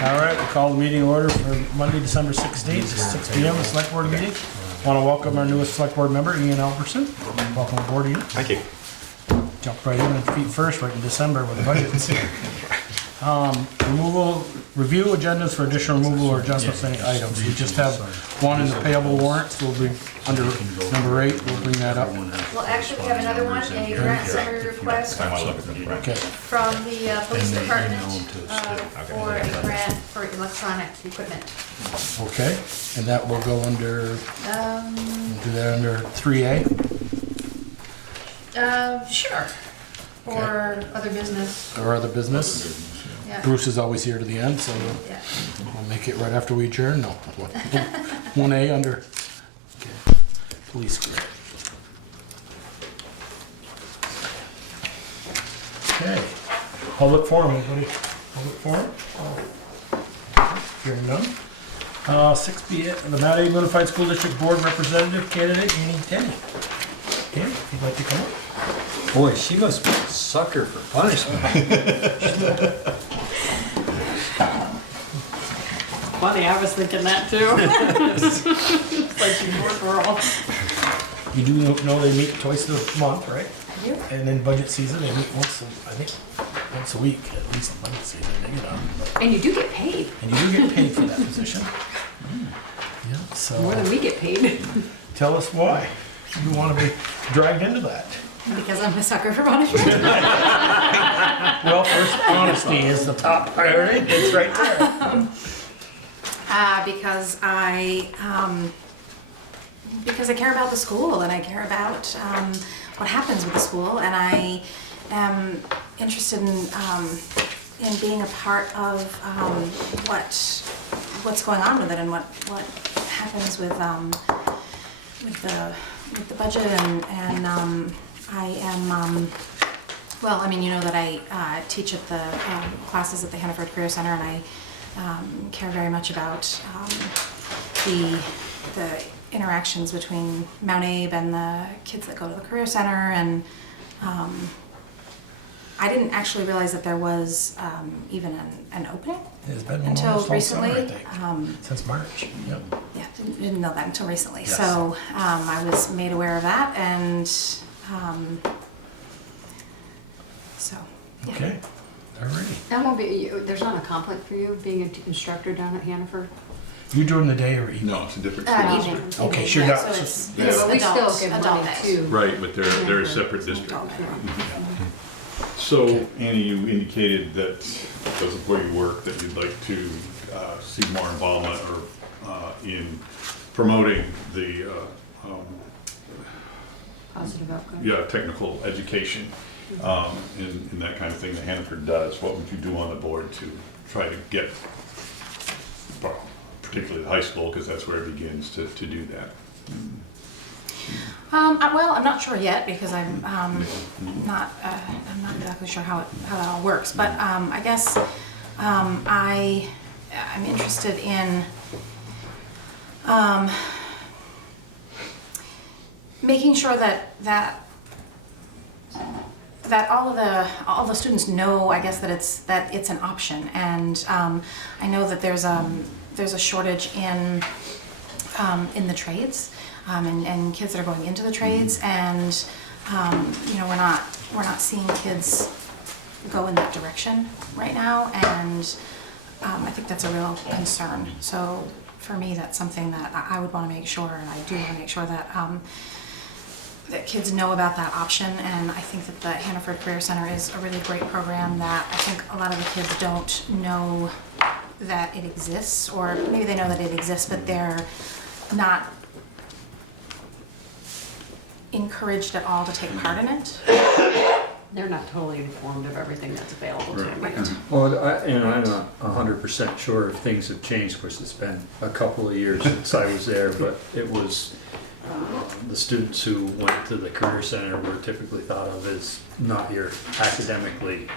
All right, we'll call the meeting order for Monday, December 16th, 6 p.m. The Select Board meeting. Want to welcome our newest Select Board member, Ian Albertson. Welcome aboard, Ian. Thank you. Jumped right in at feet first, right in December with the budgets. Review agendas for additional removal or adjustments to any items. We just have one in the payable warrants. We'll be under number 8. We'll bring that up. Well, actually, we have another one, a grant summary request I want to look at the Okay. from the police department for a grant for electronic equipment. Okay, and that will go under, do that under 3A. Sure. Or other business, Or other business. yeah. Bruce is always here to the end, so Yeah. we'll make it right after we adjourn. No. 1A under, okay, police grant. Okay, public forum, anybody? Public forum? Hearing none. 6B, the Mount Airy Unified School District Board Representative Candidate, Annie Tenney. Annie, if you'd like to come up. Boy, she must be a sucker for punishment. Funny, I was thinking that too. It's like you work world. You do know they meet twice a month, right? I do. And in budget season, they meet once, I think, once a week, at least in budget season, maybe not. But- And you do get paid And you do get paid for that position. Yeah, more than so we get paid. tell us why you want to be dragged into that. Because I'm a sucker for punishment. Well, first, honesty is the top priority. It's right there. Because I care about the school and I care about what happens with the school, and I am interested in being a part of what's going on with it and what happens with the budget, and I am well, I mean, you know that I teach at the classes at the Hannaford Career Center, and I care very much about the interactions between Mount Abe and the kids that go to the Career Center, and I didn't actually realize that there was even an opening It's been one until almost all summer, I recently. think. Since March. Yep. Yeah, didn't know that until recently. Yes. So I was made aware of that, and so yeah. Okay. Alrighty. That won't be, there's not a conflict for you being an instructor down at Hannaford? You during the day or evening? No, it's a different Evening. district. Okay, Evening, sure, yeah, no, so it's it's, just- it's But we still adult, give adult money day. too. Right, but they're a separate district. So, Annie, you indicated that because of where you work, that you'd like to see more involvement or in promoting the Positive outcome. technical education and that kind of thing that Hannaford does. What would you do on the board to try to get, particularly the high school, because that's where it begins, to do that? Well, I'm not sure yet because I'm not exactly sure how that all works. But I guess I'm interested in making sure that all the students know, I guess, that it's an option. And I know that there's a shortage in the trades. And kids that are going into the trades, and we're not seeing kids go in that direction right now, and I think that's a real concern. So for me, that's something that I would want to make sure, and I do want to make sure that that kids know about that option. And I think that the Hannaford Career Center is a really great program that I think a lot of the kids don't know that it exists, or maybe they know that it exists, but they're not encouraged at all to take part in it. They're not totally informed of everything that's available to them. Right. Well, I'm not 100% sure if things have changed. Of course, it's been a couple of years since I was there, but it was the students who went to the Career Center were typically thought of as not here academically.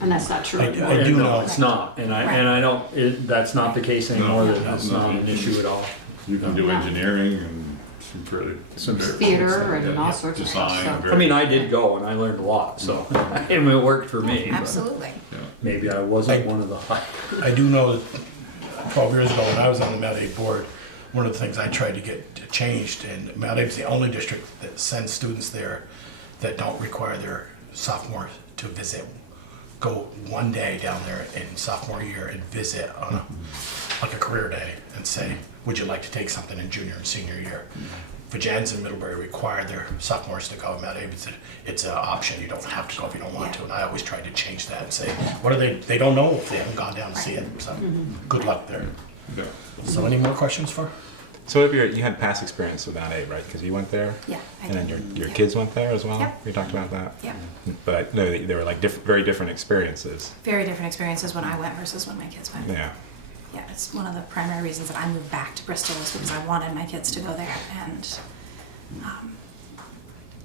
And that's not true. I And do no, know. it's not, and I don't. That's not the case anymore. No, That's no, not no. an issue at all. You can do engineering and some pretty... Some Theater and all sorts of design, stuff. very- I mean, I did go and I learned a lot, so I mean, it worked for me. but- Absolutely. Yeah. maybe I wasn't one of the high. I do know that 12 years ago when I was on the Med Aid board, one of the things I tried to get changed, and Med Aid's the only district that sends students there that don't require their sophomore to visit. Go one day down there in sophomore year and visit on like a career day and say, would you like to take something in junior and senior year? Vajans and Middlebury require their sophomores to go. Med Aid, it's an option. You don't have to go if you don't want to. And I always tried to change that and say, what are they don't know if they haven't gone down to see it. So good luck there. Yeah. So any more questions for? So if you had past experience with that aid, right? Because you went there, Yeah, I and then did. your Yeah. kids went there as well. Yep. We talked about that. Yeah, But no, they were like very different experiences. very different experiences when I went versus when my kids went. Yeah. Yeah, it's one of the primary reasons that I moved back to Bristol is because I wanted my kids to go there, and it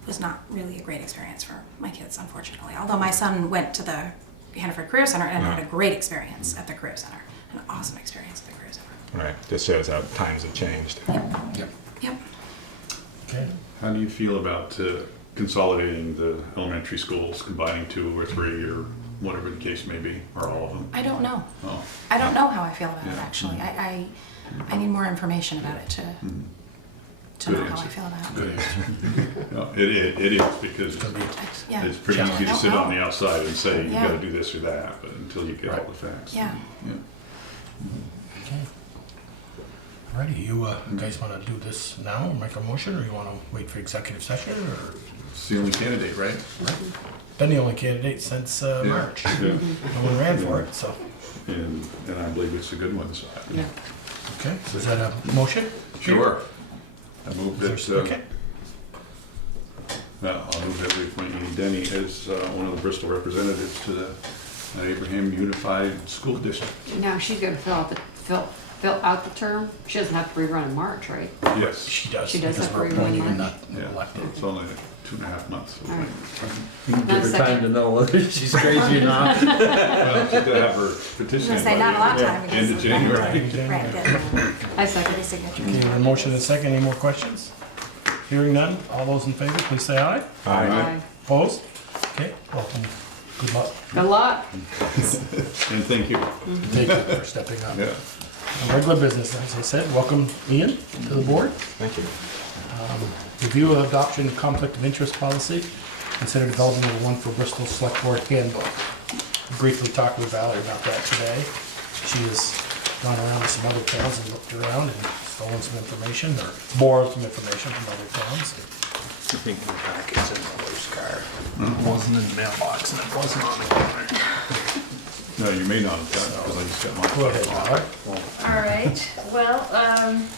was not really a great experience for my kids, unfortunately. Although my son went to the Hannaford Career Center and had a great experience at the Career Center, an awesome experience at the Career Center. Right. Just shows how times have changed. Yep. Yep. Okay. How do you feel about consolidating the elementary schools, combining 2 or 3 or whatever the case may be, or all of them? I don't know. Oh, I don't know how I feel about it, Yeah. actually. I need more information about it to Good know how I answer. feel about it. good answer. No, it is, because Yeah. it's pretty Yeah. easy to I sit don't on know. the outside and say, you Yeah. gotta do this or that, but until you get all the facts. Yeah. Okay. Alrighty, you guys want to do this now, or make a motion, or you want to wait for executive session, or? It's the only candidate, right? Been the only candidate since March. Yeah. No one ran for it, so. And I believe it's a good one, so. Yeah. Okay, so is that a motion? Sure. I move that, Okay. I'll move that we appoint Amy Denny as one of the Bristol representatives to the Abraham Unified School District. Now she's gonna fill out the term. She doesn't have to rerun in March, right? Yes. She does. She does because have we're to appointing rerun and not Yeah, elected. it's only 2.5 months. All right. You can Not give her time second. to know whether she's crazy or not. Well, she's gonna have her I was petition gonna in say, not a lot of by time. the end of January. Right, get I second. the signature. Okay, a motion and second, any more questions? Hearing none, all those in favor, please say aye. Aye. Opposed? Okay, welcome, good luck. Good luck. And thank you. Thank you for stepping up. Yeah. Regular business, as I said, welcome Ian to the board. Thank you. Review of adoption of conflict of interest policy. Consider developing of one for Bristol Selectboard handbook. Briefly talked with Valerie about that today. She has gone around to some other towns and looked around and stolen some information or borrowed some information from other towns. I think the packet's in Mother's car. It wasn't in the mailbox and it wasn't on the counter. No, you may not have done it, because I just got mine. Go ahead, Valerie. All right, well,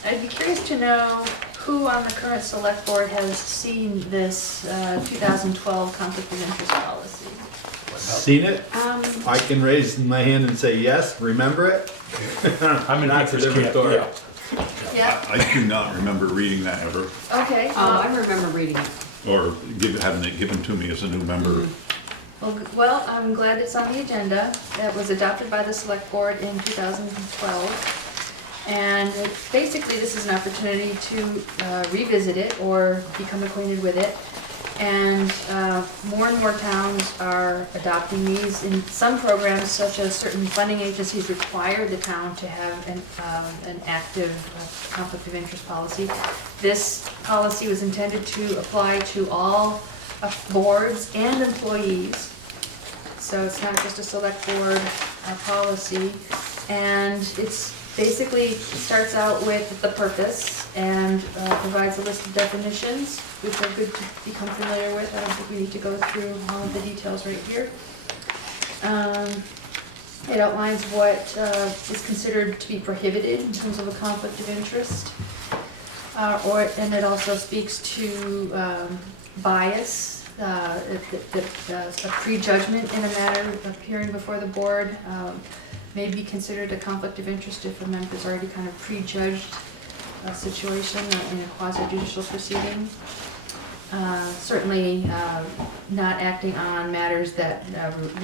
I'd be curious to know who on the current select board has seen this 2012 conflict of interest policy. Seen it? I can raise my hand and say yes, remember it? I'm in That's a Baker's different camp, story. yeah. Yeah, I do not remember reading that ever, okay. I remember reading it. or having it given to me as a new member. Well, I'm glad it's on the agenda. It was adopted by the select board in 2012. And basically, this is an opportunity to revisit it or become acquainted with it. And more towns are adopting these. In some programs, such as certain funding agencies require the town to have an active conflict of interest policy. This policy was intended to apply to all boards and employees. So it's not just a select board policy. And it's basically starts out with the purpose and provides a list of definitions, which are good to become familiar with. I don't think we need to go through all of the details right here. It outlines what is considered to be prohibited in terms of a conflict of interest. And it also speaks to bias, a prejudgment in a matter appearing before the board may be considered a conflict of interest if a member's already kind of prejudged a situation in a quasi-judicial proceeding. Certainly not acting on matters that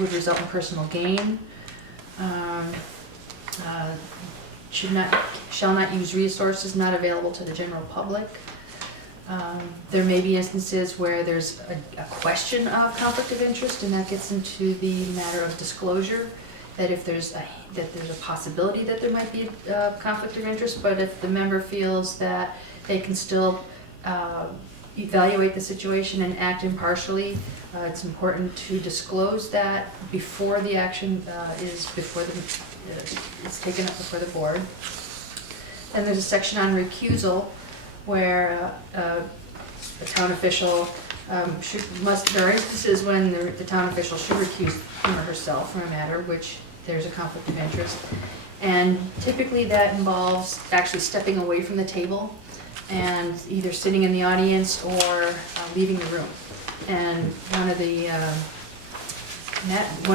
would result in personal gain. Shall not use resources not available to the general public. There may be instances where there's a question of conflict of interest, and that gets into the matter of disclosure, that if there's a possibility that there might be a conflict of interest, but if the member feels that they can still evaluate the situation and act impartially, it's important to disclose that before the action is taken up before the board. Then there's a section on recusal where a town official there are instances when the town official should recuse him or herself from a matter which there's a conflict of interest. And typically that involves actually stepping away from the table and either sitting in the audience or leaving the room. And one of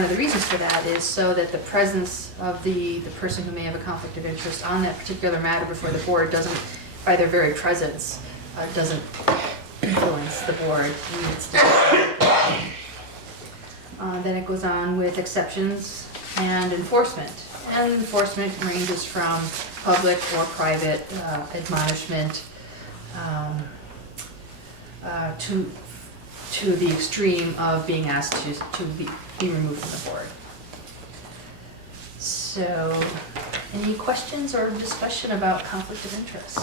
the reasons for that is so that the presence of the person who may have a conflict of interest on that particular matter before the board doesn't, by their very presence, doesn't influence the board. Then it goes on with exceptions and enforcement. And enforcement ranges from public or private admonishment to the extreme of being asked to be removed from the board. So, any questions or discussion about conflict of interest?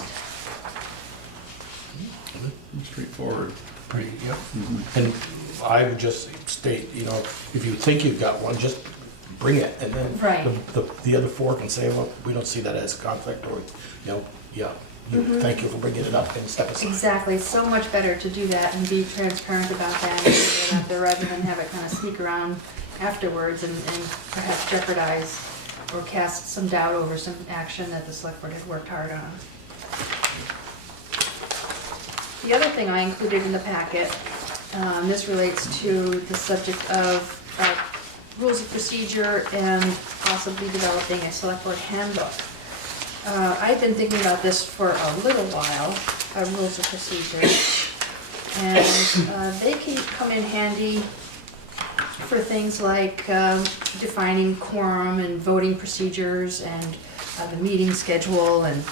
Straightforward. Pretty, yep. And I would just state, if you think you've got one, just bring it, and then Right. the other four can say, well, we don't see that as conflict, or, thank you for bringing it up and step aside. Exactly, it's so much better to do that and be transparent about that and get it out there rather than have it kind of sneak around afterwards and perhaps jeopardize or cast some doubt over some action that the select board had worked hard on. The other thing I included in the packet, this relates to the subject of rules of procedure and possibly developing a select board handbook. I've been thinking about this for a little while, rules of procedure, and they can come in handy for things like defining quorum and voting procedures and the meeting schedule and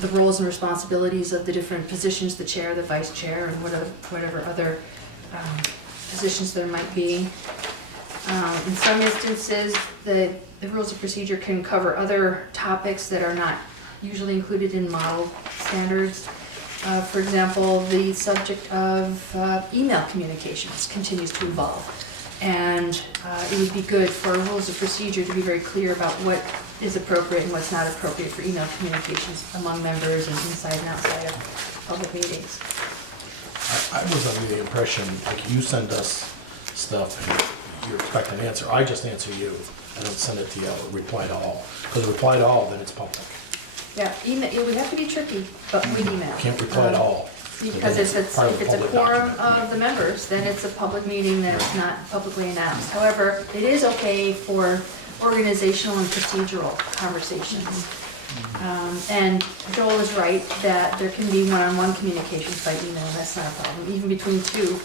the roles and responsibilities of the different positions, the chair, the vice chair, and whatever other positions there might be. In some instances, the rules of procedure can cover other topics that are not usually included in model standards. For example, the subject of email communications continues to evolve. And it would be good for rules of procedure to be very clear about what is appropriate and what's not appropriate for email communications among members and inside and outside of public meetings. I was under the impression, like, you send us stuff and you expect an answer. I just answer you. I don't send it to you, reply to all. Because reply to all, then it's public. Yeah, email, it would have to be tricky, but with email. Can't reply to all. Because if it's Part of the a public quorum document. of the members, then it's a public meeting that's not publicly announced. However, it is okay for organizational and procedural conversations. And Joel is right that there can be one-on-one communications by email, that's not a problem. Even between two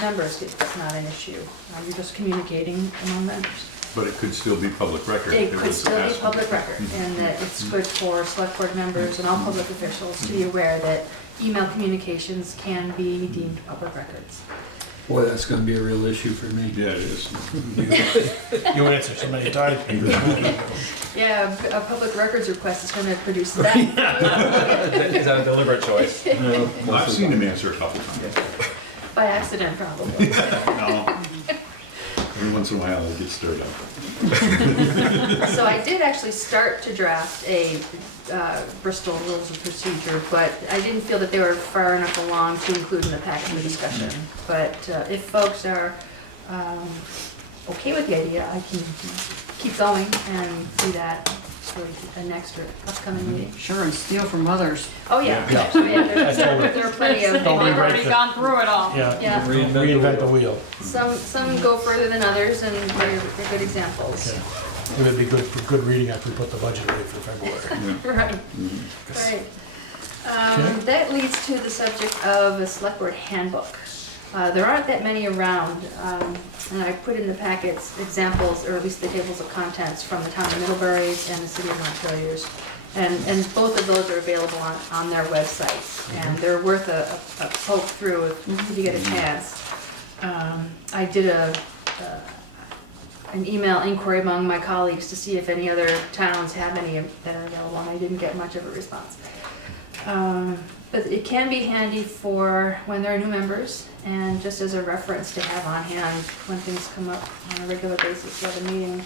members, it's not an issue. You're just communicating among members. But it could still be public record. It if could was still be asked. public record, and that it's good for select board members and all public officials to be aware that email communications can be deemed public records. Boy, that's gonna be a real issue for me. Yeah, it is. You answer so many times. Yeah, a public records request is gonna produce that. Is that a deliberate choice? I've seen him answer a couple times. By accident, probably. No. Every once in a while, it gets stirred up. So I did actually start to draft a Bristol rules of procedure, but I didn't feel that they were far enough along to include in the packet for discussion. But if folks are okay with the idea, I can keep going and do that for a next or upcoming meeting. Sure, and steal from others. Oh, yeah. Yeah. There are plenty of. Don't We've rewrite already the- gone through it all. Yeah. Reinvent the wheel. Some go further than others, and they're good examples. Okay. It would be good for good reading after we put the budget away for February. Right, right. That leads to the subject of a select board handbook. There aren't that many around, and I put in the packets examples, or at least the tables of contents from the town of Middlebury's and the city of Montpelier's. And both of those are available on their websites, and they're worth a poke through if you get a chance. I did an email inquiry among my colleagues to see if any other towns have any that are available, and I didn't get much of a response. But it can be handy for when there are new members, and just as a reference to have on hand when things come up on a regular basis at a meeting.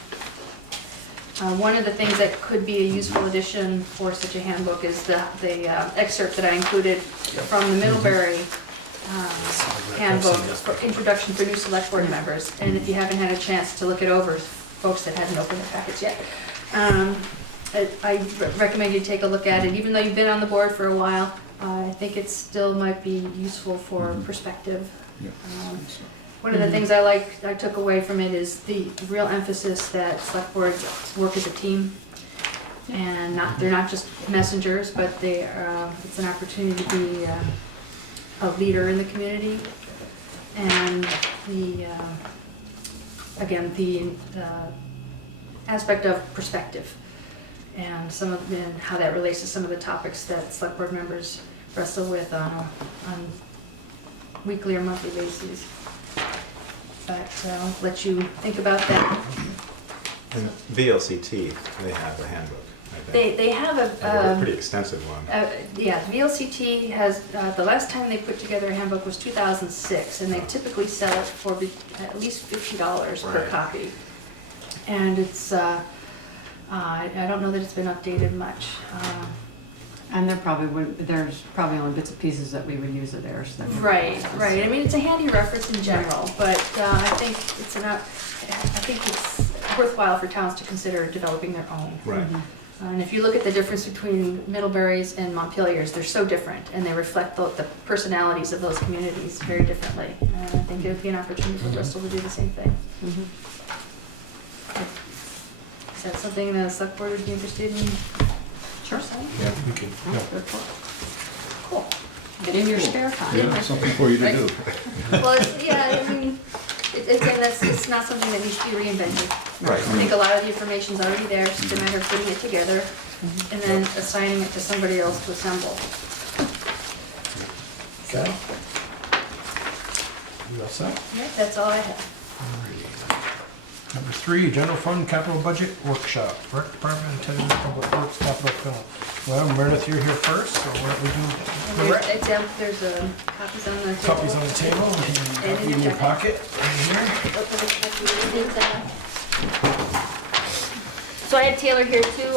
One of the things that could be a useful addition for such a handbook is the excerpt that I included from the Middlebury handbook for introduction for new select board members. And if you haven't had a chance to look it over, folks that hadn't opened the packets yet, I recommend you take a look at it. Even though you've been on the board for a while, I think it still might be useful for perspective. One of the things I took away from it is the real emphasis that select boards work as a team, and they're not just messengers, but it's an opportunity to be a leader in the community, and the aspect of perspective, and how that relates to some of the topics that select board members wrestle with on weekly or monthly basis. But I'll let you think about that. And VLCT, they have a handbook, I think. They have And a pretty extensive one. yeah, VLCT has, the last time they put together a handbook was 2006, and they typically sell it for at least $50 per Right. copy. And it's, I don't know that it's been updated much. And there's probably only bits and pieces that we would use of theirs. Right. I mean, it's a handy reference in general, but I think it's worthwhile for towns to consider developing their own. Right. And if you look at the difference between Middlebury's and Montpelier's, they're so different, and they reflect the personalities of those communities very differently. And I think it would be an opportunity for Bristol to do the same thing. Is that something the select board would be interested in? Sure. Yeah, we can, Cool. Get in your spare time. Yeah, something for you to do. Well, I mean, again, it's not something that needs to be reinvented. Right. I think a lot of the information's already there, it's just a matter of putting it together and then assigning it to somebody else to assemble. okay. You all set? Yeah, that's all I have. Alrighty. Number 3, general fund capital budget workshop. Rec Department attending public works capital fill. Well, Meredith, you're here first, so why don't we do the rec? There's copies on the table. Copies on the table, and copy in your pocket, right here. So I had Taylor here too,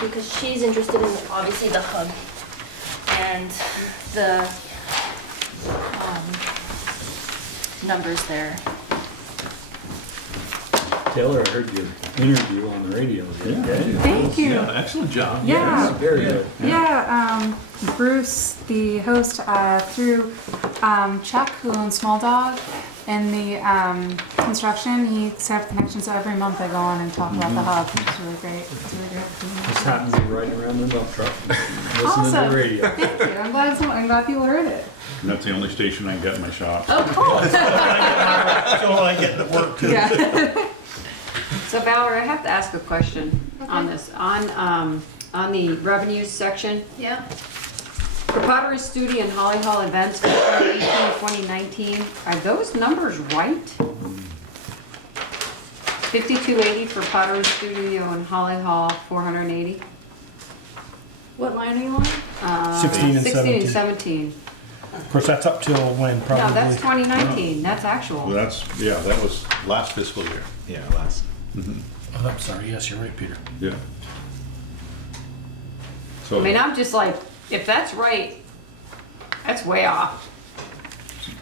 because she's interested in obviously the hub and the numbers there. Taylor, I heard your interview on the radio the other day. Thank you. Yeah, excellent job. Yeah. Very good. Yeah, Bruce, the host, through Chuck, who owns Small Dog, and the construction, he set up connections. So every month I go on and talk about the hub. It's really great. It's really great. Just happened to be riding around in the dump truck, listening to Awesome. the radio. Thank you. I'm glad people heard it. And that's the only station I can get in my shop. Oh, cool. So I get to work too. Yeah. So Valerie, I have to ask a question on this. On the revenues section, Yeah. for Pottery Studio and Holly Hall events for 2018-2019, are those numbers right? 5280 for Pottery Studio and Holly Hall, 480. What line are you on? 16 and 16 and 17. 17. Of course, that's up till when, No, probably? that's 2019. That's actual. Well, that was last fiscal year. Yeah, last. Oh, I'm sorry, yes, you're right, Peter. Yeah. I So, mean, I'm just like, if that's right, that's way off.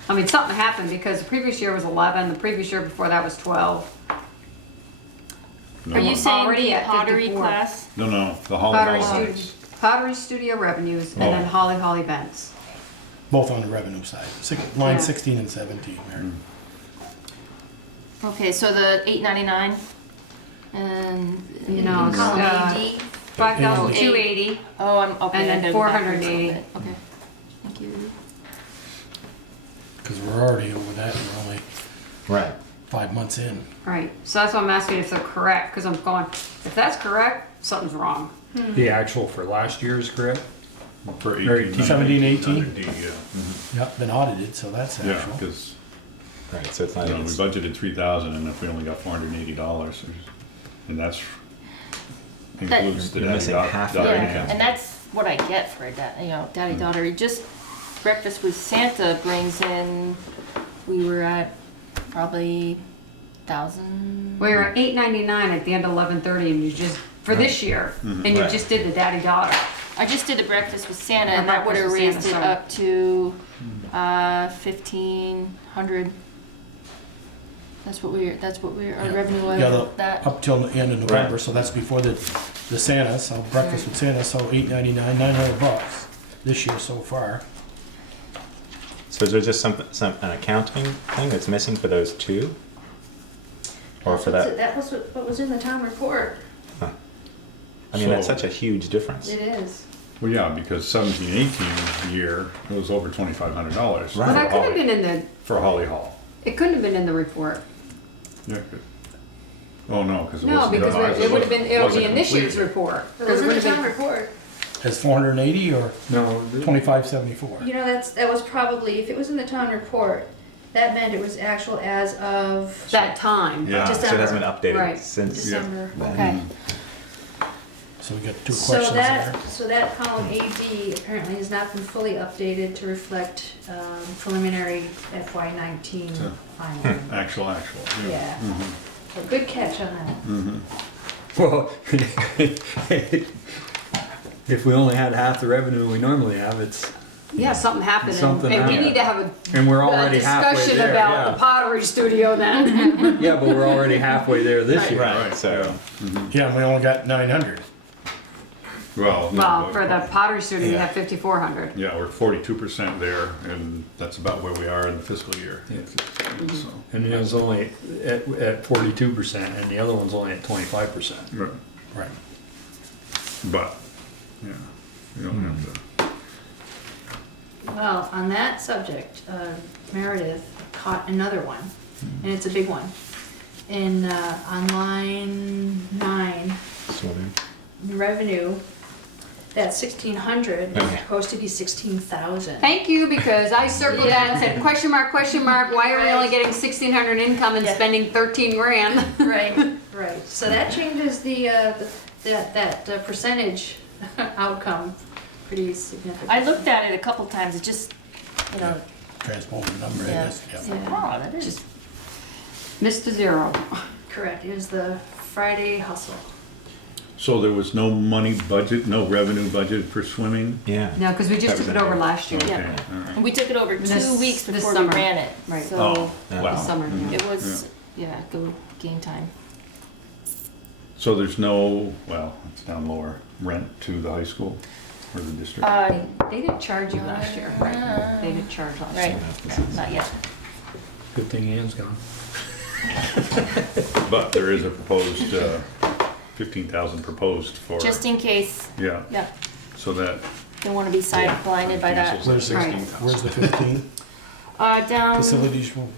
I mean, something happened because the previous year was 11, the previous year before that was 12. Are you saying Already the at pottery 54. class? no, the Holly Pottery Hall Studio, events. Pottery Studio revenues, and Oh. then Holly Hall events. Both on the revenue side. Line Yeah. 16 and 17, Mary. Okay, so the $899 and No, it's, column AD. 5,280. Oh, I'm okay. And then I did it 480. backwards a little bit. Okay, thank you. Because we're already over that, and we're only Right. 5 months in. Right, so that's why I'm asking if they're correct, because I'm going, if that's correct, something's wrong. The actual for last year's grant? For Or 18, 17, 19, 18? under D, yeah. Yep, been audited, so that's Yeah, actual. because, Right, so it's not we even, budgeted 3,000 and if we only got $480, and that's includes the You're daddy missing daughter. half daughter of Yeah, it. dance. and that's what I get for a daddy daughter. Just breakfast with Santa brings in. We were at probably 1,000. We were at $8.99 at the end of 11:30, and you just for this year, and you Right. just did the daddy daughter. I just did the breakfast with Santa, Or and that would have breakfast with raised Santa, it up to 1,500. That's what our revenue was. Yeah, with that. up till the end of November, Right. so that's before the Santa, so breakfast with Santa, so $8.99, $900 this year so far. so is there just an accounting thing that's missing for those two? Or for that? That was what was in the town report. I mean, that's So- such a huge difference. It is. Well, yeah, because 17, 18 year, it was over $2,500. Right. Well, that could have been in the. For Holly Hall. It couldn't have been in the report. Yeah, good. Oh, no, because it No, wasn't. because it would have been. It'll be in this year's report. It was in the would've town been- report. As 480 or No, 2574? You know, that was probably, if it was in the town report, that meant it was actual as of that time. Yeah. So it hasn't been updated Right. since. December. then. Okay. So we got two So questions there. that column AB apparently has not been fully updated to reflect preliminary FY19 So- final. Actual. Yeah, Mhm. a good catch on that. well, if we only had half the revenue we normally have, it's, Yeah, something happened, Something and we happened. need to have and we're a already halfway discussion there, about the yeah. pottery studio then. Yeah, but we're already halfway there this year. Right, so, Yeah, and we only got 900. Well, no, Well, but- for the pottery studio, you Yeah. have 5,400. Yeah, we're 42% there, and that's about where we are in the fiscal year. Yeah. So, And it was only at 42%, and the other one's only at 25%. right. Right. But, yeah, you don't have to. Well, on that subject, Meredith caught another one, and it's a big one. On line 9, swimming. revenue, that 1,600 is Okay. supposed to be 16,000. Thank you, because I circled that and said, question mark, why are we only getting 1,600 income and Yeah. spending 13 grand? Right, right. So that changes that percentage outcome pretty significantly. I looked at it a couple times. It just, Transpose the number, I Yeah. guess. Yeah. oh, that is. Just missed a zero. Correct, it was the Friday hustle. So there was no money budget, no revenue budget for swimming? Yeah. No, because we just That took was it in over there. last year. Okay, Yeah. all right. And we took it over This- 2 weeks this before summer. we ran it. Right. So Oh, Yeah. wow. This summer, yeah. it was, go game time. So there's no, well, it's down lower, rent to the high school or the district? They didn't charge you last year, right? They didn't charge last year. Right, not yet. Good thing Ann's gone. But there is a proposed, 15,000 proposed for, Just in case, yeah, yeah, so that, don't want to be side blinded by that. Where's the, Right. where's the 15? Down, Facilities, no.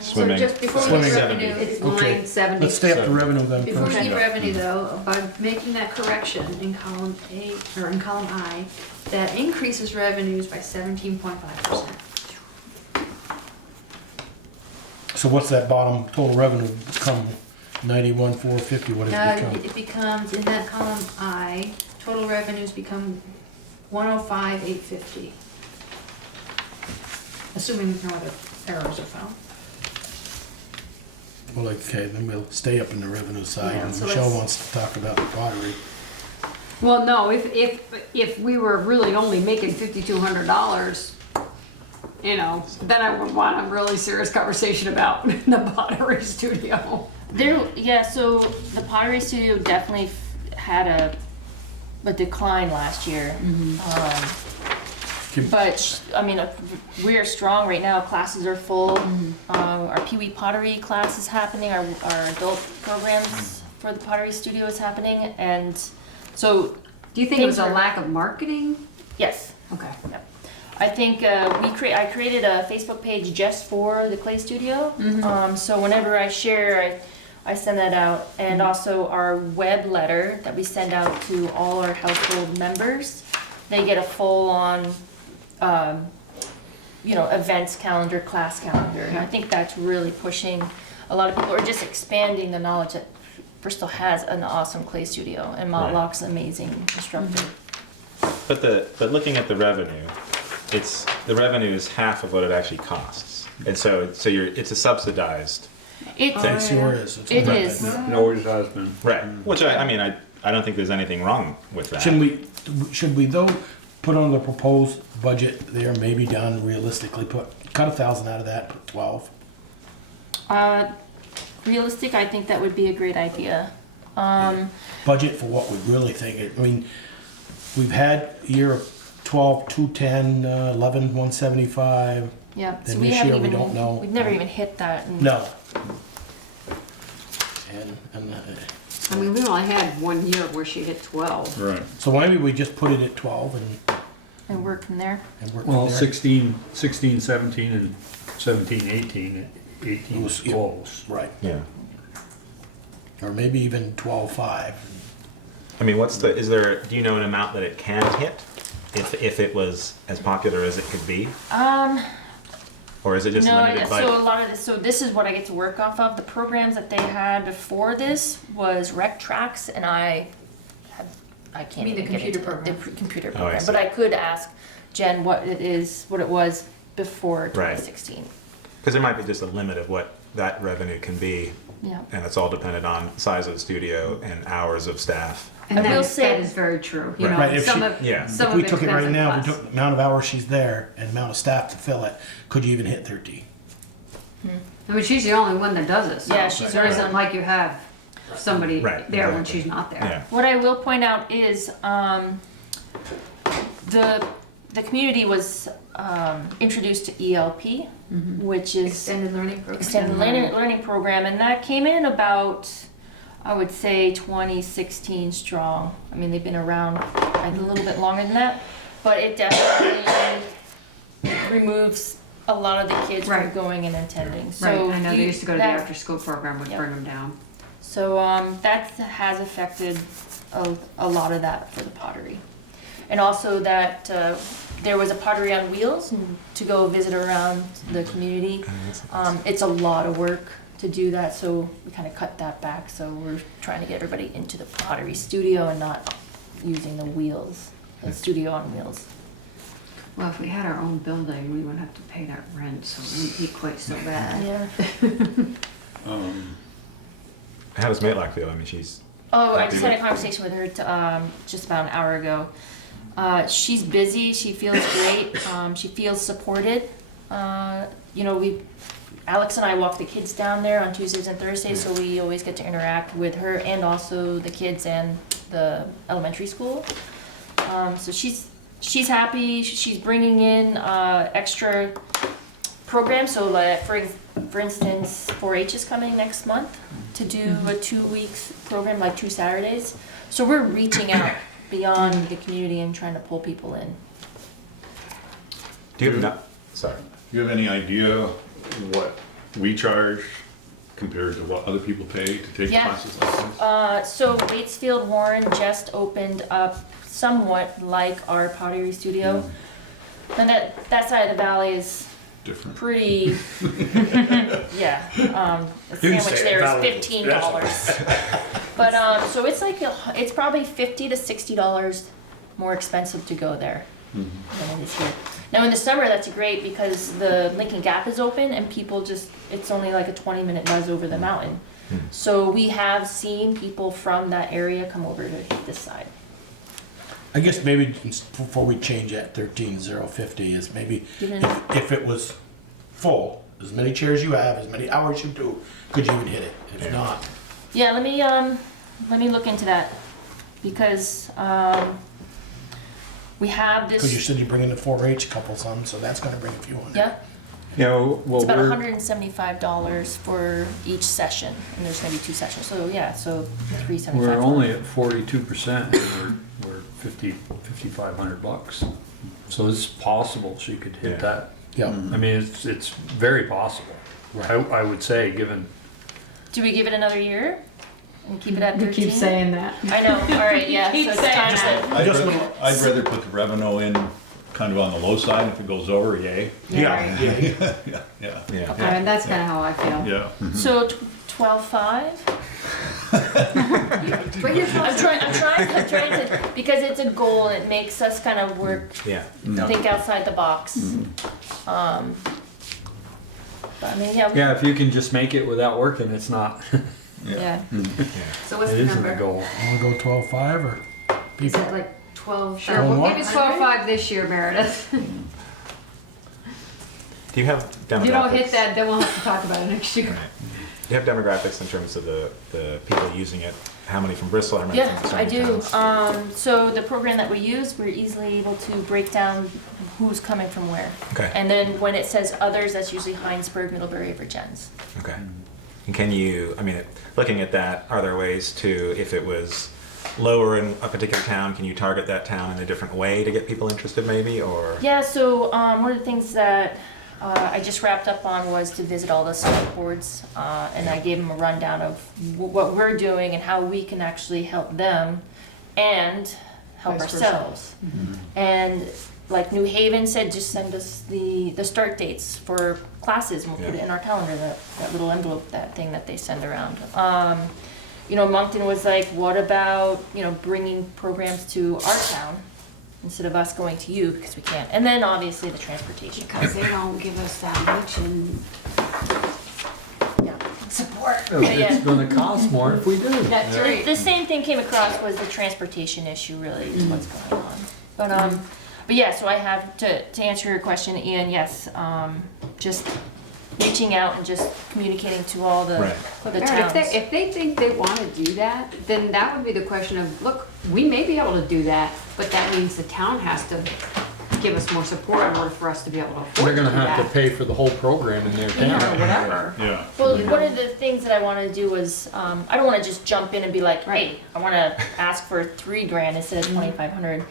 Swimming. So just before we Swimming. leave revenue, It's Okay. line 70. Let's stay up to revenue then before we first. leave revenue though, by making that correction in column A, or in column I, that increases revenues by 17.5%. So what's that bottom total revenue become? 91,450, what does it become? It becomes, in that column I, total revenues become 105,850. Assuming no other errors are found. Well, okay, then we'll stay up in the revenue side, Yeah, and so Michelle let's- wants to talk about the pottery. Well, no, if we were really only making $5,200, then I would want a really serious conversation about the pottery studio. so the Pottery Studio definitely had a decline last year. Kim- But, we are strong right now. Classes are full. Our Pee Wee pottery class is happening. Our adult programs for the Pottery Studio is happening. And so, Do you think it was a Things are- lack of marketing? yes. Okay. I think I created a Facebook page just for the clay studio. So whenever I share, I send that out, and also our web letter that we send out to all our household members. They get a full-on, events calendar, class calendar, and I think that's really pushing. A lot of people are just expanding the knowledge that Bristol has an awesome clay studio, and Montlock's an amazing instructor. But looking at the revenue, the revenue is half of what it actually costs, and so it's a subsidized It Sure is. It's It all right. is. It always has been. right. Which I don't think there's anything wrong with that. Should we though put on the proposed budget there, maybe down realistically, cut 1,000 out of that, put 12? Realistic, I think that would be a great idea. Budget for what we really think. I mean, we've had a year of 12, 210, 11, 175. Yeah, so Then we this haven't year we even, don't know. we've never even hit that. And No. And I mean, we only had 1 year where she hit 12. Right. so maybe we just put it at 12 And work from there. and work Well, from there. 16, 17, and 17, 18. 18 was Yeah. close. Right. Yeah. Or maybe even 12.5. I mean, do you know an amount that it can hit if it was as popular as it could be? Or is it just No, limited by? so a lot of this, so this is what I get to work off of. The programs that they had before this was rec tracks, and I can't You mean the even get computer into program? The computer Oh, I program, see. but I could ask Jen what it was before Right. 2016. Because there might be just a limit of what that revenue can be, Yeah. and it's all dependent on size of the studio and hours of staff. And I will say- that is very true. You Right. know, Right, if some she- of, Yeah. some If of we it took it depends right on now, class. we took the amount of hours she's there and amount of staff to fill it, could you even hit 13? I mean, she's the only one that does it. So Yeah, she's there the isn't only- like you have somebody Right, there when exactly. she's not there. Yeah. What I will point out is the community was introduced to ELP, which is Extended learning program. extended learning program, and that came in about, I would say, 2016 strong. I mean, they've been around a little bit longer than that, but it definitely removes a lot of the kids from Right. going and attending. Right, So I know they used to go to the that- after-school program, would Yep. bring them down. So that has affected a lot of that for the pottery. And also that there was a pottery on wheels and to go visit around the community. It's a lot of work to do that, so we kind of cut that back. So we're trying to get everybody into the pottery studio and not using the wheels, the studio on wheels. Well, if we had our own building, we wouldn't have to pay that rent, so it wouldn't be quite so bad. Yeah. How does Matlock feel? I mean, she's Oh, I happy just had a with- conversation with her just about an hour ago. She's busy. She feels great. She feels supported. Alex and I walk the kids down there on Tuesdays and Thursdays, so we always get to interact with her and also the kids and the elementary school. So she's happy. She's bringing in extra programs. So, for instance, 4-H is coming next month to do a 2 weeks program, like 2 Saturdays. So we're reaching out beyond the community and trying to pull people in. Do you have sorry. Do you have any idea what we charge compared to what other people pay to take Yeah. classes like this? So Waitsfield Warren just opened up somewhat like our pottery studio. And that side of the valley is Different. pretty, yeah. A You can sandwich say there is valley. $15. But, so it's like, it's probably $50 to $60 more expensive to go there than it is here. Now in the summer, that's great because the Lincoln Gap is open and people it's only like a 20-minute buzz over the mountain. So we have seen people from that area come over to hit this side. I guess maybe before we change that 13,050 is maybe Even- if it was full, as many chairs you have, as many hours you do, could you even hit it? If not, Yeah, let me look into that because we have because you this. said you bring in the 4-H couple some, so that's going to bring a few hundred. Yeah, You know, well, it's about we're, $175 for each session, and there's gonna be 2 sessions. So yeah, so $375. we're only at 42%, and we're 5,500 bucks. So it's possible she could hit Yeah. that. Yeah. I mean, it's very possible. Right. I would say, given Do we give it another year and keep it at You 13? keep saying that. I know. All right, yeah. Keep so it's saying time that. to. I'd rather put the revenue in kind of on the low side. If it goes over, yay. Yeah. Yeah, yeah, Yeah. And that's kind of how I feel. yeah. So 12.5. But you're I'm trying to, because it's a goal. It makes us kind of work, Yeah. think outside the box. But I mean, yeah. Yeah, if you can just make it without working, it's not, Yeah. So what's it the isn't a number? goal. Want to go 12.5 or? Is that like 12? Sure, we'll give you 12.5 this year, Meredith. Do you have demographics? If you don't hit that, then we'll have to talk about it next year. Right. Do you have demographics in terms of the people using it? How many from Bristol? How many Yeah, from I surrounding do. towns? So the program that we use, we're easily able to break down who's coming from where. Okay. And then when it says others, that's usually Heinsberg, Middlebury, Virgins. Okay. And can you, I mean, looking at that, are there ways to, if it was lower in a particular town, can you target that town in a different way to get people interested maybe, or? Yeah, so one of the things that I just wrapped up on was to visit all the select boards, and I gave them a rundown of what we're doing and how we can actually help them and help Vice versa. ourselves. And like New Haven said, just send us the start dates for classes, and we'll put it in our calendar, that little envelope, that thing that they send around. You know, Moncton was like, what about, you know, bringing programs to our town instead of us going to you, because we can't. And then obviously the transportation. Because they don't give us that much and Yeah. Support. It's gonna cost more if we do. that's The, right. the same thing came across was the transportation issue really is what's going on. But yeah, so I have to answer your question, Ian, yes, just reaching out and just communicating to all the, Right. the Meredith, towns. if they think they want to do that, then that would be the question of, look, we may be able to do that, but that means the town has to give us more support in order for us to be able to afford They're to gonna do have to that. pay for the whole program in their Yeah, or town. whatever. Yeah. Well, one of the things that I want to do was, I don't want to just jump in and be like, Right. hey, I want to ask for $3,000 instead of 2,500.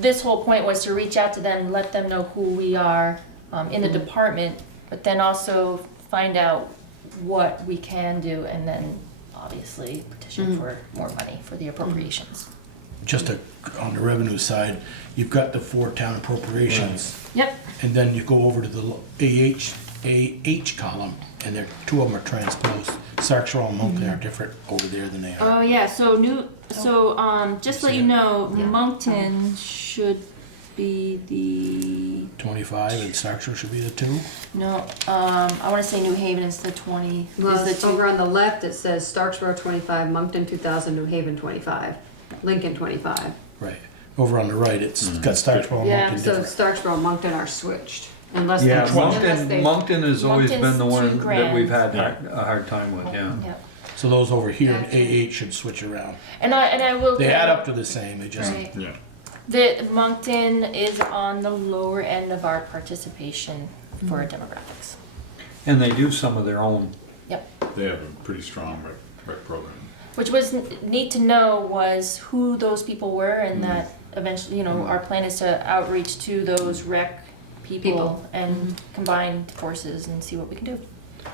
This whole point was to reach out to them, let them know who we are in the department, but then also find out what we can do, and then obviously petition for more money for the appropriations. Just on the revenue side, you've got the 4 town appropriations, Yep. and then you go over to the AH column, and there 2 of them are transposed. Sarksville and Moncton are different over there than they are. Oh yeah, just to let you know, Moncton should be the 25, and Sarksville should be the 2. no. I want to say New Haven is the 20. Well, is it's the over on the left, it says Starksboro 25, Moncton 2000, New Haven 25, Lincoln 25. Right. Over on the right, it's got Starksville and Yeah, Moncton so different. Starksboro and Moncton are switched, unless they, Yeah, unless they. Moncton has always been the Moncton's one $2,000. that we've had a hard time with, yeah. Yep. So those over here in Gotcha. A8 should switch around. And I will. They add up to the same, they just, Right. Yeah. The Moncton is on the lower end of our participation for demographics. And they do some of their own. Yep. They have a pretty strong rec program. Which was neat to know was who those people were, and that eventually, you know, our plan is to outreach to those rec people and combine forces and see what we can do.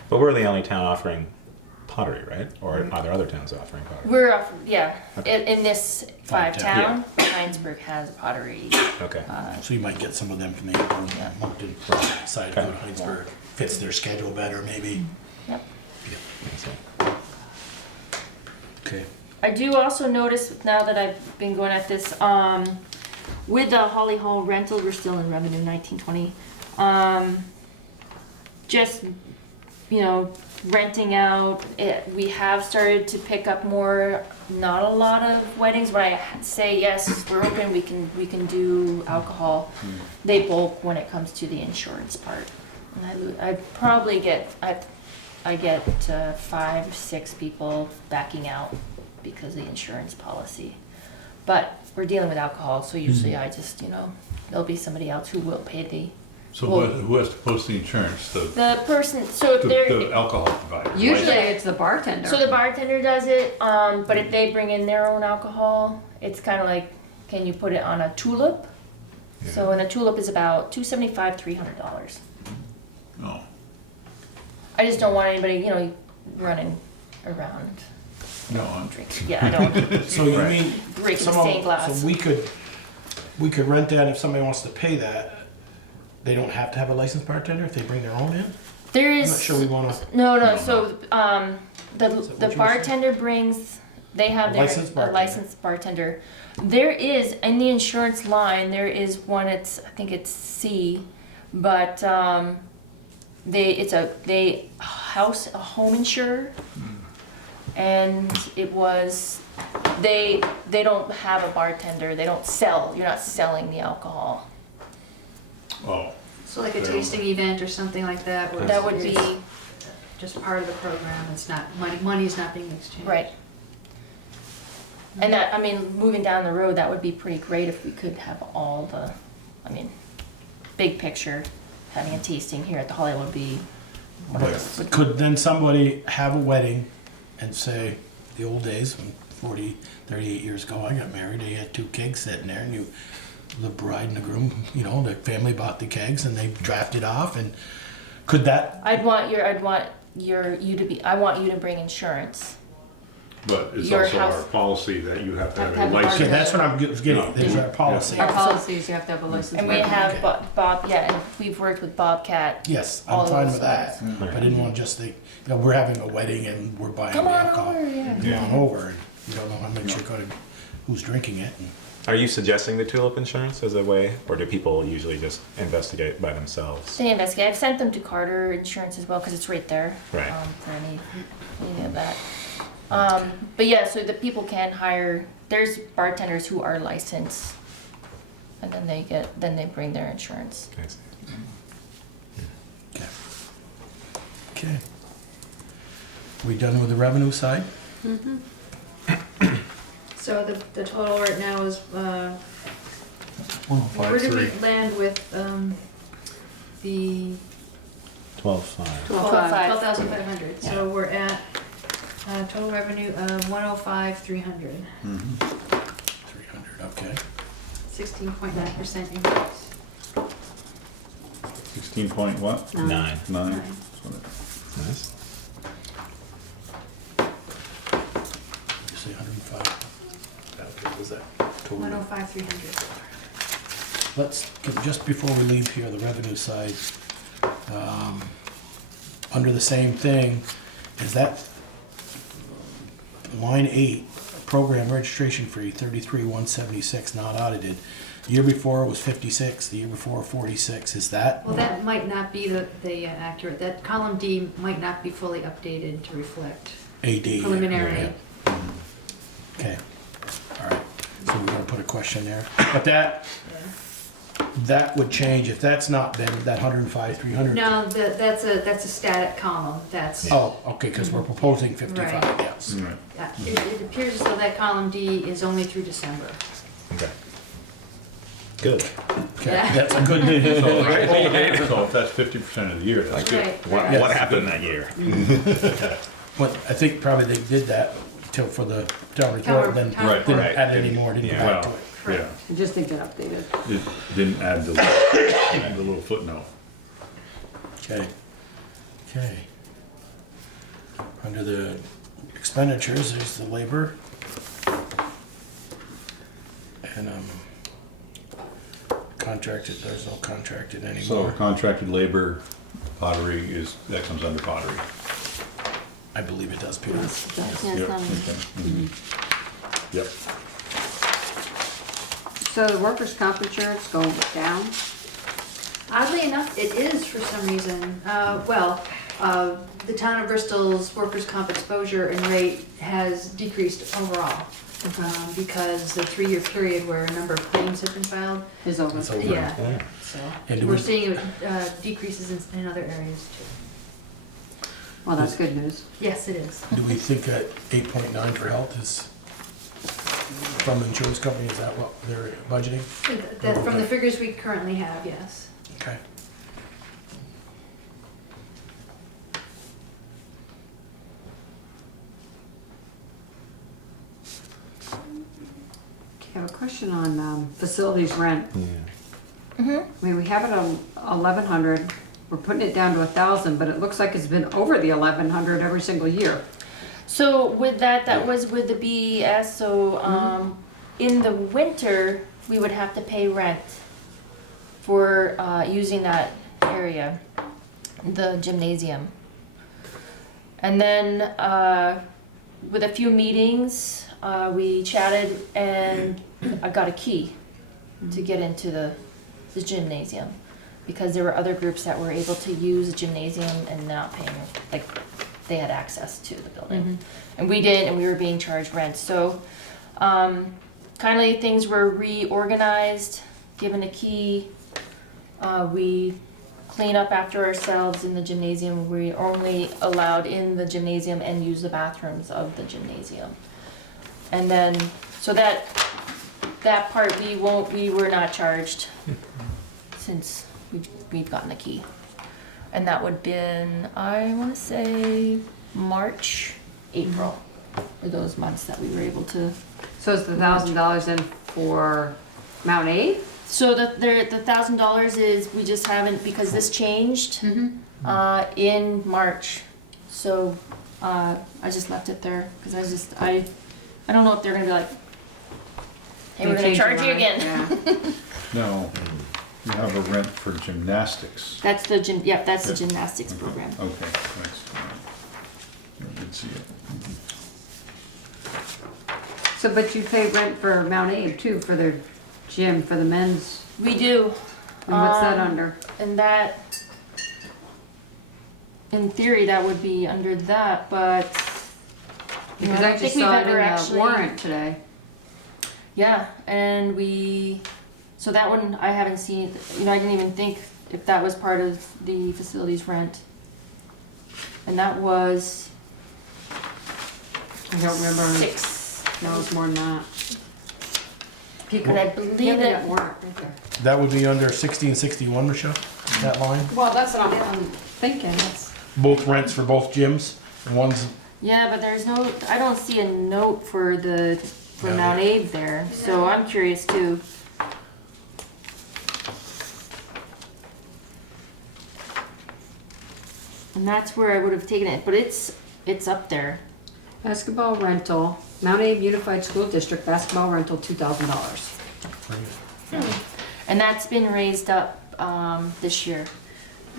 But we're the only town offering pottery, right? Or are there other towns offering pottery? We're off, yeah, Okay. in this 5 town, Heinsberg has a pottery. Okay. so you might get some of them from the Moncton side of Heinsberg. Fits their schedule better, maybe. Yep. Okay. I do also notice now that I've been going at this, with the Holly Hall rental, we're still in revenue 1920. Just, you know, renting out, we have started to pick up more, not a lot of weddings, but I say yes, we're open, we can do alcohol. They bulk when it comes to the insurance part. And I probably get, I get 5, 6 people backing out because of the insurance policy. But we're dealing with alcohol, so usually I just, you know, there'll be somebody else who will pay the. So Well- who has to post the insurance? The person, so if they're, The alcohol provider. Usually Yeah. it's the bartender. so the bartender does it, but if they bring in their own alcohol, it's kind of like, can you put it on a tulip? So, and a tulip is about $275, $300. Oh, I just don't want anybody, you know, running around No, drinking. Yeah, I don't So you mean, breaking some stained of, glass. so we could rent that if somebody wants to pay that, they don't have to have a licensed bartender if they bring their own in? There I'm is not sure we wanna, no. So the what you were bartender brings. They have A their licensed bartender. licensed bartender. There is in the insurance line. There is one. I think it's C, but it's a home insurer, and it was they don't have a bartender. They don't sell. You're not selling the alcohol. oh, So like a tasting event or something like that, where That would be it's just part of the program, it's not, money's not being exchanged. right. And that, I mean, moving down the road, that would be pretty great if we could have all the, I mean, big picture, having a tasting here at the Hollywood would be one of those. could then somebody have a wedding and say, the old days, when 38 years ago, I got married, they had 2 kegs sitting there, and the bride and the groom, the family bought the kegs and they drafted off, and could that, I want you to bring insurance. but it's Your also house- our policy that you have to have Have a to have a okay, license. that's what I'm getting, there's our policy. Our policy is you have to have a license. And we have Bob, yeah, and we've worked with Bobcat. Yes, All I'm fine those with that, I didn't want to just think, we're having a wedding and we're buying Come the on alcohol. over, yeah. Come on over, and you don't know how much you're gonna, who's drinking it, and Are you suggesting the tulip insurance as a way, or do people usually just investigate by themselves? They investigate. I've sent them to Carter Insurance as well because it's right there. Right. For any of that. But yeah, so the people can hire. There's bartenders who are licensed, and then they bring their insurance. I see. okay. We done with the revenue side? So the total right now is, where did we land with, the 12.5. 12,500? So we're at, total revenue of 105,300, 300, okay. 16.9% increase. 16 point what? 9. 9. Nine. Nice. You say 105. What was that? Total. 105,300. Let's, just before we leave here, the revenue side, under the same thing, is that line 8, program registration fee, 33,176, not audited. The year before was 56, the year before 46, is that? Well, that might not be the accurate, that column D might not be fully updated to reflect AD. preliminary. Okay, all right, so we're gonna put a question there, but that would change, if that's not been, that 105, 300. No, that's a static column, that's, Oh, okay, because we're proposing 55, Right. yes. Right. it appears as though that column D is only through December. Okay. Good. Okay, Yeah. that's a good news. So if that's 50% of the year, that's good. Right. What happened that year? But I think probably they did that for the town report, and then Town didn't report. add any more, didn't go back to Well, it. yeah, I just think it updated. it didn't add the little footnote. Okay. Okay. Under the expenditures, there's the labor. And contracted, there's no contracted So anymore. contracted labor, pottery that comes under pottery. I believe it does, Peter. Yep. Okay. Yep. So the workers' comp insurance going down? Oddly enough, it is for some reason. The town of Bristol's workers' comp exposure and rate has decreased overall. Because the 3-year period where a number of claims have been filed, Is over. It's over. yeah, so And do we're we- seeing decreases in other areas too. Well, that's good news. Yes, it is. Do we think that 8.9 for health is from the insurance company, is that what they're budgeting? That, from the figures we currently have, yes. Okay. Okay, I have a question on facilities rent. Yeah. Mm-hmm. I mean, we have it on 1,100, we're putting it down to 1,000, but it looks like it's been over the 1,100 every single year. So with that was with the BES, so, in the winter, we would have to pay rent for, using that area, the gymnasium. And then, with a few meetings, we chatted and I got a key to get into the gymnasium, because there were other groups that were able to use the gymnasium and not paying, like, they had access to the building. And we did, and we were being charged rent. So, kindly things were reorganized, given a key. We clean up after ourselves in the gymnasium. We only allowed in the gymnasium and use the bathrooms of the gymnasium. And then, so that part we were not charged since we've gotten a key. And that would have been, I want to say, March, April, were those months that we were able to. So is the $1,000 in for Mount Aid? So the $1,000 is, we just haven't, because this changed in March. So I just left it there because I don't know if they're gonna be like, hey, we're gonna charge you again. Yeah. No, you have a rent for gymnastics. That's the the gymnastics program. Okay, thanks. I did see it. So, but you pay rent for Mount Aid too, for their gym, for the men's, We do. and what's that under? And that, in theory, that would be under that, but Because I I don't just think we've saw it in ever the actually. warrant today. Yeah, and so that one I haven't seen. I didn't even think if that was part of the facilities rent. And that was I don't remember. 6. No, it was more than that. And I believe Yeah, that. warrant right there. That would be under 1661, Michelle, that line? Well, that's what I'm thinking. That's, Both rents for both gyms, and one's, Yeah, but there's no. I don't see a note for Yeah. Mount Aid there. So I'm curious too. And that's where I would have taken it, but it's up there. basketball rental, Mount Aid Unified School District basketball rental, $2,000. And that's been raised up this year.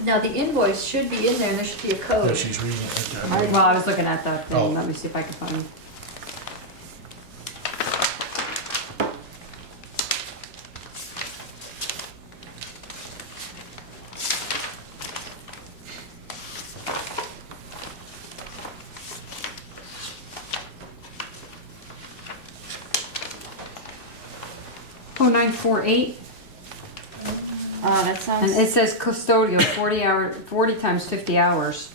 Now, the invoice should be in there, and there should be a no, code. she's reading it right there. Well, I was looking at that thing. Oh. Let me see if I can find. Oh, 948, That and sounds. it says custodial, 40 times 50 hours.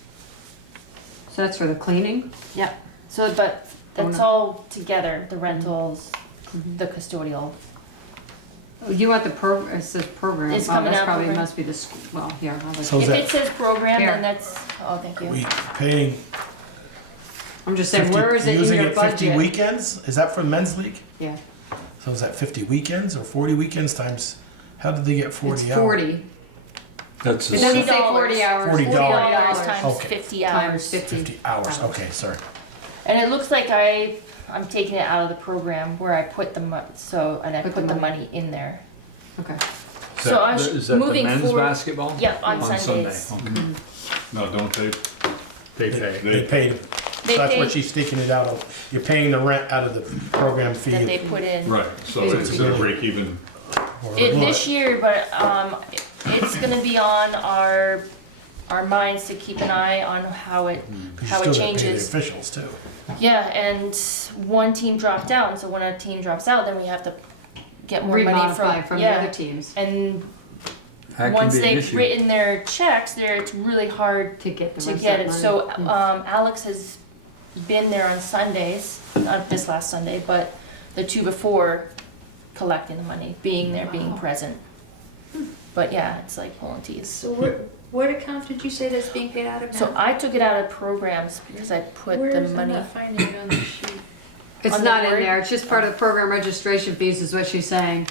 So that's for the cleaning? Yeah. So, but that's no. all together. The rentals, the custodial. Oh, you want the it says program. It's Oh, coming that's out probably program. must be the school, well, here, I'll look. So is If that it says program, Here. then that's. Oh, thank you. we paying I'm just saying, 50, where is it in using your it 50 budget? weekends? Is that for the men's league? Yeah, So is that 50 weekends or 40 weekends times, how did they get 40 it's hours? 40. That's It a doesn't say $40. 40 hours. $40. $40 times Okay. 50 Times hours. 50. 50 hours, okay, sorry. And it looks like I'm taking it out of the program where I put the money. So and I Put put the the money. money in there. Okay. So I'm Is that moving the men's forward. basketball? Yep, on Sunday. Sundays. Okay. No, don't they? They pay. They paid, They so that's pay what she's taking it out of. You're paying the rent out of the program fee. that they put in. Right, so it's a break even. or This year, but it's gonna be on our minds to keep an eye on how it 'Cause you how still it gotta pay the changes. officials too. Yeah, and one team dropped out, and so when a team drops out, then we have to get more money Remodify from the yeah. other teams And That can once be an they've issue. written their checks, it's really hard to get the to rest get of it. that So money. Alex has been there on Sundays, not this last Sunday, but the 2 before, collecting the money, being there, being present. But yeah, it's like pulling teeth. So what account did you say that's being paid out of now? So I took it out of programs because I put Where the is money. I'm not finding it on the sheet. It's on the not in board? there, it's just part of the program registration fees is what she's saying.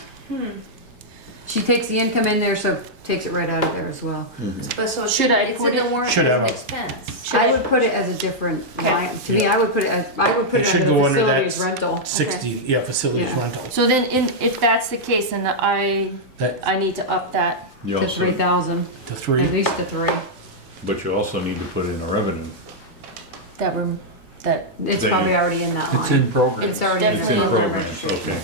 She takes the income in there, so takes it right out of there as well. But so Should I it's put in the it- warrant Should as have an a- expense. Should I I- would put it as a different Okay. line. To me, I would put it as, I would put It it should under go the under that facilities rental. 60, yeah, facilities Yeah. rental. So then, if that's the case, then I That, need to up that. You To also, 3,000, to at 3. least to 3. but you also need to put in a revenue. That room, that, It's They- probably already in that line. It's in program. It's already in It's there. in Definitely in there. programs, okay.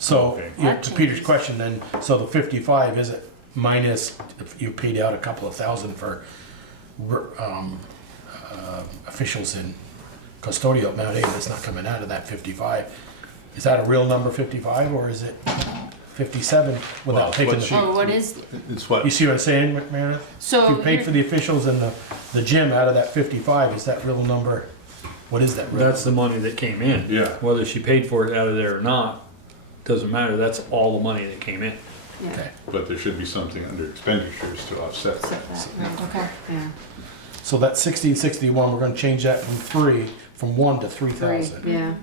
So, Okay. yeah, That to Peter's changes. question then, so the 55, is it minus, if you paid out a couple of thousand for officials in custodial, Mount Aid, that's not coming out of that 55. Is that a real number, 55, or is it 57 Well, without taking what she- the... oh, what is, It's what, You see what I'm saying, Meredith? If so, you paid for the officials and the gym out of that 55, is that real number? What is that real? That's the money that came in. Yeah. Whether she paid for it out of there or not, doesn't matter, that's all the money that came in. Yeah. Okay, but there should be something under expenditures to offset that. Except that, right. okay. Yeah. so that 60 and 61, we're gonna change that from 1 to 3,000. Three, yeah.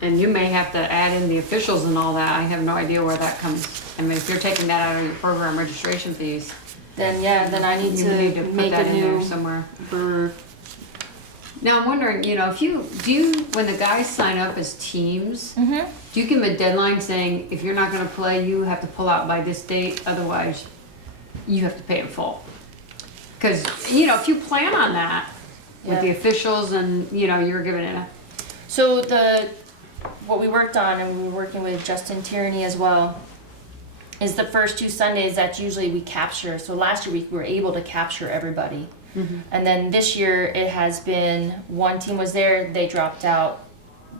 And you may have to add in the officials and all that. I have no idea where that comes. I mean, if you're taking that out of your program registration fees, Then, yeah, then I need you need to to put make that a in there new, somewhere. Now, I'm wondering, if when the guys sign up as teams, Mhm. do you give them a deadline saying, if you're not gonna play, you have to pull out by this date, otherwise you have to pay in full? Cause, if you plan on that with the Yeah. officials and, you're giving it a, So what we worked on, and we were working with Justin Tierney as well, is the first 2 Sundays that usually we capture. So last year we were able to capture everybody. And then this year it has been, one team was there, they dropped out.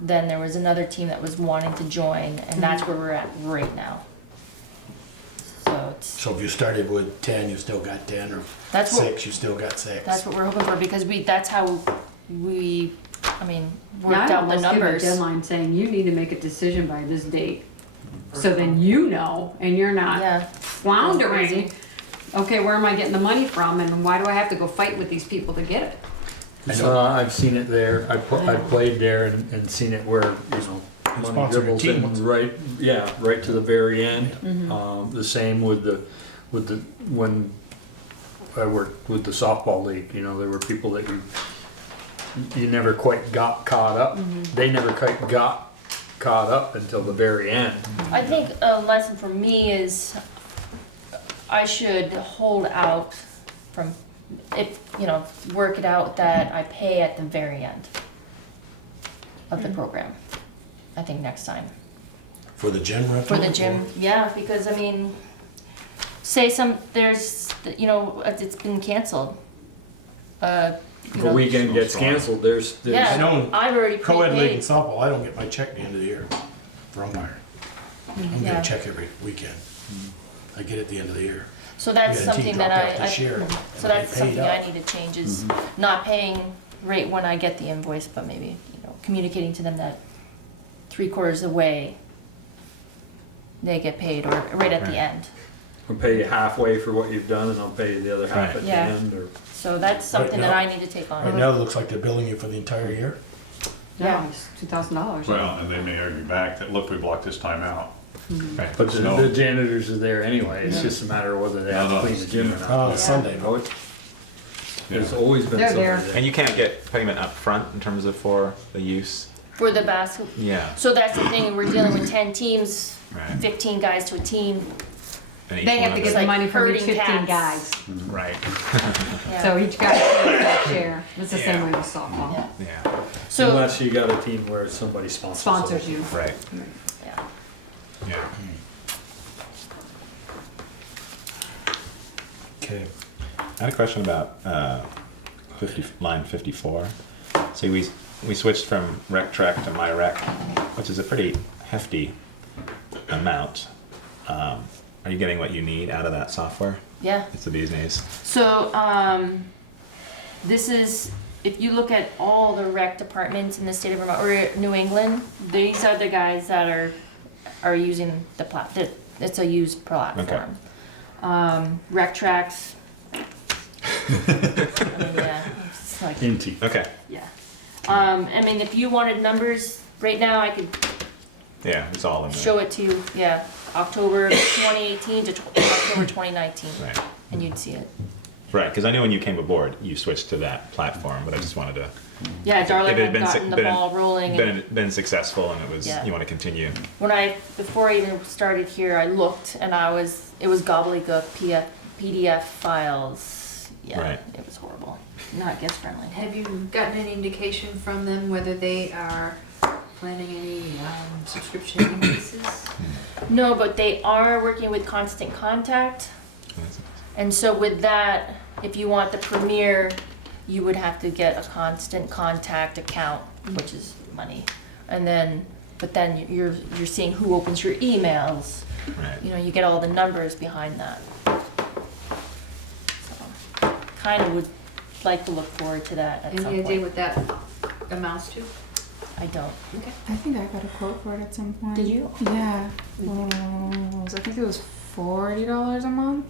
Then there was another team that was wanting to join, and that's where we're at right now. So So if you started with 10, you still got 10, or That's what- 6, you still got 6. that's what we're hoping for, because that's how we, now worked I out the almost give a numbers. deadline saying, you need to make a decision by this date. So then you know, and you're not Yeah. floundering. Crazy. Okay, where am I getting the money from, and why do I have to go fight with these people to get it? I've seen it there, I've played there and seen it where, money sponsor your dribbles team. in right to the very end. The same with when I worked with the softball league, there were people that you never quite got caught up. They never quite got caught up until the very end. I think a lesson for me is I should hold out from, work it out that I pay at the very end of the program. I think next time. For the gym rental? For the gym, yeah, because say it's been canceled. If a weekend gets canceled, there's Yeah, I know I've already Co-ed league and prepaid. softball, I don't get my check at the end of the year for umpire. I'm getting Yeah. a check every weekend. I get it at the end of the year. So that's We had a team something drop that out this year, and so they that's paid something I up. need to change is not paying right when I get the invoice, but maybe, communicating to them that 3/4 away, they get paid, or right at the Right. end. I'll pay you halfway for what you've done and I'll pay you the other half Right. at the Yeah. end, or So that's something that now- I need to take Right on. now, it looks like they're billing you for the entire year. Yeah. No, it's $2,000. Well, and they may argue back that, look, we blocked this time out. Right. but the, No. the janitors are there anyway, it's just a matter of whether they have to No, clean the gym or yeah. not. It's Sunday, Oh, There's Yeah. always been They're somebody there. there. And you can't get payment up front in terms of for the use? For the basketball. Yeah. So that's the thing, we're dealing with 10 teams, Right. 15 guys to a team. And each They have one to of get them- the like money from each herding 15 cats. guys. Right. Yeah. So each guy pays that share. It's the same Yeah. way with softball. Yeah. Yeah. So, Unless you got a team where somebody sponsors. Sponsors it. you. Right. yeah. Yeah. Okay. I had a question about line 54. See, we switched from rec track to my rec, which is a pretty hefty amount. Are you getting what you need out of that software? Yeah. It's the bee's knees. So, this is, if you look at all the rec departments in the state of Vermont, or New England, these are the guys that are using it's a used platform. Rec tracks. Yeah, it's like, Inty. Okay. yeah. If you wanted numbers, right now I could Yeah, it's all in there. show it to you, yeah, October 2018 to October 2019, Right. and you'd see it. Right, because I know when you came aboard, you switched to that platform, but I just wanted to. Yeah, Darla if it had gotten the ball rolling. And Been successful, and it was Yeah. you want to continue. before I even started here, I looked and it was gobbledygook PDF files. Yeah, Right. it was horrible. Not guest friendly. Have you gotten any indication from them whether they are planning any subscription increases? No, but they are working with Constant Contact. And so with that, if you want the Premier, you would have to get a Constant Contact account, which is money. And then, but then you're seeing who opens your emails. Right. You know, you get all the numbers behind that. So, kind of would like to look forward to that at some Any idea point. what that amounts to? I don't. Okay. I think I got a quote for it at some point. Did you? Yeah. I think it was $40 a month.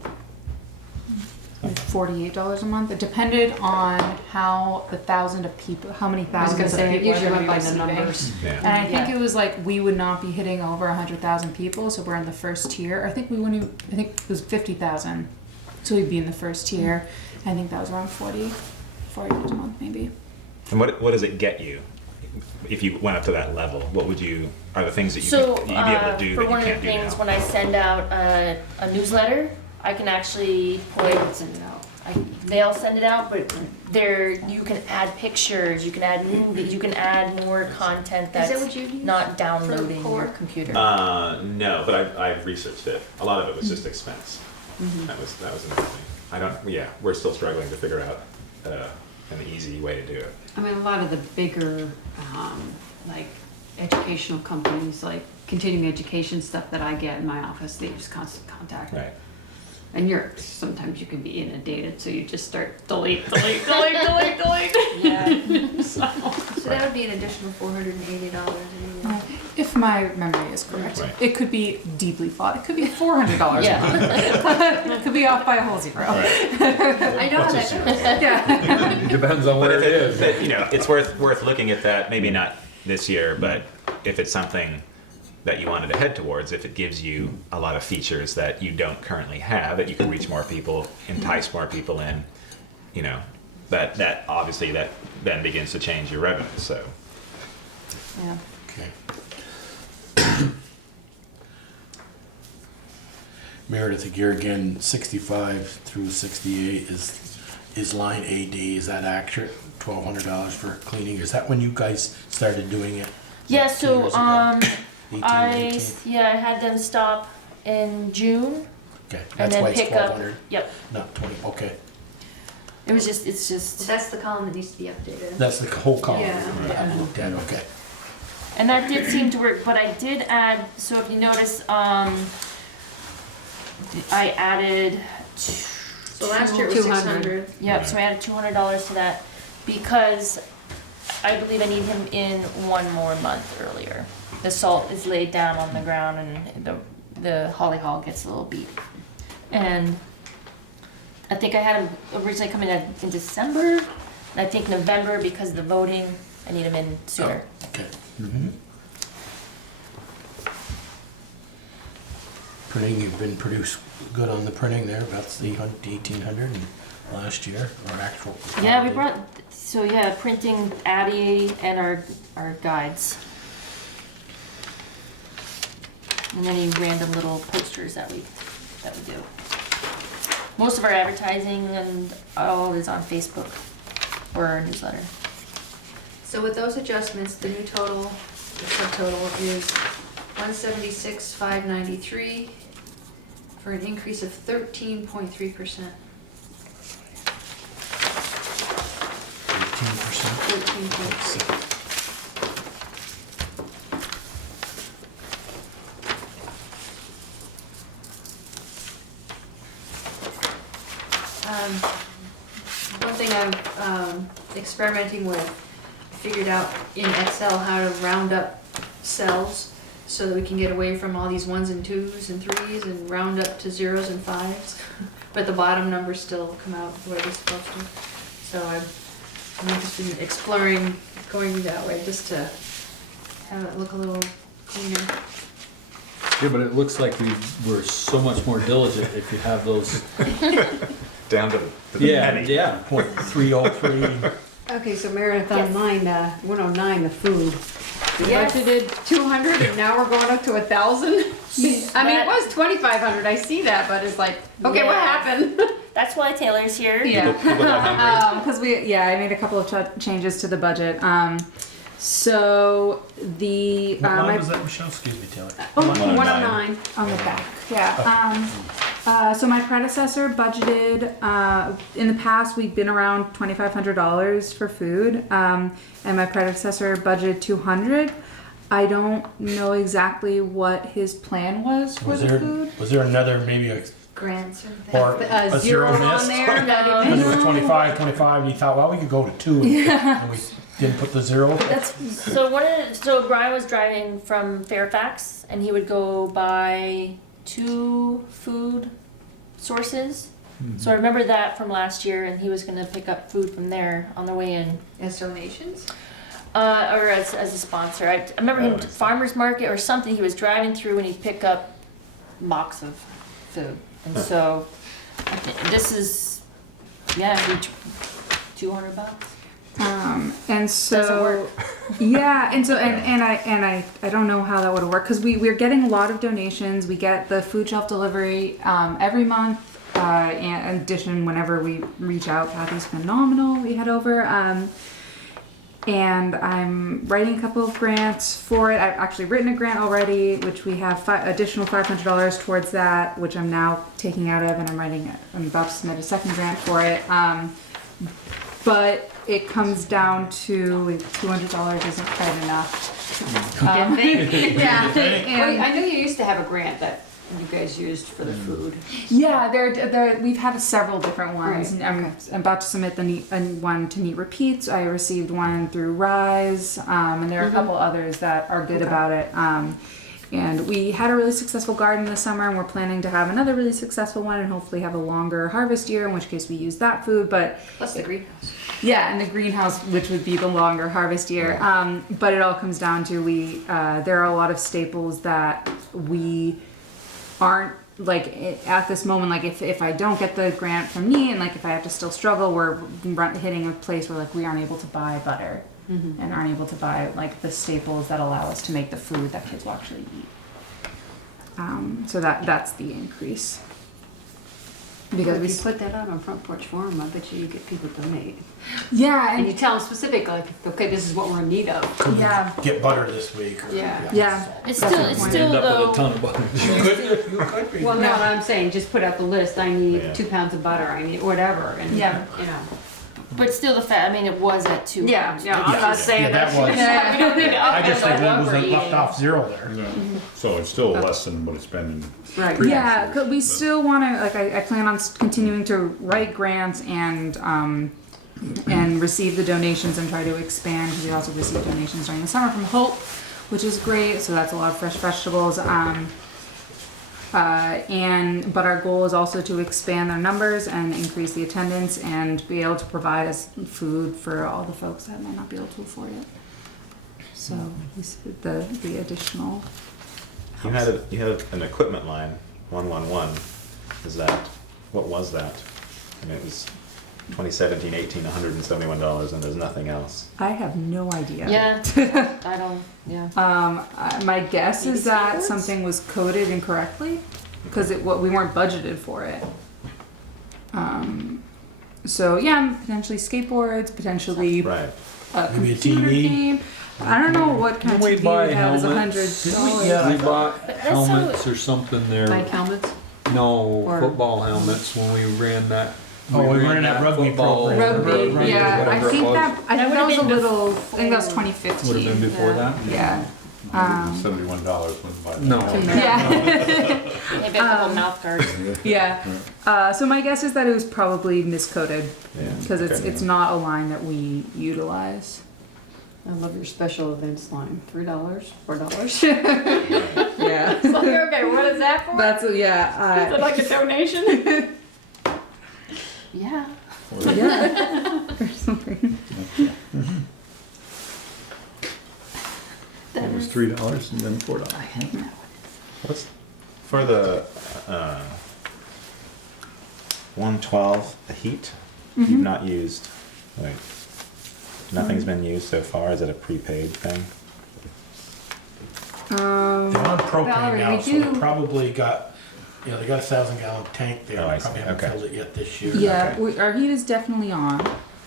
Like $48 a month. It depended on how many I was thousands gonna of say, it people are usually gonna went be by the receiving. numbers. Yeah. And I think Yeah. it was like we would not be hitting over 100,000 people, so we're in the first tier. I think we wouldn't. I think it was 50,000, so we'd be in the first tier. I think that was around $40 a month, maybe. And what does it get you? If you went up to that level, what would you? Are the things that So, you'd be able to do for that one you of can't the do things, now? when I send out a newsletter, I can actually put, Send it out. they'll send it out, but there, you can add pictures, you can add movies, you can add more content Is that that's what you use? not downloading for? your computer. No, but I've researched it. A lot of it was just expense. That was another thing. I don't. Yeah, we're still struggling to figure out an easy way to do it. I mean, a lot of the bigger, like educational companies, like continuing education stuff that I get in my office, they use Constant Contact. Right. And sometimes you can be inundated, so you just start delete. Yeah. So that would be an additional $480 a year. If my memory is correct, Right. it could be deeply flawed. It could be $400 Yeah. a month. It could be off by a whole zero. I know how that goes. Yeah. It depends on But where it is. it's worth looking at that. Maybe not this year, but if it's something that you wanted to head towards, if it gives you a lot of features that you don't currently have, that you can reach more people, entice more people in, that obviously that then begins to change your revenue. So Yeah. Okay. Meredith, here again, 65 through 68 is line AD. Is that accurate? $1,200 for cleaning. Is that when you guys started doing it? Yeah, 2 so, years ago? 18, I 19? had them stop in June Okay, and that's then why it's pick up, 1,200, yep, not 20. Okay, it's So just, that's the column that needs to be updated. that's the whole column. Yeah. I looked at. Okay. and that did seem to work, but I did add, so if you notice, I added. So last year it was 200. 600. Yep, so I added $200 to that because I believe I need him in one more month earlier. The salt is laid down on the ground and the holly hall gets a little beat. And I think I had him originally coming in December, and I think November because of the voting, I need him in sooner. Okay. Printing, you've been produced good on the printing there, about 1,800 last year, or actual. Yeah, we brought, printing Addie and our guides. And any random little posters that we do. Most of our advertising and all is on Facebook or our newsletter. So with those adjustments, the new total, the subtotal is 176,593 for an increase of 13.3%. 18%. 13.3. One thing I'm experimenting with, figured out in Excel how to round up cells so that we can get away from all these 1s and 2s and 3s and round up to 0s and 5s, but the bottom numbers still come out the way they're supposed to. So I'm interested in exploring going that way just to have it look a little cleaner. Yeah, but it looks like we're so much more diligent if you have those. Down to the Yeah, penny. yeah. .303. Okay, so Meredith, on Yes. mine, 109, the food. We Yes. budgeted 200 and now we're going up to 1,000? I mean, it That- was 2,500, I see that, but it's like, okay, what Yeah. happened? That's why Taylor's here. Yeah. People got hungry. Because I made a couple of changes to the budget. So the What line my was that, Michelle? Excuse me, Taylor. oh, 109. on the back, yeah. So my predecessor budgeted. In the past, we've been around $2,500 for food, and my predecessor budgeted 200. I don't know exactly what his plan was for Was the there, food. was there another, maybe a, Grants or or a zero on missed? there. Because it was 25, and he thought, well, we could go to 2, and we didn't put the 0. So Brian was driving from Fairfax, and he would go by 2 food sources. So I remember that from last year, and he was gonna pick up food from there on the way in. as donations? Or as a sponsor. I remember him farmer's market or something. He was driving through and he'd pick up a box of food. And so this is, yeah, $200. And so Doesn't work. yeah, and so I don't know how that would work because we're getting a lot of donations. We get the food shelf delivery every month. In addition, whenever we reach out, Kathy's phenomenal. We head over. And I'm writing a couple of grants for it. I've actually written a grant already, which we have additional $500 towards that, which I'm now taking out of, and I'm about to submit a second grant for it. But it comes down to $200 isn't quite enough. Yeah. Wait, And I know you used to have a grant that you guys used for the food. yeah, we've had several different ones. Right, And I'm about to submit one to Neat Repeats. I received one through Rise, and there are a couple others that are good about it. And we had a really successful garden this summer, and we're planning to have another really successful one, and hopefully have a longer harvest year, in which case we use that food. But Plus the greenhouse. yeah, and the greenhouse, which would be the longer harvest year. But it all comes down to there are a lot of staples that we aren't like at this moment. Like if I don't get the grant from me, and like if I have to still struggle, we're hitting a place where like we aren't able to buy butter and aren't able to buy like the staples that allow us to make the food that kids will actually eat. So that's the increase. Because If we you put that out on Front Porch Forum, I bet you get people to donate. yeah And you tell them specifically, like, okay, this is what we're in need of. Could we Yeah. get butter this week? Or, yeah. It's That's still, the it's point. still End up though. with a ton of butter. You could be. Well, no, what I'm saying, just put out the list, I need Yeah. 2 pounds of butter, I need whatever, and, you Yeah. know. But still the fact, I mean, it was at 2. Yeah, I'm not saying Yeah, that was. Yeah. we don't need to up I just the think that was lumber a left eating. off 0 there. Yeah. So it's still less than what it's been in. Right. Yeah, 'cause we still want to like. I plan on continuing to write grants and receive the donations and try to expand. We also receive donations during the summer from Hope, which is great. So that's a lot of fresh vegetables. But our goal is also to expand their numbers and increase the attendance and be able to provide us food for all the folks that might not be able to afford it. So the additional. You had an equipment line, 111. What was that? And it was 2017, 18, $171, and there's nothing else. I have no idea. Yeah. I don't, yeah. My guess Maybe is that skateboards? something was coded incorrectly because we weren't budgeted for it. So yeah, potentially skateboards, potentially Right. a Maybe a computer TV? game. I don't know what kind of Didn't we TV buy we have is helmets? $100. Yeah. We bought But that's helmets or something there. Like helmets? No, Or- football helmets when we ran that. Oh, we ran that rugby football- program. Rugby, yeah. I whatever it think was. that That was a would've been little. I think that was 2015. Would have been before that? Yeah. $71 wouldn't buy that. No. Yeah. Maybe a couple mouth guards. Yeah. So my guess is that it was probably miscoded Yeah. because Okay. it's not a line that we utilize. I love your special events line, $3, $4. Yeah. It's like, okay, what is that for? That's Is it yeah. like a donation? Yeah. Yeah. Or something. That was $3 and then $4. What's for the 112, the heat? You've not used, like, nothing's been used so far. Is it a prepaid thing? They're on propane Valerie, now, we so they do- probably got, they got a 1,000-gallon tank there. Oh, I They probably see. haven't Okay. filled it yet this year. Yeah, Okay. our heat is definitely on.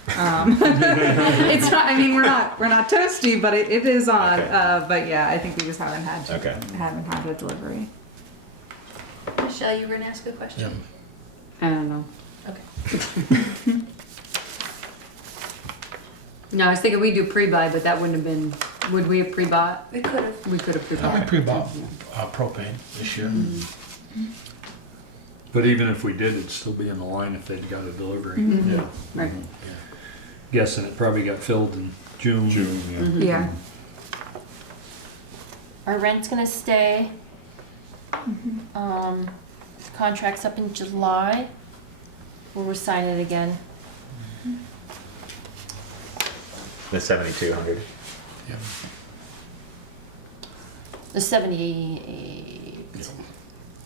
It's not. I mean, we're not toasty, but it is on. Okay. But yeah, I think we just haven't had Okay. haven't had a delivery. Michelle, you were gonna ask a question? I don't know. Okay. No, I was thinking we do pre-buy, but that wouldn't have been, would we have pre-bought? We could have. We could have I pre-bought. pre-bought propane this year. But even if we did, it'd still be in the line if they'd got a delivery. Mhm. Yeah. Right. Guessing it probably got filled in June. June, Yeah. Our rent's gonna stay. Contract's up in July. We'll sign it again. The 7,200. Yeah. The 78.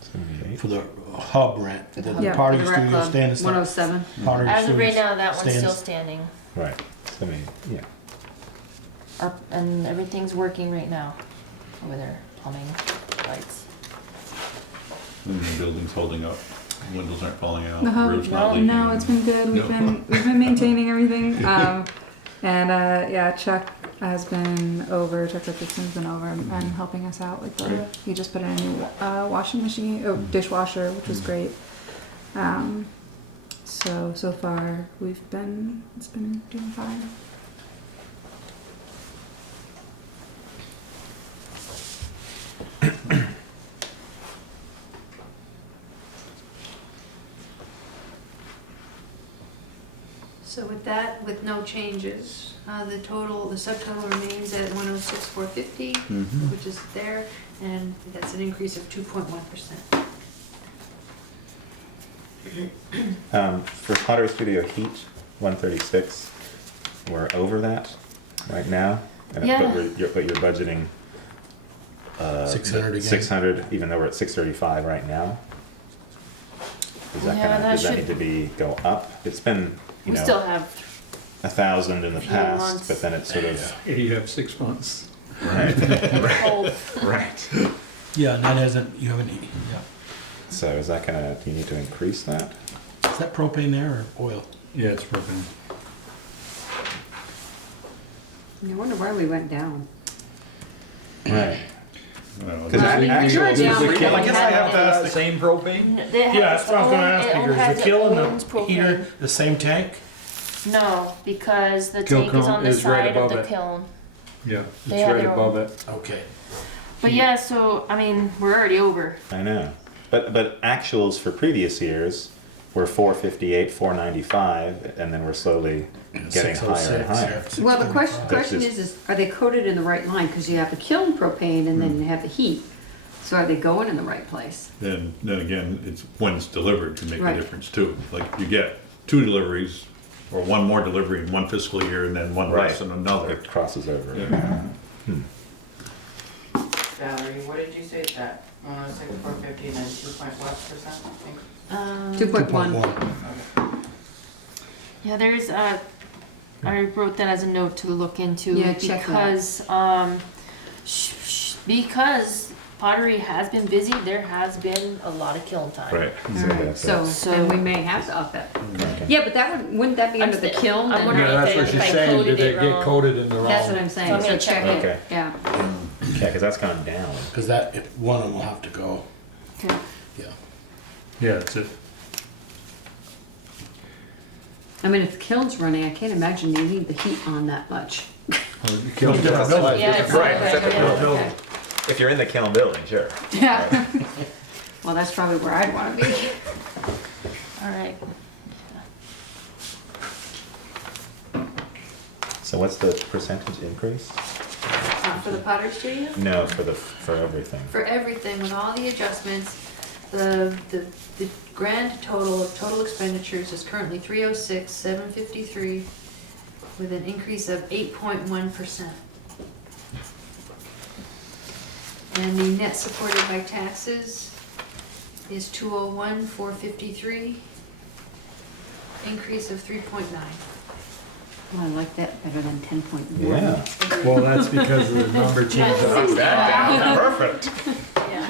78. For the hub rent, the hub. Yeah, party For the rec studio club, stand is 107. Pottery As of right Studios now, that one's still stands. standing. Right. I mean, yeah. And everything's working right now over there, plumbing, lights. and the building's holding up, windows aren't falling out, The hub- roof's not leaking. No, it's been good. We've been maintaining everything. And yeah, Chuck has been over. Chuck Richardson's been over and helping us out with the. He just put in a new washing machine, dishwasher, which was great. So far it's been doing fine. So with that, with no changes, the subtotal remains at 106,450, which is there, and that's an increase of 2.1%. For Pottery Studio heat, 136, we're over that right now. Yeah. But you're budgeting 600 again. 600, even though we're at 635 right now. Is that Yeah, that does that should- need to go up? It's been, We still have 1,000 in the few past, months. but then it's sort of Yeah, you have 6 months. right, cold. right. Yeah, and that hasn't, you haven't, yeah. So is that do you need to increase that? Is that propane there or oil? Yeah, it's propane. I wonder why we went down. Right. Well, Because Well, we actually, were down. I guess I have to ask the Same propane? Yeah, that's what I was gonna ask you. Is the kiln and the heater the same tank? No, because the Kiln tank is on the is right side of above the it. kiln. Yeah, They it's have right their above own. it. Okay. But yeah, so I mean, we're already over. I know. But actuals for previous years were 458, 495, and then we're slowly getting higher and higher. Well, the question That's is, are they coded in the right line? Because you have the kiln propane and then you have the heat. So are they going in the right place? Then again, it's when it's delivered can make Right. a difference too. Like you get 2 deliveries or 1 more delivery in 1 fiscal year and then 1 less in another. It crosses over. Yeah. Valerie, what did you say that 106,450 and then 2.what%? I think? 2.1. 2.1. Yeah, there's I wrote that as a note to look into Yeah, check because because pottery has been busy. There has been a lot of kiln time. Right. Alright, so then we may have to up it. Yeah, but wouldn't that be I'm under the st- kiln? I'm and- wondering Yeah, that's if what I she's saying. coded Did it they get wrong. coded in the wrong? That's what I'm saying, So I'm so gonna check check it, Okay. yeah. Yeah, because that's gone down. Because that, if one of them will have to go, Okay. yeah. Yeah, that's it. I mean, if the kiln's running, I can't imagine you need the heat on that much. You killed Different that. building. Yeah, it's Right, like- separate yeah. building. If you're in the kiln building, sure. Yeah. Well, that's probably where I'd wanna be. All right. So what's the percentage increase? For the Pottery Studio? No, for everything. For everything, with all the adjustments, the grand total of total expenditures is currently 306,753, with an increase of 8.1%. And the net supported by taxes is 201,453, increase of 3.9. Well, I like that better than 10.1. Yeah. Well, that's because of the number change. Perfect. Yeah.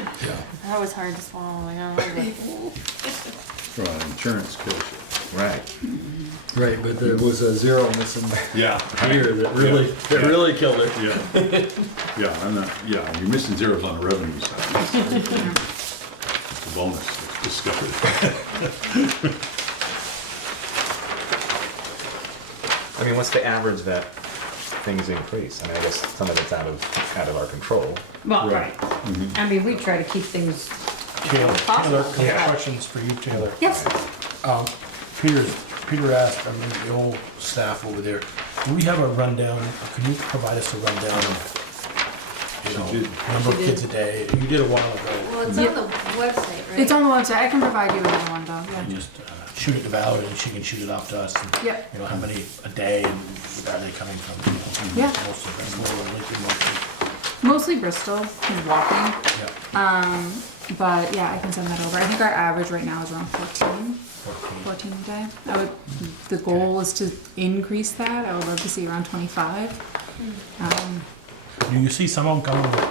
That was hard to swallow, I know. Well, insurance kills you. Right. Right, but there was a zero missing Yeah. here that really killed it. Yeah. Yeah, I'm not, yeah, you're missing zeros on the revenue side. It's a bonus, it's discovered. I mean, what's the average that things increase? I mean, I guess some of it's out of our control. Well, Right. right. I mean, we try to keep things Taylor, possible. a couple questions for you, Taylor. Yes. Peter asked, I mean, the old staff over there, do we have a rundown, or can you provide us a rundown of, number of kids a day? You did a while ago. Well, it's on the website, right? It's on the website. I can provide you another one though. Yeah. Just shoot it to Val, and she can shoot it off to us. And, Yep. you know, how many a day, and where are they coming from? You know, Yeah. Most of them, Laurel and Lincoln, mostly. Mostly Bristol. He's walking. Yeah. But yeah, I can send that over. I think our average right now is around 14 a day. The goal is to increase that. I would love to see around 25. Do you see some of them coming with,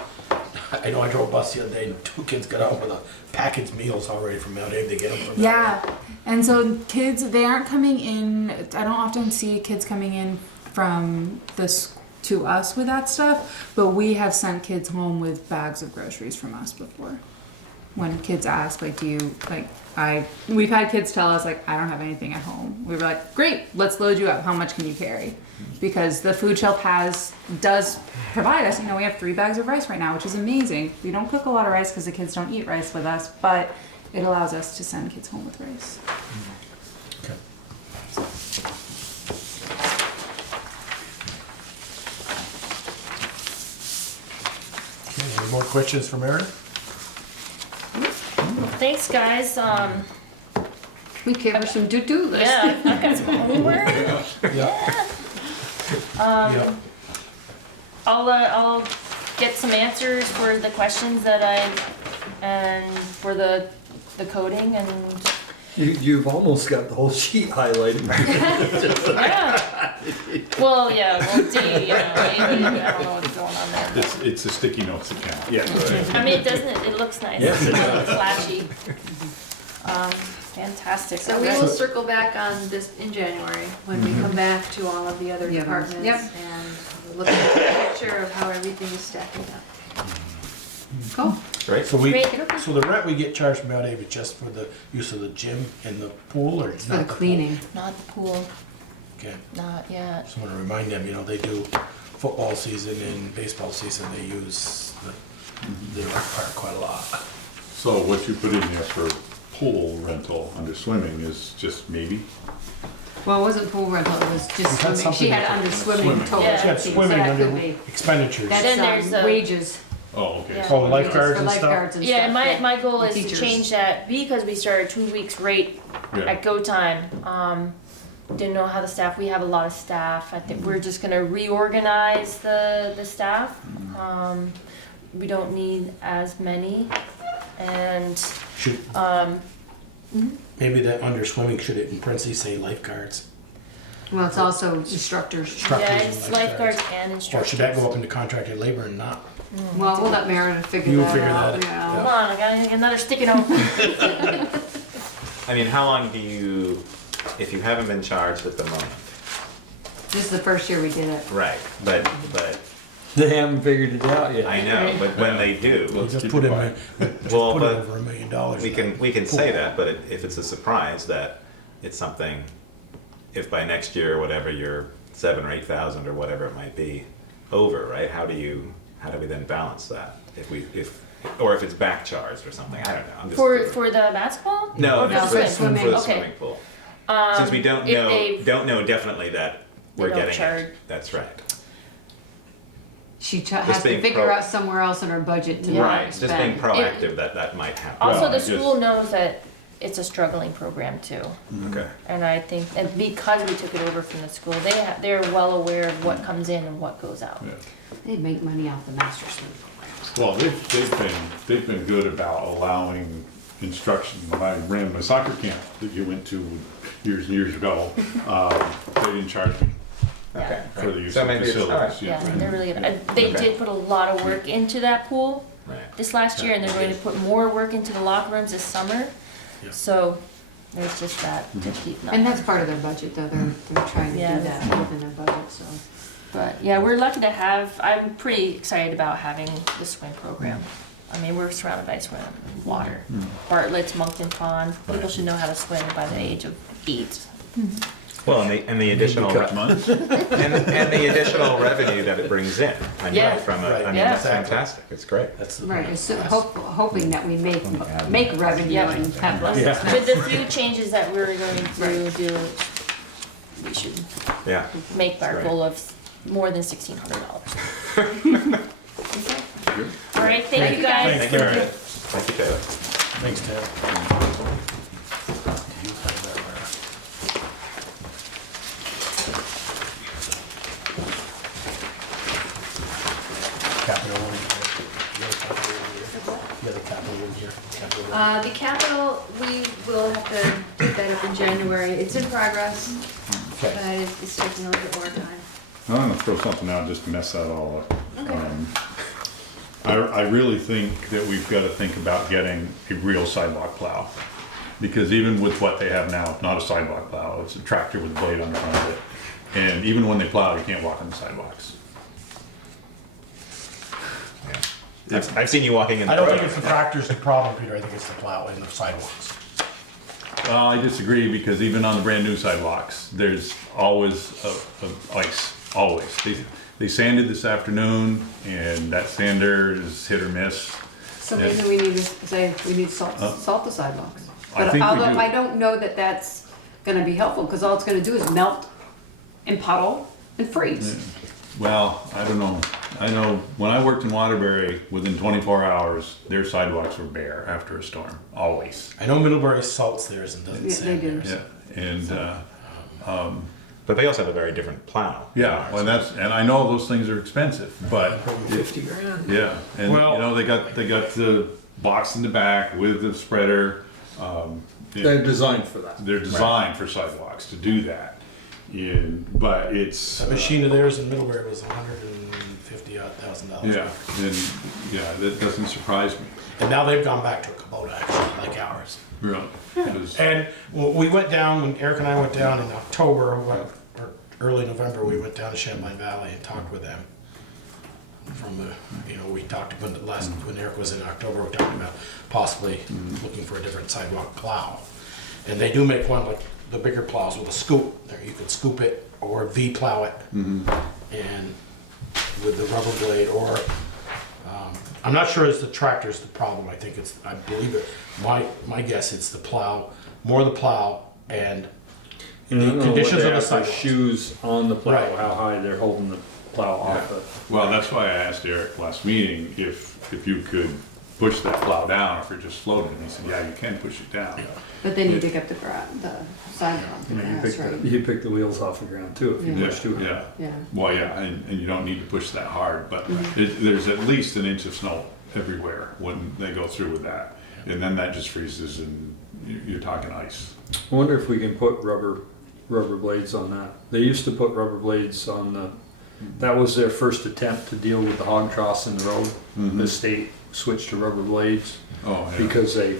I know I drove a bus the other day, and 2 kids got out with a packaged meals already from Mount Abe. They get them from Yeah, and so kids, they aren't coming in. I don't often see kids coming in from this to us with that stuff, but we have sent kids home with bags of groceries from us before. When kids ask, like, do you, like, we've had kids tell us, like, I don't have anything at home. We were like, great, let's load you up. How much can you carry? Because the food shelf does provide us, we have 3 bags of rice right now, which is amazing. We don't cook a lot of rice because the kids don't eat rice with us, but it allows us to send kids home with rice. Okay. Okay, any more questions for Meredith? Thanks, guys. We gave her some to-do list. Yeah, I've got some homework. Yeah. I'll get some answers for the questions and for the coding and You've almost got the whole sheet highlighted. yeah. Well, D, maybe I don't know what's going on there. It's a sticky notes account. Yeah. I mean, it doesn't. It looks nice. Yes, it It's does. flashy. Fantastic. So we will circle back on this in January, when we come back to all of the other Yeah. departments. Yep. And we'll look at the picture of how everything is stacking up. Cool. Great. So Great. so the rent we get charged from Mount Abe is just for the use of the gym and the pool, or It's for the cleaning. Not the pool. Okay. Not yet. Just want to remind them, they do football season and baseball season, they use the rec park quite a lot. So what you put in there for pool rental under swimming is just maybe? Well, it wasn't pool rental, it was just had swimming. She something had with under swimming swimming. total. Yeah. She had So swimming that under could be. expenditures. Then there's That's a- wages. Oh, okay. Yeah. Oh, Wages lifeguards for and stuff? lifeguards and Yeah, stuff, and my goal is to Teachers. change that because we started 2 weeks rate Yeah. at go time. Didn't know how the staff. We have a lot of staff. I think we're just gonna reorganize the staff. We don't need as many, and Should, maybe that under swimming, should it in parentheses say lifeguards? Well, it's also instructors. Instructors yeah, and it's lifeguards and Or instructors. should that go up into contracted labor and not? Well, we'll let Meredith figure You'll that figure out. that Yeah. Hold on, I gotta get another sticky note. I mean, how long do you, if you haven't been charged at the moment? This is the first year we did it. Right, but They haven't figured it out yet. I know, but when they do, We'll just keep put it in, quiet. well, put in but over $1 million. we can say that, but if it's a surprise that it's something, if by next year, whatever, you're 7,000 or 8,000 or whatever it might be over, right? How do we then balance that? Or if it's back charged or something, I don't know. I'm just For the basketball? no, Or no, for for the swimming? for the Okay. swimming pool. Since we don't if they- know definitely that we're don't getting charge. it. That's right. She has to being figure pro- out somewhere else in her budget to Right, not just being spend. proactive that might happen. Also, Well, the I just- school knows that it's a struggling program too. Okay. And I think, and because we took it over from the school, they're well aware of what comes in and what goes out. Yeah. They make money off the master swim Well, they've been good about allowing instruction. When I ran my soccer camp that you went to years and years ago, they didn't charge me Okay. for the use So of maybe it's, all right. facilities. Yeah, they're really good. They Okay. did put a lot of work into that pool Right. this last year, and they're going to put more work into the locker rooms this summer. Yeah. So there's just that to keep. And that's part of their budget, though, they're trying to Yeah. do that within their budget, so. But yeah, we're lucky to have. I'm pretty excited about having the swim program. I mean, we're surrounded by swim water. Bartlett's, Moncton Pond. People should know how to swim by the age of 8. Well, and the additional and the additional revenue that it brings in. I know Yeah. from Right. I mean, Yeah. that's fantastic. It's great. That's the Right, point. so hoping that we make revenue Yeah. and have less Yeah. expense. With the few changes that we're going to do, we should Yeah. make our Right. goal of more than $1,600. All right, thank you guys. Thank you, Meredith. Thank you, Taylor. Thanks, Ted. Do you have that, Laura? Capital one here. You have the capital one here. Capital one. The capital, we will have to put that up in January. It's in progress, but Okay. it's taking a little bit more time. I'm gonna throw something out just to mess that all up. I really think that we've gotta think about getting a real sidewalk plow. Because even with what they have now, it's not a sidewalk plow, it's a tractor with a blade on the front of it. And even when they plow, you can't walk on the sidewalks. I've seen you walking in the I don't road. think it's the tractor's the problem, Peter, I think it's the plow and the sidewalks. Well, I disagree because even on the brand new sidewalks, there's always ice, always. They sanded this afternoon and that sander is hit or miss. So maybe we need to say, we need to salt the sidewalks. I But think we although do. I don't know that that's gonna be helpful, because all it's gonna do is melt and puddle and freeze. Well, I don't know. I know when I worked in Waterbury, within 24 hours, their sidewalks were bare after a storm, always. I know Middlebury salts theirs and doesn't Yeah, sand they do. theirs. Yeah, and, But they also have a very different plow. yeah, well, and I know those things are expensive, but, 50 grand. yeah. And, you Well- know, they got the box in the back with the spreader. They're designed for that. They're designed for sidewalks to do that. But it's. That machine of theirs in Middlebury was $150,000. Yeah, and, yeah, that doesn't surprise me. And now they've gone back to a Kubota, actually, like ours. Really. Because- And we went down, when Eric and I went down in October, or early November, we went down to Champlain Valley and talked with them. From the, we talked, when Eric was in October, we talked about possibly looking for a different sidewalk plow. And they do make one like the bigger plows with a scoop. There, you can scoop it or V-plow it. And with the rubber blade, or, I'm not sure it's the tractor's the problem. I believe it, my guess, it's the plow, more the plow and And I don't know what conditions they of the have for sidewalks. shoes on the plow, Right. how high they're holding the plow off of. Well, that's why I asked Eric last meeting if you could push that plow down, if you're just floating. He said, yeah, you can push it down. But they need to get the sidewalk, You know, that's right. you pick the wheels off the ground too if you Yeah. push too hard. Yeah. Yeah. Well, yeah, and you don't need to push that hard, but there's at least an inch of snow everywhere when they go through with that. And then that just freezes and you're talking ice. I wonder if we can put rubber blades on that. They used to put rubber blades on that was their first attempt to deal with the hog troughs in the road. The state switched to rubber blades Oh, yeah. because they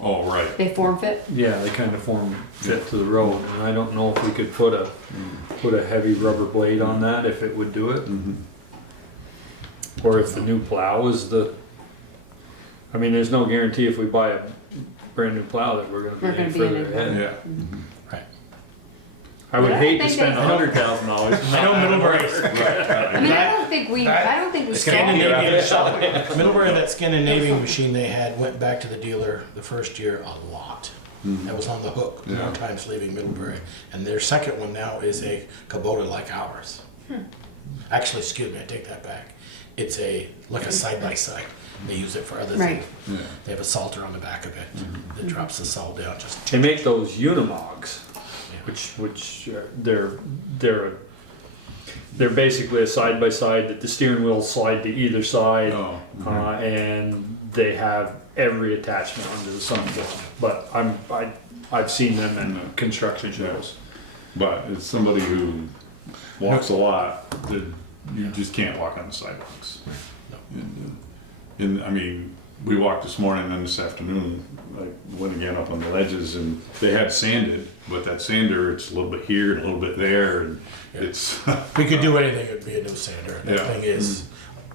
Oh, right. They form fit? they kind of form fit to the road. And I don't know if we could put a heavy rubber blade on that, if it would do it. Or if the new plow is I mean, there's no guarantee if we buy a brand new plow that we're gonna be any further ahead. Yeah. Right. I would But I hate don't to think spend they- $100,000. I know Middlebury. I mean, I don't think we Scandinavian, Middlebury, that Scandinavian machine they had went back to the dealer the first year a lot. That was on the hook more times leaving Middlebury. And their second one now is a Kubota like ours. Actually, excuse me, I take that back. It's like a side-by-side. They use it for other Right. things. They have a salter on the back of it that drops the salt down just. They make those Unimogs, Yeah. which they're they're basically a side by side that the steering wheels slide to either side, Oh, and they have every attachment under the sun for them. But I've seen them in construction shows. But it's somebody who walks a lot, that you just can't walk on the sidewalks. And I mean, we walked this morning and this afternoon, like, went again up on the ledges, and they had sanded, but that sander, it's a little bit here and a little bit there, and it's. If we could do anything, it'd be a new sander. That Yeah. thing is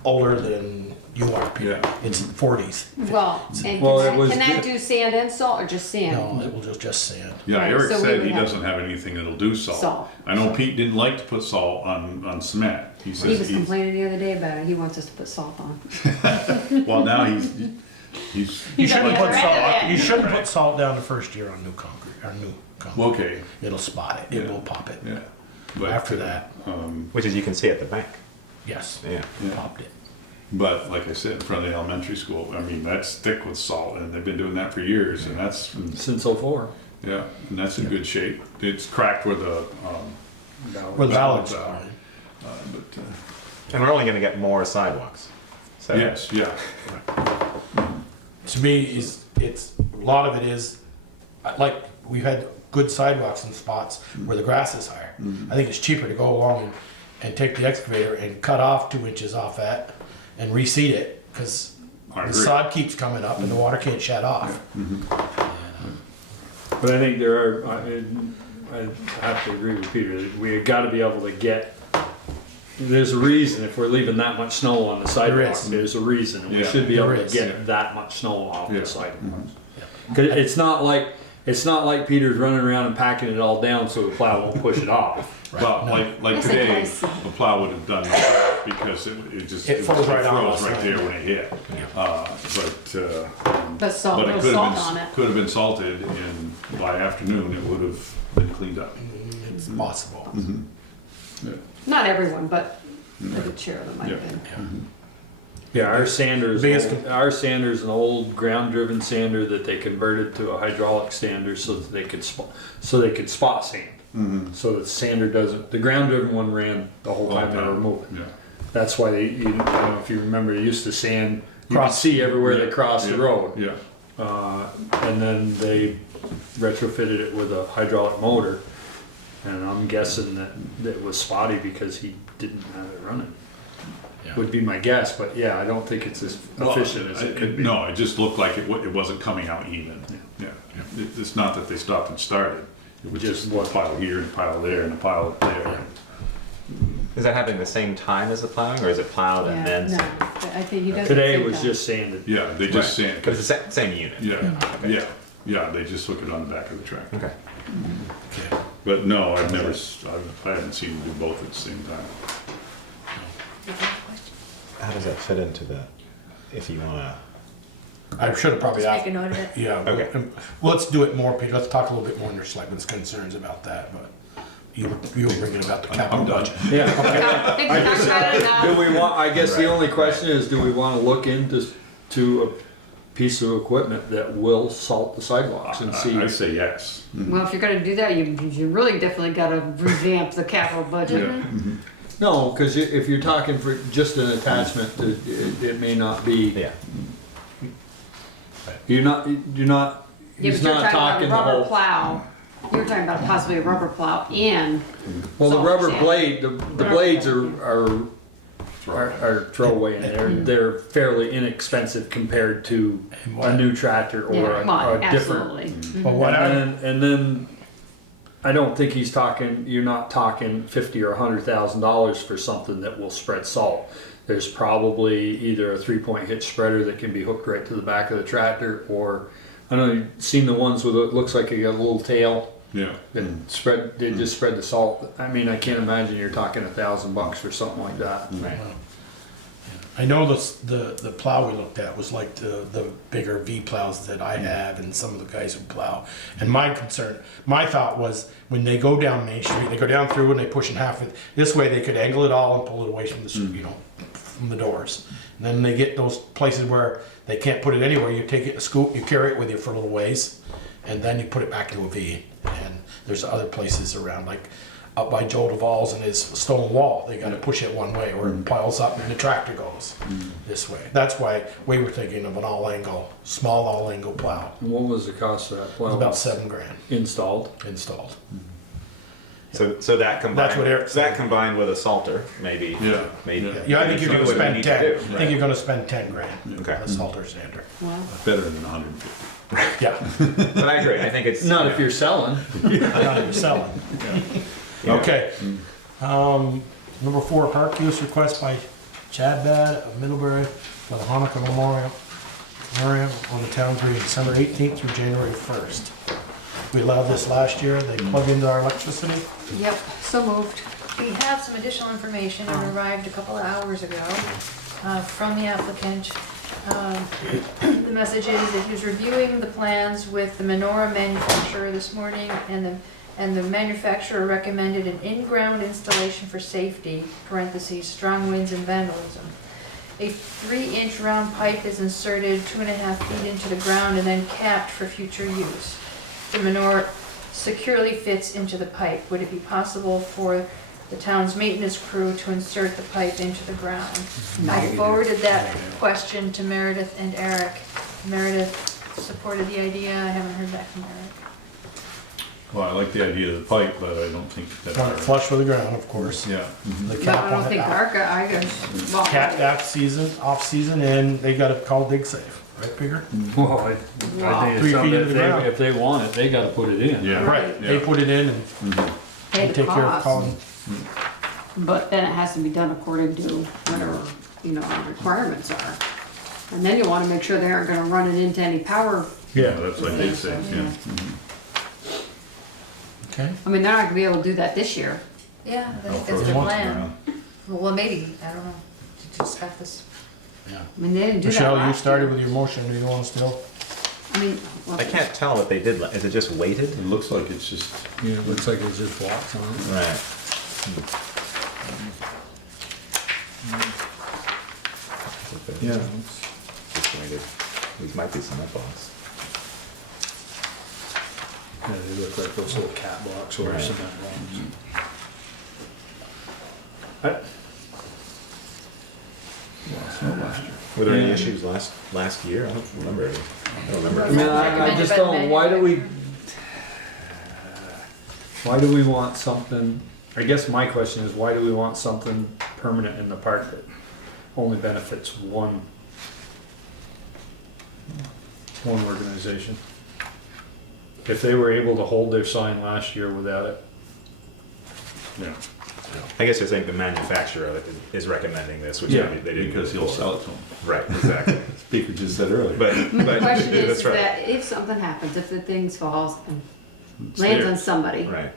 older than you are, Peter. Yeah. It's 40s. Well, and Well, it can was that, can that good. do sand and salt or just sand? No, it will just sand. Yeah, Right, Eric so we said would he have- doesn't have anything that'll do salt. Salt. I know Pete didn't like to put salt on cement. He He says was complaining the other day about it. He wants us to put salt on. well, now he's You shouldn't Yeah, put right, salt. yeah. You shouldn't put salt down the first year on new concrete or new concrete. okay. It'll spot it. It Yeah. will pop it. Yeah. But After that, Which is you can see at the bank. yes, Yeah. Yeah. popped it. But like I said, in front of the elementary school, I mean, that's thick with salt, and they've been doing that for years, and that's, Since '04. yeah, and that's in good shape. It's cracked where the, Where the ballards Ballards are. are. but, And we're only going to get more sidewalks. So yes, yeah, To me, it's a lot of it is like we've had good sidewalks in spots where the grass is higher. I think it's cheaper to go along and take the excavator and cut off 2 inches off that and reseed it because I the agree. sod keeps coming up and the water can't shut off. But I think there are, I have to agree with Peter, that we got to be able to get, there's a reason if we're leaving that much snow on the sidewalk, is. there's a reason. And we Yeah, should be able there to is. get that much snow off Yeah. the sidewalks. 'Cause it's not like Peter's running around and packing it all down so the plow won't push it off. but like That's a today, nice- the plow would have done that because it just. It falls right on froze us. right there when it hit. But salt, But no it could salt have on been, it. could have been salted, and by afternoon, it would have been cleaned up. It's possible. Not everyone, but a good share of them might have Yeah. been. Yeah, our sander's, Biggest- our sander's an old ground-driven sander that they converted to a hydraulic sander so that they could spot sand. So that the sander doesn't, the ground-driven one ran the whole time they were moving. Yeah. That's why they, I don't know if you remember, they used to sand, you could Cross- see everywhere they Yeah, crossed the yeah, road. Yeah. And then they retrofitted it with a hydraulic motor. And I'm guessing that it was spotty because he didn't have it running. Yeah. Would be my guess, but yeah, I don't think it's as Well, efficient as it could be. No, it just looked like it wasn't coming out even. Yeah. It's not that they stopped and started. It was just one pile here and a pile there and a pile there. is that happening at the same time as the plowing, or is it plowed and Yeah, then? no, but I think he does. Today was just sanded. Yeah, they just sand. But it's the same unit. Yeah, they just hook it on the back of the tractor. Okay. Okay. But no, I haven't seen them do both at the same time. How does that fit into the? If you want to. I should have probably Just asked. make a note of it. Yeah. Okay. Well, let's do it more, Peter. Let's talk a little bit more on your selectmen's concerns about that. But you were bringing about the capital I'm done. budget. Yeah. I think we talked about it enough. Do we want, I guess the only question is, do we want to look into a piece of equipment that will salt the sidewalks and see? I say yes. Well, if you're gonna do that, you really definitely gotta revamp the capital budget. Yeah. No, because if you're talking for just an attachment, it may not be, Yeah. you're not, Yeah, he's but you're not talking talking about the a rubber whole. plow. You were talking about possibly a rubber plow and Well, the salt rubber sand. blade, the blades are throwaway and they're fairly inexpensive compared to a new tractor or yeah, well, a different. absolutely. But what I And then I don't think he's talking, you're not talking $50,000 or $100,000 for something that will spread salt. There's probably either a 3-point hitch spreader that can be hooked right to the back of the tractor, or I know you've seen the ones with it looks like you got a little tail Yeah. that they just spread the salt. I mean, I can't imagine you're talking $1,000 for something like that. I know the plow we looked at was like the bigger V plows that I have and some of the guys who plow. And my thought was when they go down Main Street, they go down through and they push in half it. This way they could angle it all and pull it away from the from the doors. And then they get those places where they can't put it anywhere. You take it in a scoop, you carry it with you for a little ways, and then you put it back to a V. And there's other places around like up by Joe Duvall's and his stone wall. They gotta push it one way or it piles up and the tractor goes this way. That's why we were thinking of an small all-angle plow. And what was the cost of that It plow? was about $7,000 Installed? installed. So that combined, That's what Eric said. that combined with a salter, maybe. Yeah. Maybe. Yeah, I think you're gonna what we spend need to 10. do. I think you're gonna spend $10,000 Okay. on a salter sander. Wow. Better than 150. Yeah, But I agree. I think it's Not if you're selling. not if you're selling. you know, Okay. Number 4, park use request by Chad Bad of Middlebury for the Hanukkah Memorial on the town green, December 18th through January 1st. We allowed this last year. They plug into our electricity. Yep, so moved. We have some additional information that arrived a couple of hours ago from the applicant. The message is that he was reviewing the plans with the menorah manufacturer this morning, and the manufacturer recommended an in-ground installation for safety, parentheses, strong winds and vandalism. A 3-inch round pipe is inserted 2.5 feet into the ground and then capped for future use. The menorah securely fits into the pipe. Would it be possible for the town's maintenance crew to insert the pipe into the ground? I forwarded that question to Meredith and Eric. Meredith supported the idea. I haven't heard back from Eric. Well, I like the idea of the pipe, but I don't think that. Want it flush with the ground, of course. Yeah. The But cap I don't on think it. our guy, I guess, well, Cap off season, and they got to call dig safe, right, Bigger? Well, I think 3 it's something, feet into the ground. if they want it, they gotta put it in. Yeah. Right. They Yeah. put it in and pay they the take care of cost. calling. But then it has to be done according to whatever, the requirements are. And then you wanna make sure they aren't gonna run it into any power. Yeah, that's like they say, yeah. Okay. I mean, they're not gonna be able to do that this year. Yeah, I think for that's a their month plan. Well, maybe, I don't know. Just got this. Yeah. I mean, they didn't do that Michelle, you last started year. with your motion. Do you want to still? I mean, well, I can't tell what they did. Is it just weighted? It looks like it's just, Yeah, it looks like it's just blocks on it. Right. yeah. Just weighted. These might be some nipples. Yeah, they look like those little cat blocks or Right. cement blocks. Were there any Yeah. issues last year? I don't remember any. I don't remember. I mean, I Recommended just by the don't, why do we want something, I guess my question is, why do we want something permanent in the park that only benefits one organization? If they were able to hold their sign last year without it, Yeah, I guess you're saying the manufacturer of it is recommending this, which yeah, they didn't. because he'll before. sell it to them. Right, exactly. Speaker just said earlier. But, the question is that's right. that if something happens, if the thing falls and It's lands there. on somebody, Right.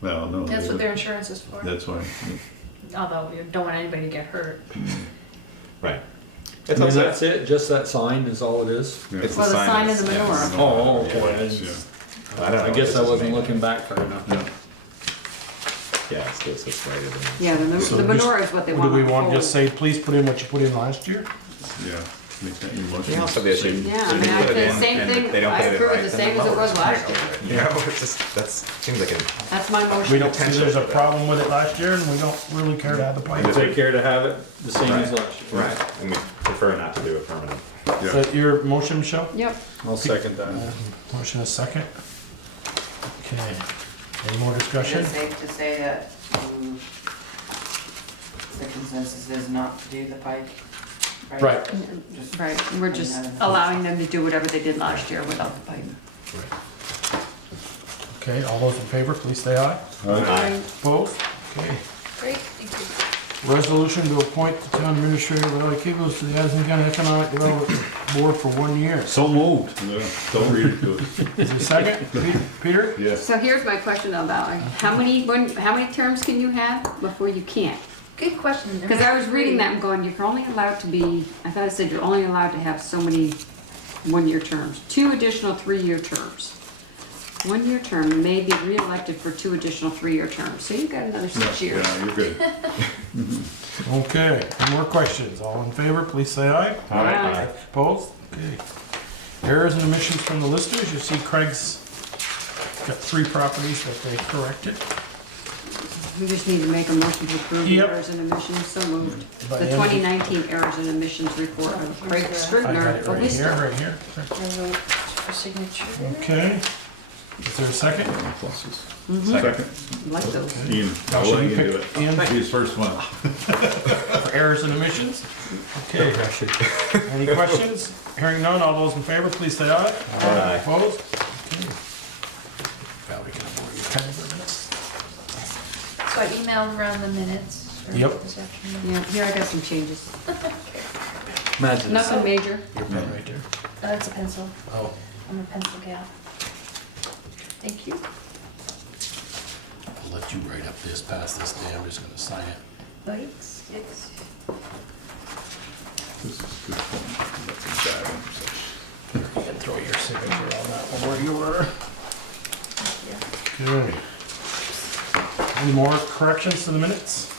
Well, no. That's they what would- their insurance is for. That's why. Although we don't want anybody to get hurt. Right. I It's mean, also, that's it, just that sign is all it is? Yeah. it's Well, the sign that's- and the yeah. menorah. Oh, Yeah, okay. it's- yeah. I don't know I if guess this I is wasn't made- looking back far enough. Yeah. Yeah, it's weighted. yeah, the So the just- menorah is what they Do want. we on the want to just pole. say, please put in what you put in last year? Yeah, make that your motion. You also have the issue. Yeah, I if mean, they I put it think in same and thing, they don't I put it in agree with right, the then same as it was mowers last can't year. go over it. You know, it's just, seems like an, That's my motion. We don't see Potential there's a for that. problem with it last year, and we don't really care to have the pipe. Take care to have it the same as Right. last year. right, and we prefer not to do it permanent. Is that your motion, Michelle? Yep. I'll second that. Motion is second. Okay. Any more Is discussion? it safe to say that the consensus is not to do the pipe? Right. Just- Right, we're just allowing them to do whatever they did last year without the pipe. Okay, all those in favor, please say aye. Aye. Opposed? Okay. Great, thank you. Resolution to appoint the town administrator, Valley Kibbles, to the Addison County Economic Development Board for 1 year. So moved. Yeah, don't read it to us. Is there a second? Peter? Yes. So here's my question though, Valerie. How many terms can you have before you can't? Good question. Because I was reading that and going, you're only allowed to be, I thought it said you're only allowed to have so many one-year terms. 2 additional 3-year terms. 1-year term may be re-elected for 2 additional 3-year terms. So you've got another 6 years. Yeah, you're good. Okay, any more questions? All in favor, please say aye. Aye. Opposed? Okay. Errors and omissions from the listers. You see Craig's got 3 properties that they corrected. We just need to make a motion to approve the Yep. errors and omissions, so moved. By The the end of the- 2019 errors and emissions report of Craig I got Scrivener it of right here, Bristol. right here. I wrote for signature. Okay. Is there a second? Second. Like those. Ian, I'll Should let we you pick do it. Ian? He's first one. For errors and omissions? Okay. Any questions? Hearing none, all those in favor, please say aye. Aye. Opposed? Okay. Val, we can afford your pen for minutes. So I emailed around the minutes. Yep. This afternoon. Yeah, here I got some changes. Imagine. Nothing major. Your pen right there. That's a pencil. Oh. I'm a pencil gal. Thank you. I'll let you write up this, pass this day, I'm just gonna sign it. Thanks. This is good fun. That's a bad one. You can throw your signature on that one where you were. Okay. Any more corrections to the minutes?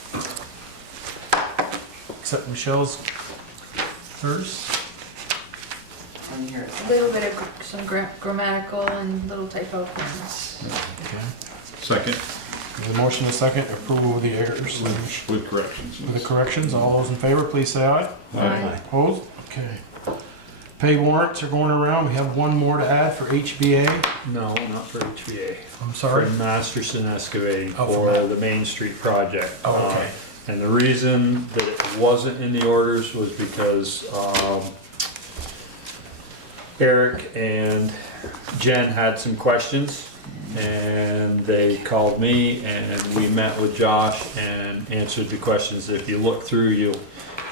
Except Michelle's first. On here. A little bit of some grammatical and little typo things. Okay. Second, There's a motion and a second, approval of the errors with corrections. with the corrections. All those in favor, please say aye. Aye. Opposed? Okay. Pay warrants are going around. We have one more to add for HBA. No, not for HVA. I'm For sorry. Masterson Excavating Oh, for for the Main Street project. Oh, okay. And the reason that it wasn't in the orders was because Eric and Jen had some questions, and they called me, and we met with Josh and answered the questions. If you look through,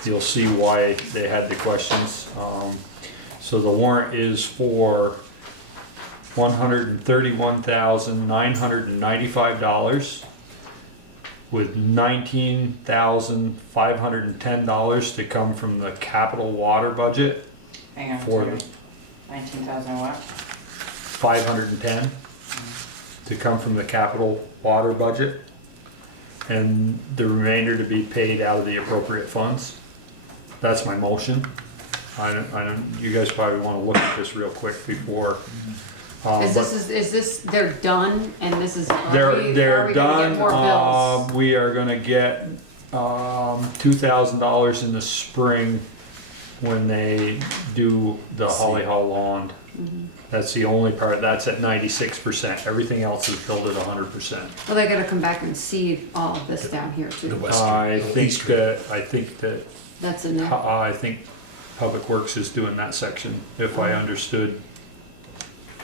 you'll see why they had the questions. So the warrant is for $131,995 with $19,510 to come from the capital water budget. Hang on, For sorry. the 19,000 what? 510 to come from the capital water budget, and the remainder to be paid out of the appropriate funds. That's my motion. You guys probably want to look at this real quick before. Is but this, they're done and this is, are They're we they're gonna done. get more bills? We are gonna get $2,000 in the spring when they do the Holly Hall lawn. Mm-hmm. That's the only part. That's at 96%. Everything else is billed at 100%. Well, they gotta come back and seed all of this down here The too. West Street. I the think East Street. that That's in there. I think Public Works is doing that section. If I understood,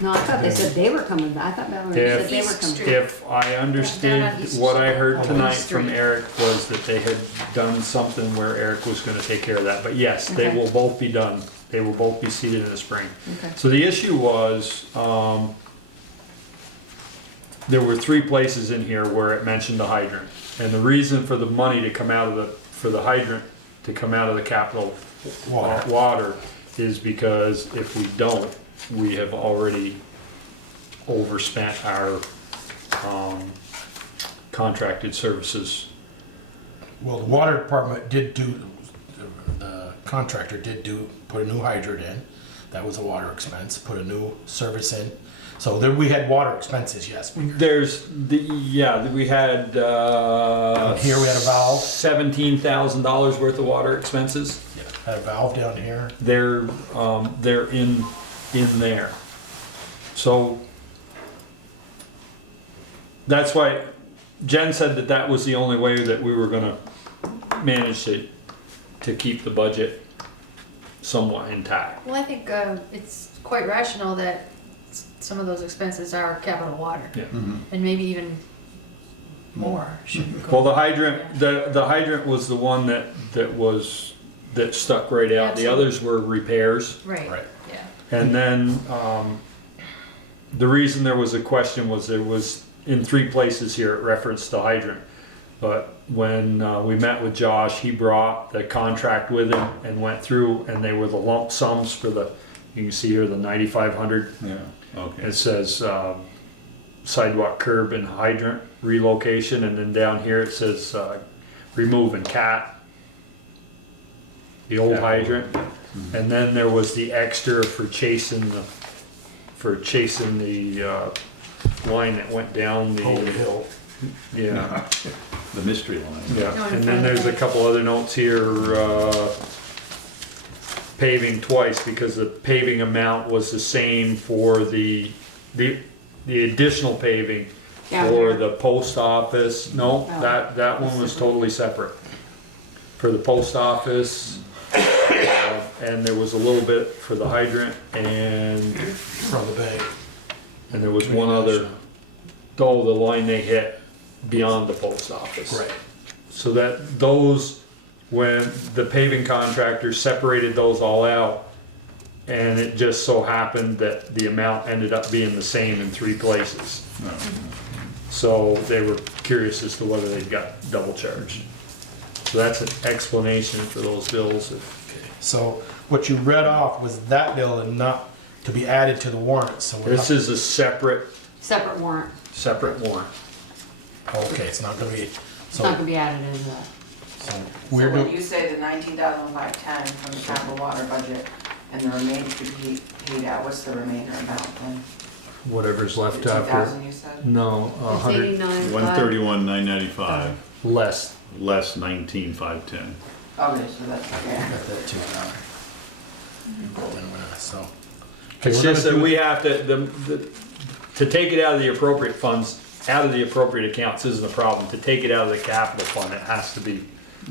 No, I thought they said they were coming back. I thought Melanie said If- they were East coming. Street. if I Down understood on East what I Street. heard On tonight East from Street. Eric was that they had done something where Eric was going to take care of that. But yes, they Okay. will both be done. They will both be seeded in the spring. Okay. So the issue was, there were 3 places in here where it mentioned the hydrant. And the reason for the money to come out of for the hydrant to come out of the capital water is because if we don't, we have already overspent our contracted services. Well, the water department did do, the contractor did put a new hydrant in. That was a water expense, put a new service in. So there, we had water expenses, yes. We had Here we had a valve. $17,000 worth of water expenses. Had a valve down here. They're in there. So that's why Jen said that was the only way that we were gonna manage to keep the budget somewhat intact. Well, I think it's quite rational that some of those expenses are capital water. Yeah. And maybe even more should go. Well, the hydrant was the one that stuck right out. The Absolutely. others were repairs. Right, Right. yeah. And then, the reason there was a question was there was, in 3 places here, it referenced the hydrant. But when we met with Josh, he brought the contract with him and went through, and they were the lump sums for the, you can see here, the 9,500. Yeah, okay. It says sidewalk curb and hydrant relocation, and then down here it says remove and cat, the old hydrant. And then there was the extra for chasing the line that went down Holy the hill. Yeah, The mystery line. yeah, and then there's a couple other notes here, paving twice, because the paving amount was the same for the additional paving Yeah, for there. the post office. No, Oh. that one was totally separate. For the post office, and there was a little bit for the hydrant, and From the bay. there was one other, though, the line they hit beyond the post office. Right. So that those, when the paving contractor separated those all out, and it just so happened that the amount ended up being the same in 3 places. No. So they were curious as to whether they got double charged. So that's an explanation for those bills. So what you read off was that bill and not to be added to the warrant, so we're This not, is a separate warrant. warrant. okay, it's not gonna be, It's so, not gonna be added into that. so So we're when doing, you say the 19,510 from the capital water budget and the remainder to be paid out, what's the remainder amount then? Whatever's left The after. 2,000 you said? No, It's 100 89. 131,995, less. less 19,510. Okay, so that's, yeah. got that too now. Then we're gonna- So. It's we're gonna just that do- we have to take it out of the appropriate funds, out of the appropriate accounts isn't a problem. To take it out of the capital fund, it has to be,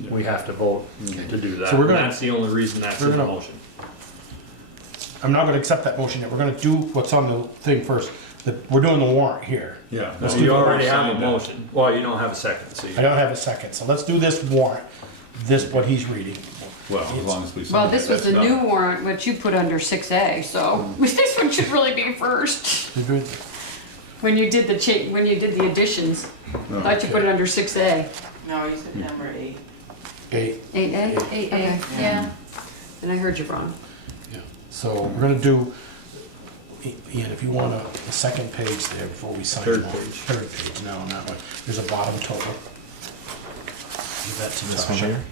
we have to vote to do that. So we're gonna- And that's the only reason that's in the we're gonna- motion. I'm not gonna accept that motion yet, we're gonna do what's on the thing first. We're doing the warrant here. Yeah. Let's no, do You the already have a signed it. motion. Well, you don't have a second, so I don't have a second, so let's do this warrant, this, what he's reading. Well, as long as we sign Well, it, this was that's the new done. warrant, which you put under 6A, so this one should really be first. When you did when you did the additions, No. thought you put it under 6A. No, you said number 8. 8, 8A? 8A, yeah. And I heard you wrong. yeah. So we're gonna do, Ian, if you want a second page there before we sign. Third them. page. Third page, no, not one. There's a bottom total. Give that to This one Tasha. here?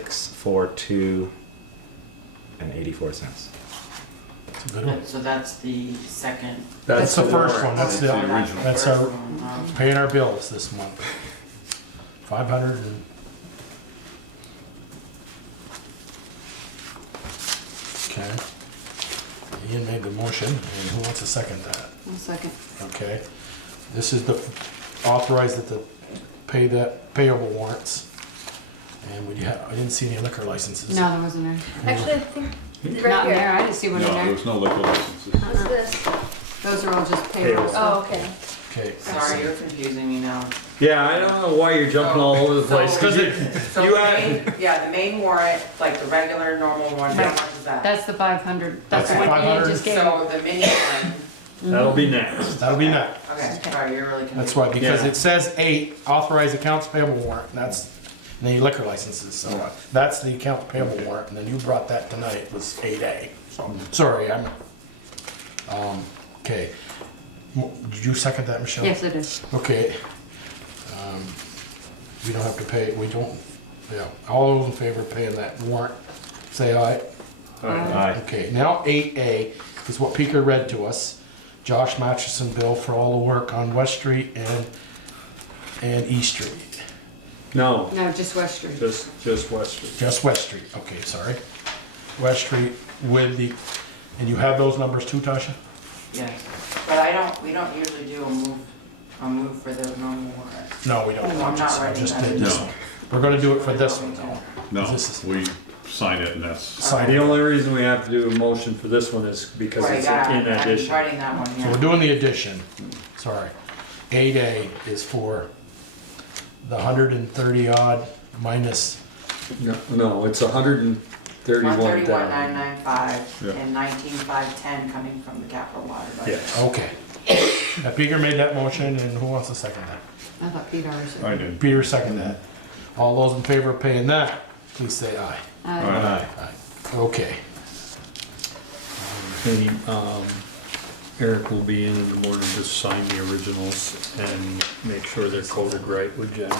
501,642 and 84 cents. It's a good one. So that's the second. That's the first warrant. one, that's the, That's the original. that's First our, one, paying our bills this month. 500 and. Okay. Ian made the motion, and who wants to second that? 1 second. Okay. This is the, authorize that the, pay that payable warrants. And we have, I didn't see any liquor licenses. No, there wasn't any. Actually, I think, Not right in there, here. I didn't see one in No, there. there's no liquor licenses. What's this? Those are all just payrolls. Oh, okay. Okay. Sorry, you're confusing me now. Yeah, I don't know why you're jumping all over the place. 'Cause So it- so you the had- main, yeah, the main warrant, like the regular normal warrant, how Right. much is that? That's the 500, that's That's what the Ian 500? just gave me. So the mini one, That'll be next. That'll be next. okay, sorry, you're really confusing. That's why, because Yeah. it says 8, authorize accounts payable warrant, and that's, and then your liquor licenses, so that's the account payable warrant, and then you brought that tonight, was 8A. So, sorry, I'm, okay. Did you second that, Michelle? Yes, it is. Okay. We don't have to pay, we don't, yeah, all those in favor of paying that warrant, say aye. Aye. Okay, now 8A is what Peter read to us. Josh Matchison bill for all the work on West Street and East Street. No, No, just West Street. just West Street. Just West Street, okay, sorry. West Street with the, and you have those numbers too, Tasha? Yes, but we don't usually do a move for the normal warrant. No, we don't. I'm not Just- writing just that did in. this No. one. We're gonna do it for this one though. No, This is- we sign it and that's, Sign The it. only reason we have to do a motion for this one is because Right, it's yeah, in I'm addition. writing that one, So yeah. we're doing the addition, sorry. 8A is for the 130 odd minus, No, it's 131 down. 131,995 Yeah. and 19,510 coming from the capital water budget. Yes. okay. Now Peter made that motion, and who wants to second that? I thought Pete already said. I did. Peter seconded that. All those in favor of paying that, please say aye. Uh, Aye. Okay. And, Eric will be in the morning to sign the originals and make sure they're coded right with Jen.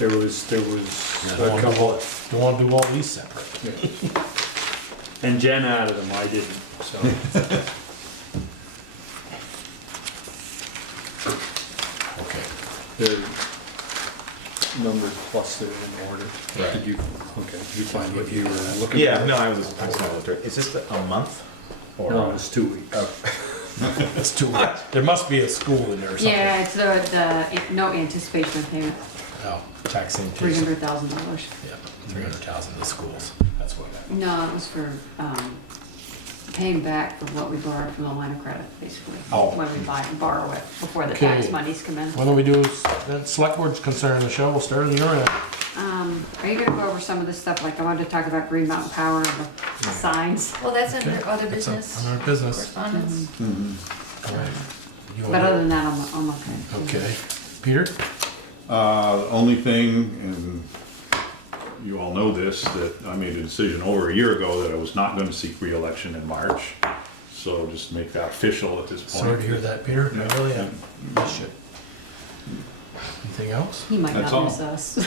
There was Don't a wanna do couple, all- don't wanna do all these separate. and Jen added them, I didn't, so. Okay. They're numbered plus they're in order. Right. Did you, okay, did you find what you were looking for? Yeah, no, I was just looked through it. Is this a month? Or No, it was 2 weeks. That's too much. There must be a school in there or something. Yeah, it's the no anticipation of payment, Oh, taxing. $300,000. Yeah, 300,000 to schools. That's what. No, it was for, paying back for what we borrowed from the line of credit, basically. Oh. When we borrow it, before the Okay. tax monies come in. Why don't we do, that select board's concerned, Michelle, we'll start in your end. Are you gonna go over some of this stuff, like I wanted to talk about Green Mountain Power and the signs, Well, that's under other It's business, on our business. correspondence. All right. You but wanna- other than that, I'm okay. Okay. Peter? The only thing, and you all know this, that I made a decision over a year ago that I was not gonna seek reelection in March. So just make that official at this point. Sorry to hear that, Peter. Yeah. I really am. Miss you. Anything else? He might That's not all. miss us.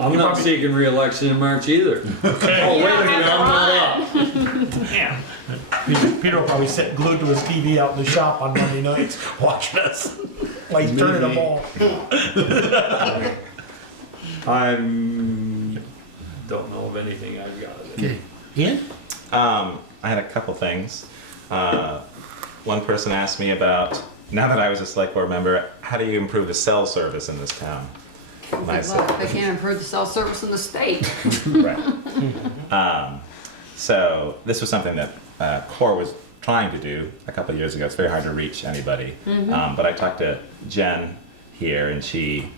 I'm not seeking re-election in March either. Oh, wait a minute, I'm not up. Peter will probably sit glued to his TV out in the shop on Monday nights, watching us. Like he's turning the ball. Don't know of anything I've got. Okay. Ian? I had a couple things. One person asked me about, now that I was a select board member, how do you improve the cell service in this town? And I Good said- luck. They can't improve the cell service in the state. Right. So this was something that CORE was trying to do a couple of years ago. It's very hard to reach anybody. But I talked to Jen here, and she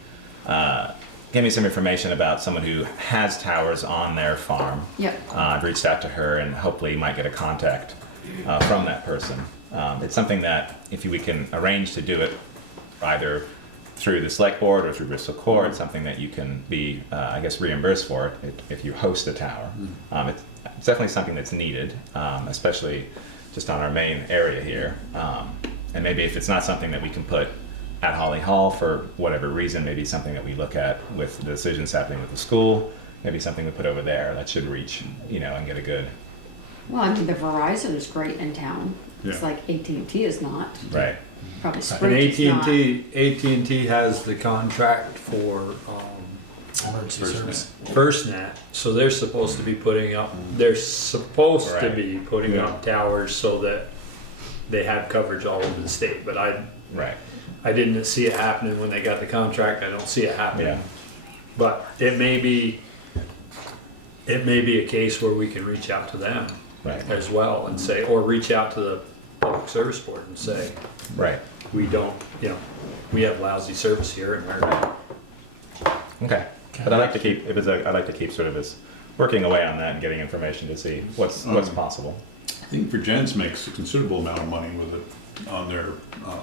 gave me some information about someone who has towers on their farm. Yep. I've reached out to her and hopefully might get a contact from that person. It's something that if we can arrange to do it either through the select board or through Bristol Core, it's something that you can be, I guess, reimbursed for it if you host a tower. It's definitely something that's needed, especially just on our main area here. And maybe if it's not something that we can put at Holly Hall for whatever reason, maybe something that we look at with the decisions happening with the school, maybe something we put over there that should reach, and get a good, Well, I mean, the Verizon is great in town. It's Yeah. like AT&T is not. right. Probably And Sprint is not. AT&T has the contract for Emergency service. FirstNet, so they're supposed to be putting up, they're supposed to Right. be putting Yeah. up towers so that they have coverage all over the state, but Right. I didn't see it happening when they got the contract, I don't see it happening. Yeah. But it may be a case where we can reach out to them Right. as well and say, or reach out to the public service board and say, Right. we don't, we have lousy service here and we're, Okay. But I'd like to keep, I'd like to keep sort of this, working away on that and getting information to see what's possible. I think Virgins makes a considerable amount of money with it on their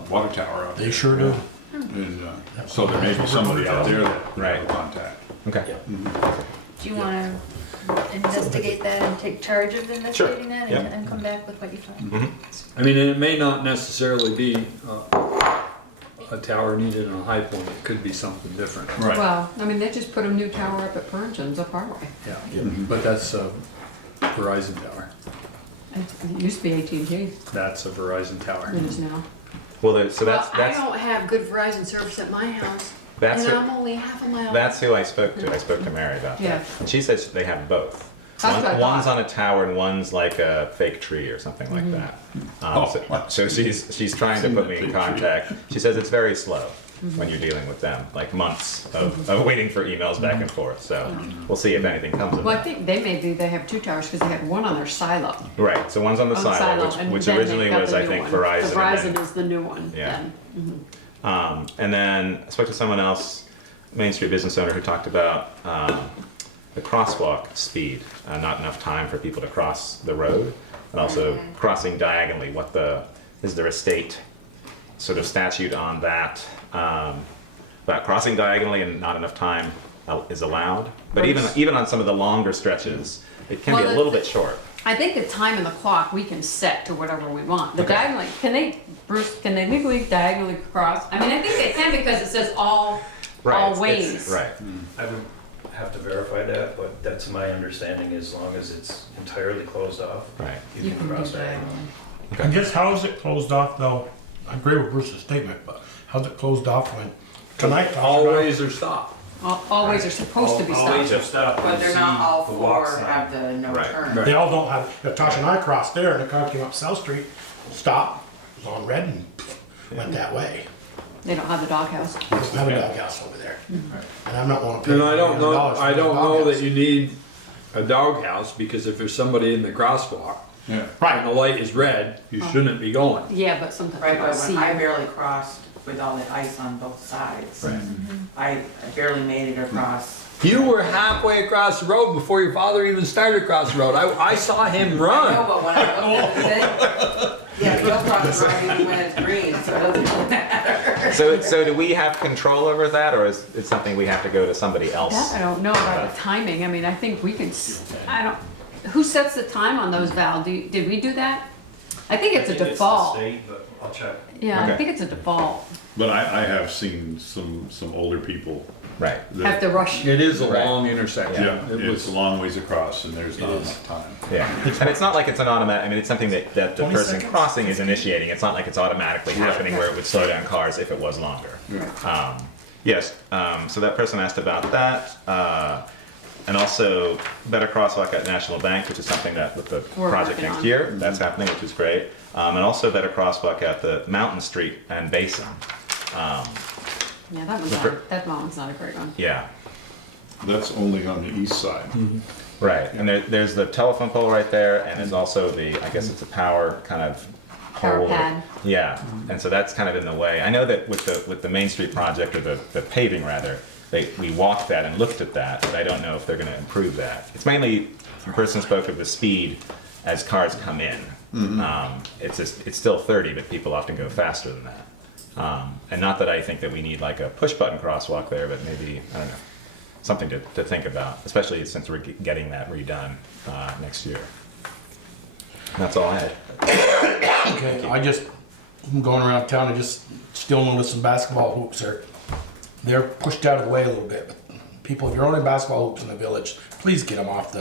water tower out there. They sure do. And so there may be somebody out there that we have a Right. contact. Okay. Do you wanna investigate that and take charge of investigating that Yep. and come back with what you find? I mean, it may not necessarily be a tower needed on a high point, it could be something different. Right. Well, I mean, they just put a new tower up at Purchase up Parkway. Yeah, but that's a Verizon tower. It used to be AT&T. That's a Verizon tower. It is now. Well, so Well, I that's don't have good Verizon service at my house, that's and who, I'm only half a mile. that's who I spoke to. I spoke to Mary about Yeah. that, and she said they have both. That's what I One's thought. on a tower and one's like a fake tree or something like that. So she's trying to put me in contact. She says it's very slow when you're dealing with them, like months of waiting for emails back and forth. So we'll see if anything comes of Well, I that. think they have two towers because they had one on their silo. Right. So one's on the On silo, and which then they originally got was the I new think one. Verizon. The and Verizon then- is the new one. Yeah. Then. And then I spoke to someone else, Main Street business owner, who talked about the crosswalk speed, not enough time for people to cross the road, and also crossing diagonally. Is there a state sort of statute on that? About crossing diagonally and not enough time is allowed. But even on some of the longer stretches, it can be a little bit short. I think the time in the clock we can set to whatever we want. The Okay. diagonally, Bruce, can they legally diagonally cross? I mean, I think they can because it says all Right. always. Right. I would have to verify that, but that's my understanding, as long as it's entirely closed off. Right. You can cross that. I guess how is it closed off though? I agree with Bruce's statement, but how's it closed off when tonight? Always are stopped. Always are supposed to be Always stopped. have stopped. But they're not all four have the no Right. turn. They all don't have, Tasha and I crossed there and the car came up South Street, stopped, was on red and went that way. They don't have the doghouse. They don't have a doghouse over there. And I'm not wanting to pay And I don't know, $1,000 for I a don't know that doghouse. you need a doghouse, because if there's somebody in the crosswalk Yeah. and the light is red, you shouldn't be going. Yeah, but sometimes Right, you but don't see when I it. barely crossed with all the ice on both sides. Right. I barely made it across. You were halfway across the road before your father even started across the road. I saw him I know, run. but when I looked at the thing, yeah, you'll cross the road even when it's green, so it doesn't really matter. So do we have control over that, or is it something we have to go to somebody else? That I don't know about the timing. I mean, I think we can, I don't, who sets the time on those, Val? Did we do that? I think it's a default. But I'll check. Yeah, I Okay. think it's a default. But I have seen some older people Right. Have that, to rush. It is a Right. long intersection. yeah, It it's was, a long ways across and there's not enough time. Yeah. And it's not like it's an automatic, I mean, it's something that the 20 person seconds? crossing is initiating. It's not like it's automatically happening where it would slow down cars if it was longer. Yes, so that person asked about that. And also better crosswalk at National Bank, which is something that with the We're project working next on. year, that's happening, which is great. And also better crosswalk at the Mountain Street and Basin. Yeah, that one's not a great one. Yeah. That's only on the east side. Right, and there's the telephone pole right there, and there's also the, I guess it's a power kind of Power pole. pad. Yeah, and so that's kind of in the way. I know that with the Main Street project, or the paving rather, we walked that and looked at that, but I don't know if they're gonna improve that. It's mainly, the person spoke of the speed as cars come in. It's still 30, but people often go faster than that. And not that I think that we need like a push button crosswalk there, but maybe, I don't know, something to think about, especially since we're getting that redone next year. And that's all I had. Okay, I'm going around town, I just still notice some basketball hoops they're pushed out of the way a little bit. But people, if you're owning basketball hoops in the village, please get them off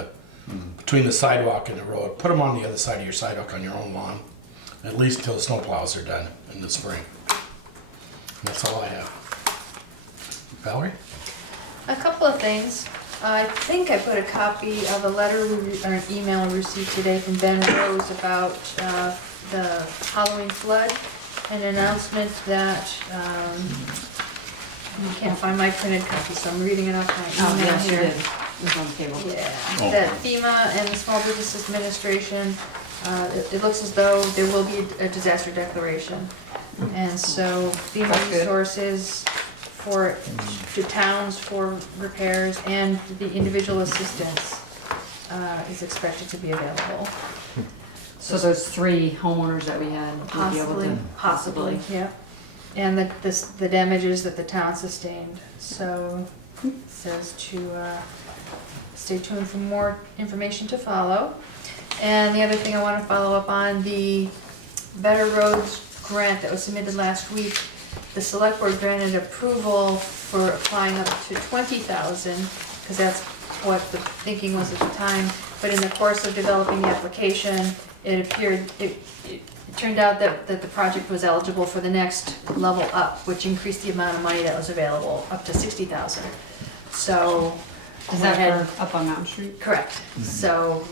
between the sidewalk and the road. Put them on the other side of your sidewalk on your own lawn, at least until the snow plows are done in the spring. And that's all I have. Valerie? A couple of things. I think I put a copy of a letter or an email we received today from Ben Rose about the Halloween flood, an announcement that, I can't find my printed copy, so I'm reading it off my Oh, email yes, you here. did. It was on the table. Yeah, Oh. that FEMA and the Small Business Administration, it looks as though there will be a disaster declaration. And so FEMA That's good. resources to towns for repairs and the individual assistance is expected to be available. So those 3 homeowners that we had would be able to. Possibly, yeah. And the damages that the town sustained. So it says to stay tuned for more information to follow. And the other thing I want to follow up on, the Better Roads grant that was submitted last week, the Selectboard granted approval for applying up to 20,000, because that's what the thinking was at the time. But in the course of developing the application, it turned out that the project was eligible for the next level up, which increased the amount of money that was available up to 60,000. So. Is went ahead- that for up on Mountain Street? Correct. So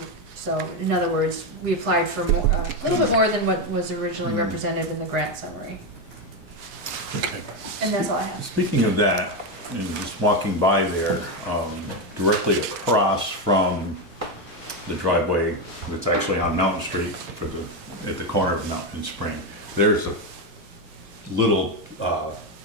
in other words, we applied for more, a little bit more than what was originally represented in the grant summary. Okay. And that's all I have. Speaking of that, and just walking by there, directly across from the driveway that's actually on Mountain Street at the corner of Mountain and Spring, there's a little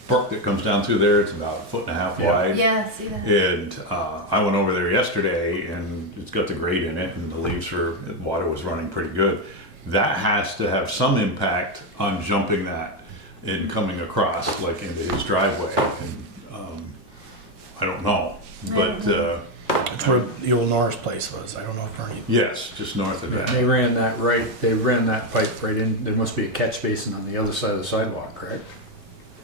brook that comes down through there. It's about 1.5 feet wide. Yeah, see that? And I went over there yesterday, and it's got the grate in it, and the water was running pretty good. That has to have some impact on jumping that and coming across, like into his driveway. And I don't know, but That's where the old Norris place was. I don't know if Ernie. yes, just north of that. they ran that pipe right in, there must be a catch basin on the other side of the sidewalk, correct?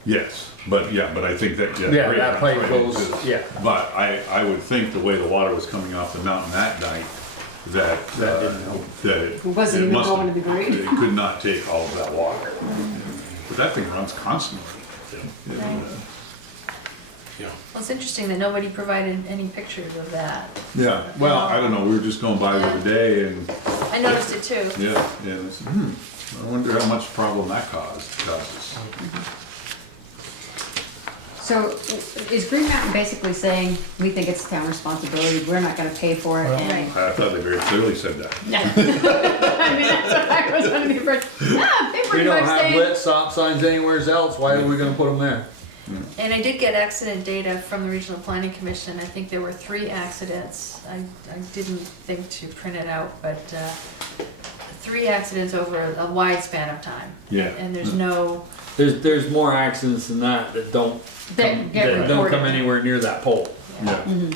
Yes, but I think that, yeah. Yeah, great, that runs pipe right goes, into it. yeah. But I would think the way the water was coming off the mountain that night, that didn't help. that It wasn't even must going have- to the grade. It could not take all of that water. But that thing runs constantly. Yeah. Well, it's interesting that nobody provided any pictures of that. Yeah, well, I don't know, we were just going by the other day and, I noticed it too. yeah, I said, I wonder how much problem that causes. So is Green Mountain basically saying, we think it's town responsibility, we're not gonna pay for it? And I thought they very clearly said that. I mean, that's what I was under the impression. Yeah, they We pretty don't much have saying. lit stop signs anywhere else, why are we gonna put them there? And I did get accident data from the Regional Planning Commission. I think there were 3 accidents. I didn't think to print it out, but 3 accidents over a wide span of time. Yeah. And there's no, There's more accidents than that don't That get that don't come reported. anywhere near that pole. Yeah. I mean,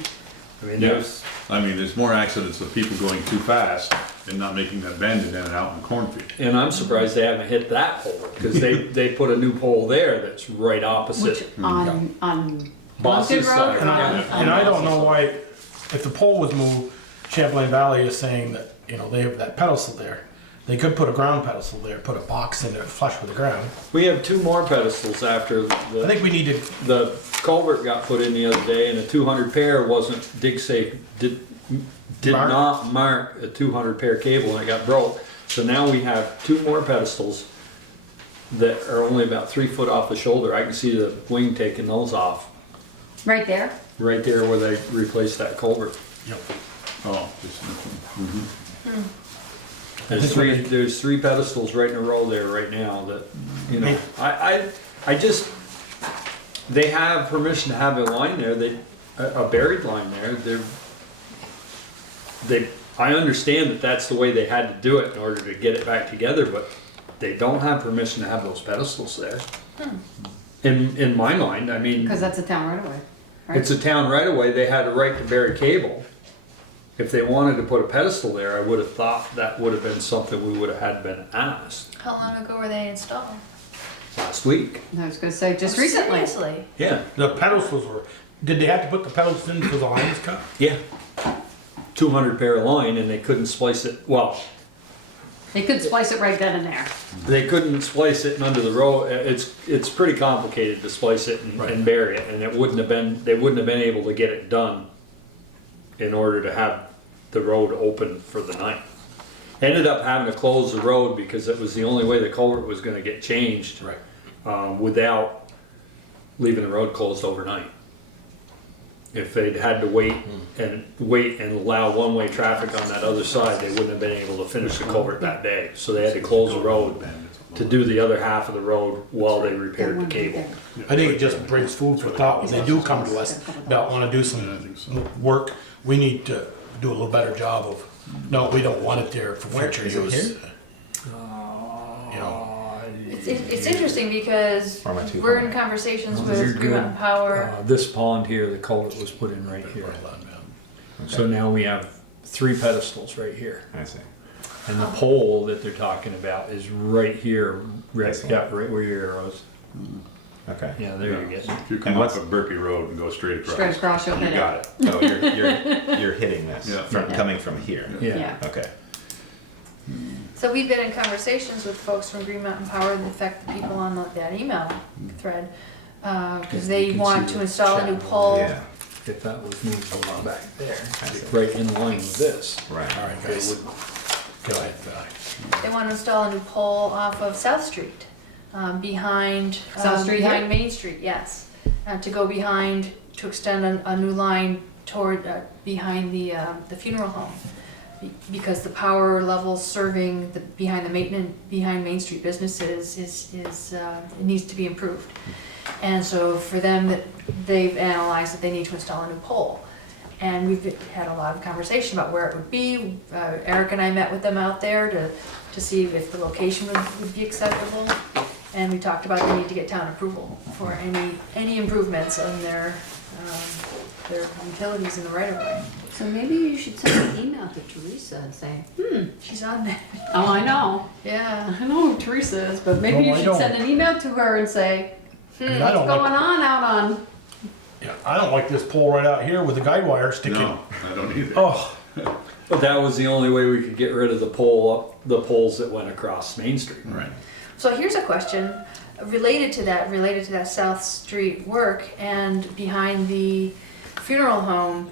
Yeah. there's, I mean, there's more accidents of people going too fast and not making that bend and in and out in the cornfield. and I'm surprised they haven't hit that pole, because they put a new pole there that's right Which, opposite. on Boss's Lumpkin Road? side. or And on- and I don't know why, if the pole was moved, Champlain Valley is saying that, you know, they have that pedestal there. They could put a ground pedestal there, put a box in there flush with the ground. We have 2 more pedestals after I think we need to, the culvert got put in the other day, and a 200 pair wasn't dig safe, did Mark? not mark a 200 pair cable, and it got broke. So now we have 2 more pedestals that are only about 3 foot off the shoulder. I can see the wing taking those off, Right there? right there where they replaced that culvert. yep. Oh, There's 3 pedestals right in a row there right now that, you know, I just, they have permission to have a line there, a buried line there, I understand that that's the way they had to do it in order to get it back together, but they don't have permission to have those pedestals there. In my mind, I mean, Because that's a town right away. Right? it's a town right away, they had a right to bury cable. If they wanted to put a pedestal there, I would have thought that would have been something we would have had been asked how long ago were they installed? last week. I was gonna say, just Oh, recently. Seriously? Yeah. The pedestals were, did they have to put the pedestals in because the line was cut? Yeah. 200 pair of line, and they couldn't splice it, well, They could splice it right then and there. they couldn't splice it under the road. It's pretty complicated to splice it and, Right. and bury it, and they wouldn't have been able to get it done in order to have the road open for the night. Ended up having to close the road because it was the only way the culvert was gonna get changed, without leaving the road closed overnight. If they'd had to wait and allow one-way traffic on that other side, they wouldn't have been able to finish the culvert that day. So they had to close the road to do the other half of the road while they repaired the cable. I think it just brings food for thought when they do come to us that want to do some work. We need to do a little better job of, no, we don't want it there for future use. You know, It's interesting because Or am I too we're far? in conversations You're with Green good. Mountain Power. This pond here, the culvert was put in right here. So now we have 3 pedestals right here. I see. And the pole that they're talking about is right here, right, see. yeah, right where your arrow is. Okay. Yeah, there you get it. If you come And off what's- of Berkey Road and go straight across. Straight across, you'll You hit it. got it. So you're hitting this Yeah. from coming from here. Yeah. Okay. So we've been in conversations with folks from Green Mountain Power, in fact, the people on that email thread, because they You can want see to the install a new shadow. pole. Yeah. If that was moved a while back there, I see. right in line with this. Right. all right, They guys, would, go ahead. They want to install a new pole off of South Street, behind. South Street here? Behind Main Street, yes. To go behind, to extend a new line toward, behind the funeral home. Because the power levels serving behind Main Street businesses it needs to be improved. And so for them, they've analyzed that they need to install a new pole. And we've had a lot of conversation about where it would be. Eric and I met with them out there to see if the location would be acceptable. And we talked about the need to get town approval for any improvements on their utilities in the right of way. So maybe you should send an email to Teresa and say, She's on there. oh, I know. Yeah. I know who Teresa is, but maybe No, you I should don't. send an email to her and say, I mean, I What's don't going like, on out on? yeah, I don't like this pole right out here with the guide wire sticking. No, I don't either. Oh, But that was the only way we could get rid of the poles that went across Main Street. right. So here's a question related to that South Street work and behind the funeral home.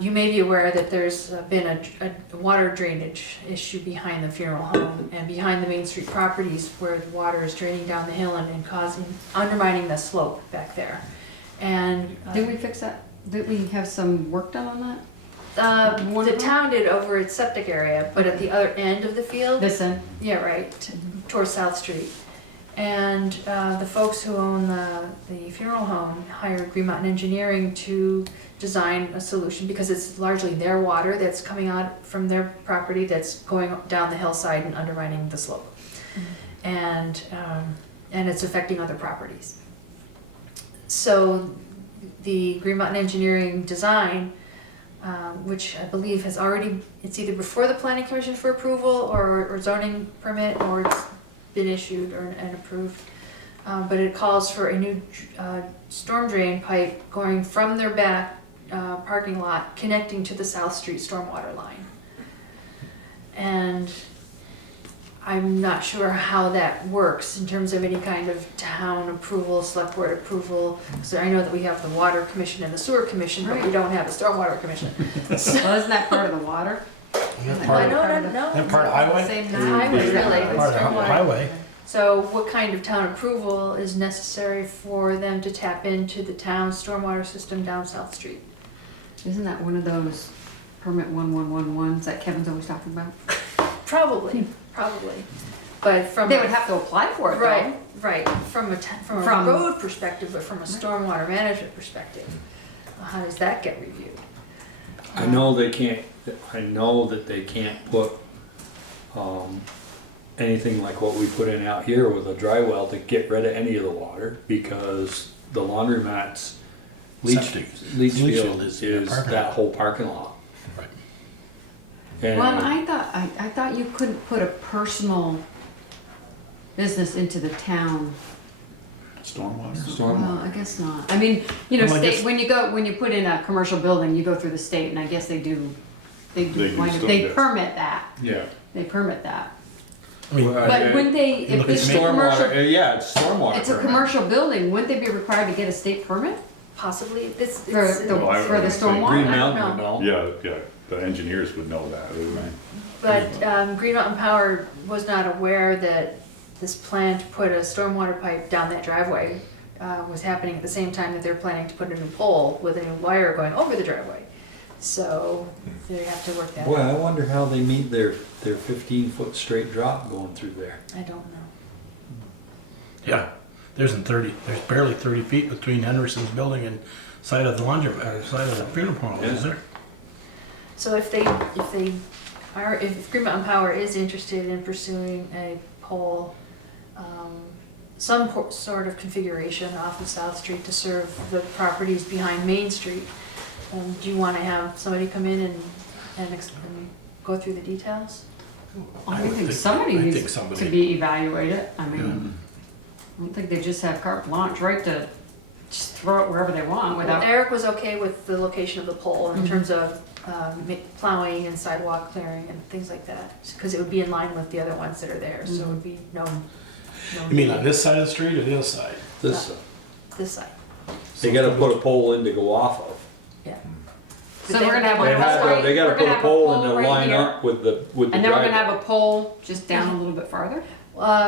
You may be aware that there's been a water drainage issue behind the funeral home and behind the Main Street properties where the water is draining down the hill and undermining the slope back there. And Did we fix that? Did we have some work done on that? the town did over its septic area, but at the other end of the field. This end? Yeah, right, towards South Street. And the folks who own the funeral home hired Green Mountain Engineering to design a solution because it's largely their water that's coming out from their property that's going down the hillside and undermining the slope. And it's affecting other properties. So the Green Mountain Engineering design, which I believe has already, it's either before the Planning Commission for approval or zoning permit, or it's been issued and approved. But it calls for a new storm drain pipe going from their back parking lot connecting to the South Street stormwater line. And I'm not sure how that works in terms of any kind of town approval, select board approval. So I know that we have the water commission and the sewer commission, but we Right. don't have a stormwater commission. Well, isn't that part of the water? Isn't that part of- No. Isn't part of highway? Same It's highway, really, it's Part of the stormwater. highway. So what kind of town approval is necessary for them to tap into the town's stormwater system down South Street? Isn't that one of those permit 1111s that Kevin's always talking about? Probably. But from. They would have to apply for it though. Right, from a From- road perspective, but from a stormwater management perspective, how does that get reviewed? I know they can't, I know that they can't put, anything like what we put in out here with a dry well to get rid of any of the water, because the laundromat's leach Septic. Leach field field is is the parking that lot. whole parking lot. Right. And Well, I thought you couldn't put a personal business into the town. Stormwater? stormwater. Well, I guess not. I mean, you know, Well, I state, guess- when you put in a commercial building, you go through the state, and I guess they do They do wind up- stuff they there. permit that. Yeah. They permit that. I mean, But wouldn't they, if look it's at a me. commercial, Stormwater, yeah, it's stormwater. it's a permit. commercial building, wouldn't they be required to get a state permit Possibly, this, for it's, the, Well, I for the would say stormwater? Green I don't Mountain would know. Yeah, the engineers would know that. but Green Mountain Power was not aware that this plan to put a stormwater pipe down that driveway was happening at the same time that they're planning to put a new pole with a new wire going over the driveway. So they have to work that Boy, out. I wonder how they meet their 15-foot straight drop going through there. I don't know. yeah, there's barely 30 feet between Henderson's building and side of the laundry, side of the funeral parlor, is there? So if Green Mountain Power is interested in pursuing a pole, some sort of configuration off of South Street to serve the properties behind Main Street, do you want to have somebody come in and go through the details? I would think somebody I needs think somebody- to be evaluated. I mean, I don't think they just have carte blanche, right, to just throw it wherever they want Well, without. Eric was okay with the location of the pole in terms of plowing and sidewalk clearing and things like that, because it would be in line with the other ones that are there, so it would be no. You mean on this side of the street or the other side? This, This side, they gotta put a pole in to go off of. yeah. So we're gonna have They a have pole. to, they gotta we're put gonna a have pole in to right line here, up with the And then we're gonna driveway. have a pole just down a little bit farther.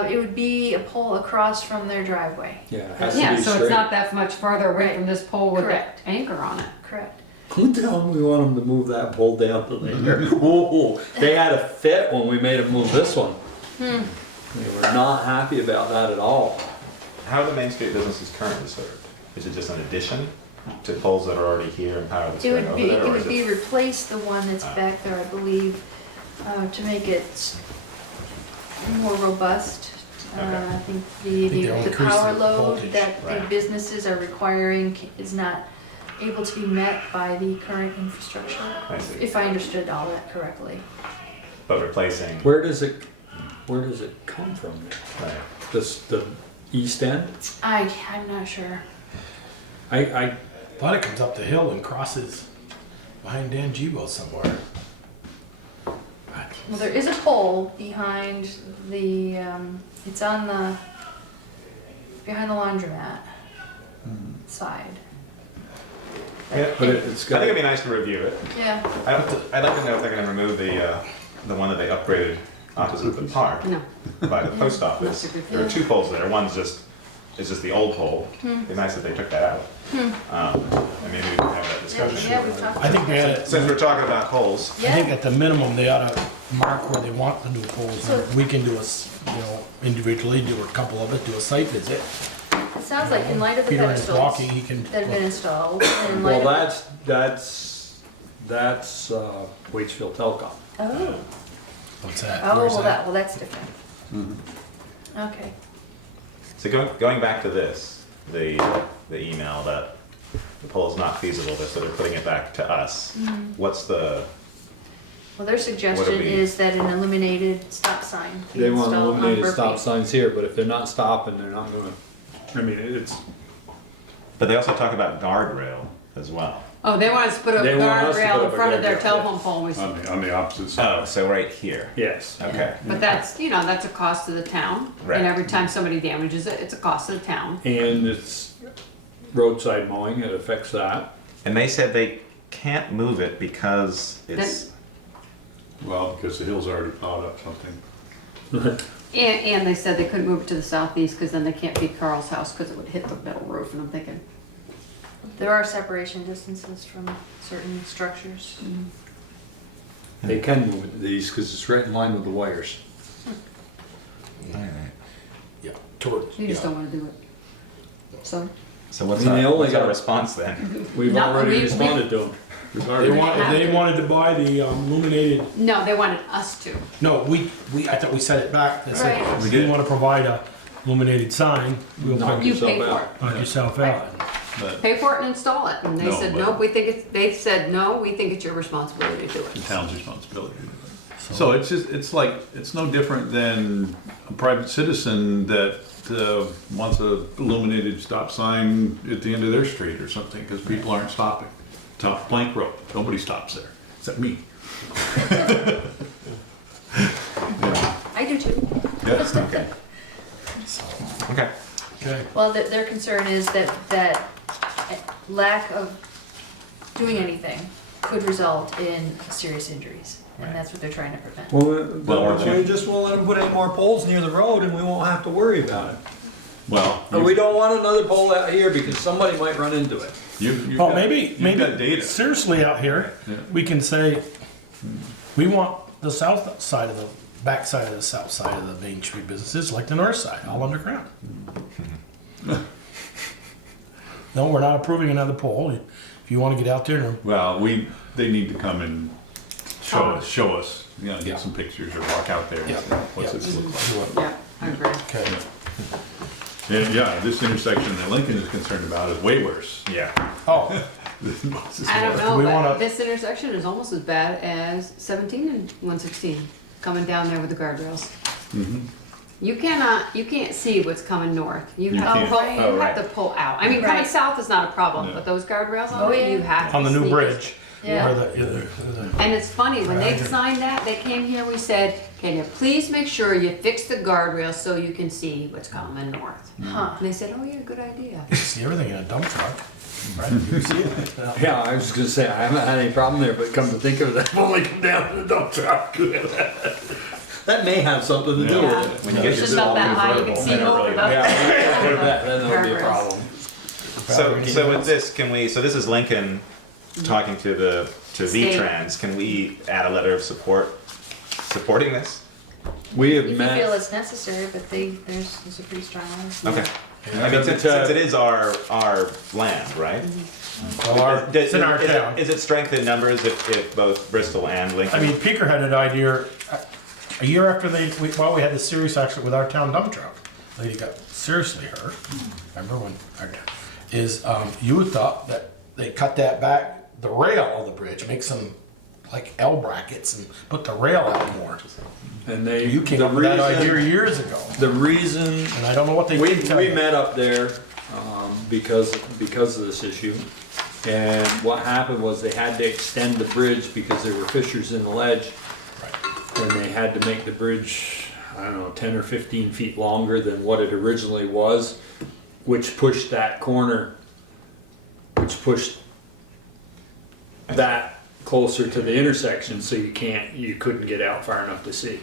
It would be a pole across from their driveway, Yeah, it has to Yeah, be so it's straight. not that much farther away Right. from this pole with the Correct. anchor on it. correct? Who tell them we want them to move that pole down to there? Whoa, they had a fit when we made them move this one. They were not happy about that at all. How are the Main Street businesses currently served? Is it just an addition to poles that are already here and power that's It going would over be, there? it or would is be replace the one that's back there, I believe, to make it more robust. I think they're the increasing power the load voltage, that the right. businesses are requiring is not able to be met by the current infrastructure, I see. if I understood all that correctly. But replacing, Where does it come from? right. This, the east end. I'm not sure. I Thought it comes up the hill and crosses behind Dan Gibo somewhere. Well, there is a pole behind the, it's on the, behind the laundromat side. Yeah, but it's I got. think it'd be nice to review it. Yeah. I'd like to know if they're gonna remove the one that they upgraded opposite the park No. by the post office. That's a good There are two poles there. One's just, it's just the old pole. It'd be nice if they took that out. And maybe we can have that discussion. Yeah, we've talked. I think they ought to, Since we're talking about poles, I think Yeah, at the minimum, they ought to mark where they want the new poles. So- And we can do individually do a couple of it, do a site visit. it sounds like in light of the Peter is pedestals walking, he can. that have been installed, and in light Well, of. that's Waitsfield Telecom. Oh, What's that? oh, Where's well, that's different. Okay. so going back to this, the email that the pole is not feasible, so they're putting it back to us. What's the, Well, their suggestion be? is that an illuminated stop sign be They want installed on illuminated stop Burpee. signs here, but if they're not stopping, they're not gonna, I mean, it's, but they also talk about guardrail as well. Oh, they want us to put a They want us to guardrail put in up a front of their guardrail, telephone yes. pole. We said, On the opposite Oh, side. so right here. yes. Okay. but that's, that's a cost to the town. Right. And every time somebody damages it, it's a cost to the town. And it's roadside mowing, it affects that. And they said they can't move it because it's, Well, because the hill's already plowed up something. And they said they couldn't move it to the southeast because then they can't beat Carl's house because it would hit the metal roof. And I'm thinking, There are separation distances from certain structures. They can move these, cause it's right in line with the wires. Yeah, towards. you just yeah. don't want to do it. So, so what's I mean, they only what's our got- response then? We've No, already we- responded to them. They wanted to buy the illuminated, no, they wanted us to. no, I thought we set it back. They said, Right. we didn't want to provide a illuminated sign, we'll Knock You yourself pay for out. it. knock yourself out. But Pay for it and install it. And they No, said, but- nope, we think it's, they said, no, we think it's your responsibility to do the it. town's responsibility. So it's just, it's like, it's no different than a private citizen that wants a illuminated stop sign at the end of their street or something, because people aren't stopping. Top Plank Road, nobody stops there, except me. I do too. Yes. Okay. Okay. Okay. Well, their concern is that lack of doing anything could result in serious injuries, and that's what they're trying to prevent. Well, we just won't let them put any more poles near the road and we won't have to worry about it. Well, And we don't want another pole out here because somebody might run into it. you've Well, got- maybe you've got data. seriously out here, Yeah. we can say, we want the south side of the, back side of the south side of the Main Street businesses like the north side, all underground. No, we're not approving another pole. If you want to get out there and Well, they need to come and show us, get some pictures or walk out there and Yeah. say, what's Yeah. this look like? do it. Yeah, I agree. Okay. And yeah, this intersection that Lincoln is concerned about is way worse. Yeah. Oh, This is I don't worse. know, we but wanna- this intersection is almost as bad as 17 and 116, coming down there with the guardrails. You can't see what's coming north. You You have, can't. to pull, Oh, you right. have to pull out. I mean, coming Right. south is not a problem, No. but those guardrails Oh, on it, yeah. you have to on the new sneak. bridge. Yeah. Where the And it's funny, when they Right. signed that, they came here, we said, can you please make sure you fix the guardrails so you can see what's coming north? Huh. And they said, oh yeah, good idea. you see everything in a dump truck, right? You see it. Yeah, I was gonna say, I haven't had any problem there, but come to think of it, I've only come down to the dump truck. That may have something to do Yeah. with it. When you get It's your just not that high, you can see then it over really- the. Yeah, then there'll be a Guardrails. problem. So with this, can we? So this is Lincoln talking to State. V-Trans. Can we add a letter of supporting this? We have If you feel met, it's necessary, but there's a pretty strong one. Okay. I mean, since it is our land, right? Well, it's in our town. Is it strength in numbers if both Bristol and Lincoln? I mean, Peaker had an idea, a year after we had this serious accident with our town dump truck. Lady got seriously hurt. Remember when, you thought that they cut that back, the rail of the bridge, make some like L brackets and put the rail out more. And they, You came the up with that idea reason, years ago, the reason and I don't know what they we, keep telling we you. met up there, because of this issue. And what happened was they had to extend the bridge because there were fissures in the ledge. And they had to make the bridge, I don't know, 10 or 15 feet longer than what it originally was, which pushed that corner, which pushed that closer to the intersection, so you couldn't get out far enough to see.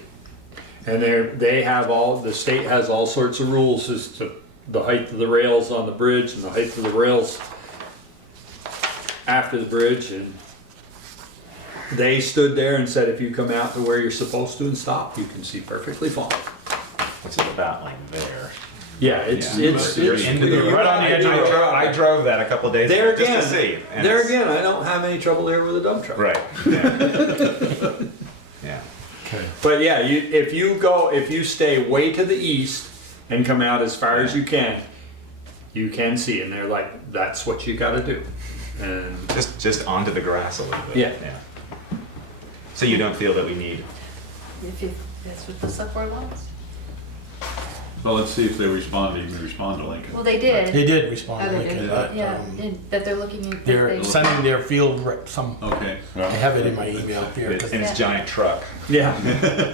And the state has all sorts of rules as to the height of the rails on the bridge and the height of the rails after the bridge, and they stood there and said, if you come out to where you're supposed to and stop, you can see perfectly fine. Which is about like there. Yeah, it's You're into the, right on the edge of the road. I drove that a couple of days There ago again, just to see. And there it's- again, I don't have any trouble here with a dump truck. Right. Yeah. Yeah. Okay. But yeah, if you stay way to the east and come out as far as you can see, and they're like, that's what you gotta do. And Just onto the grass a little bit. Yeah. So you don't feel that we need. That's what the select board wants. Well, let's see if they respond to Lincoln. Well, they did. They did respond Oh, to they Lincoln, did? but, Yeah, that they're looking at. they're sending their field rep some, Okay. I have it in my email here. 'cause In its giant truck. yeah,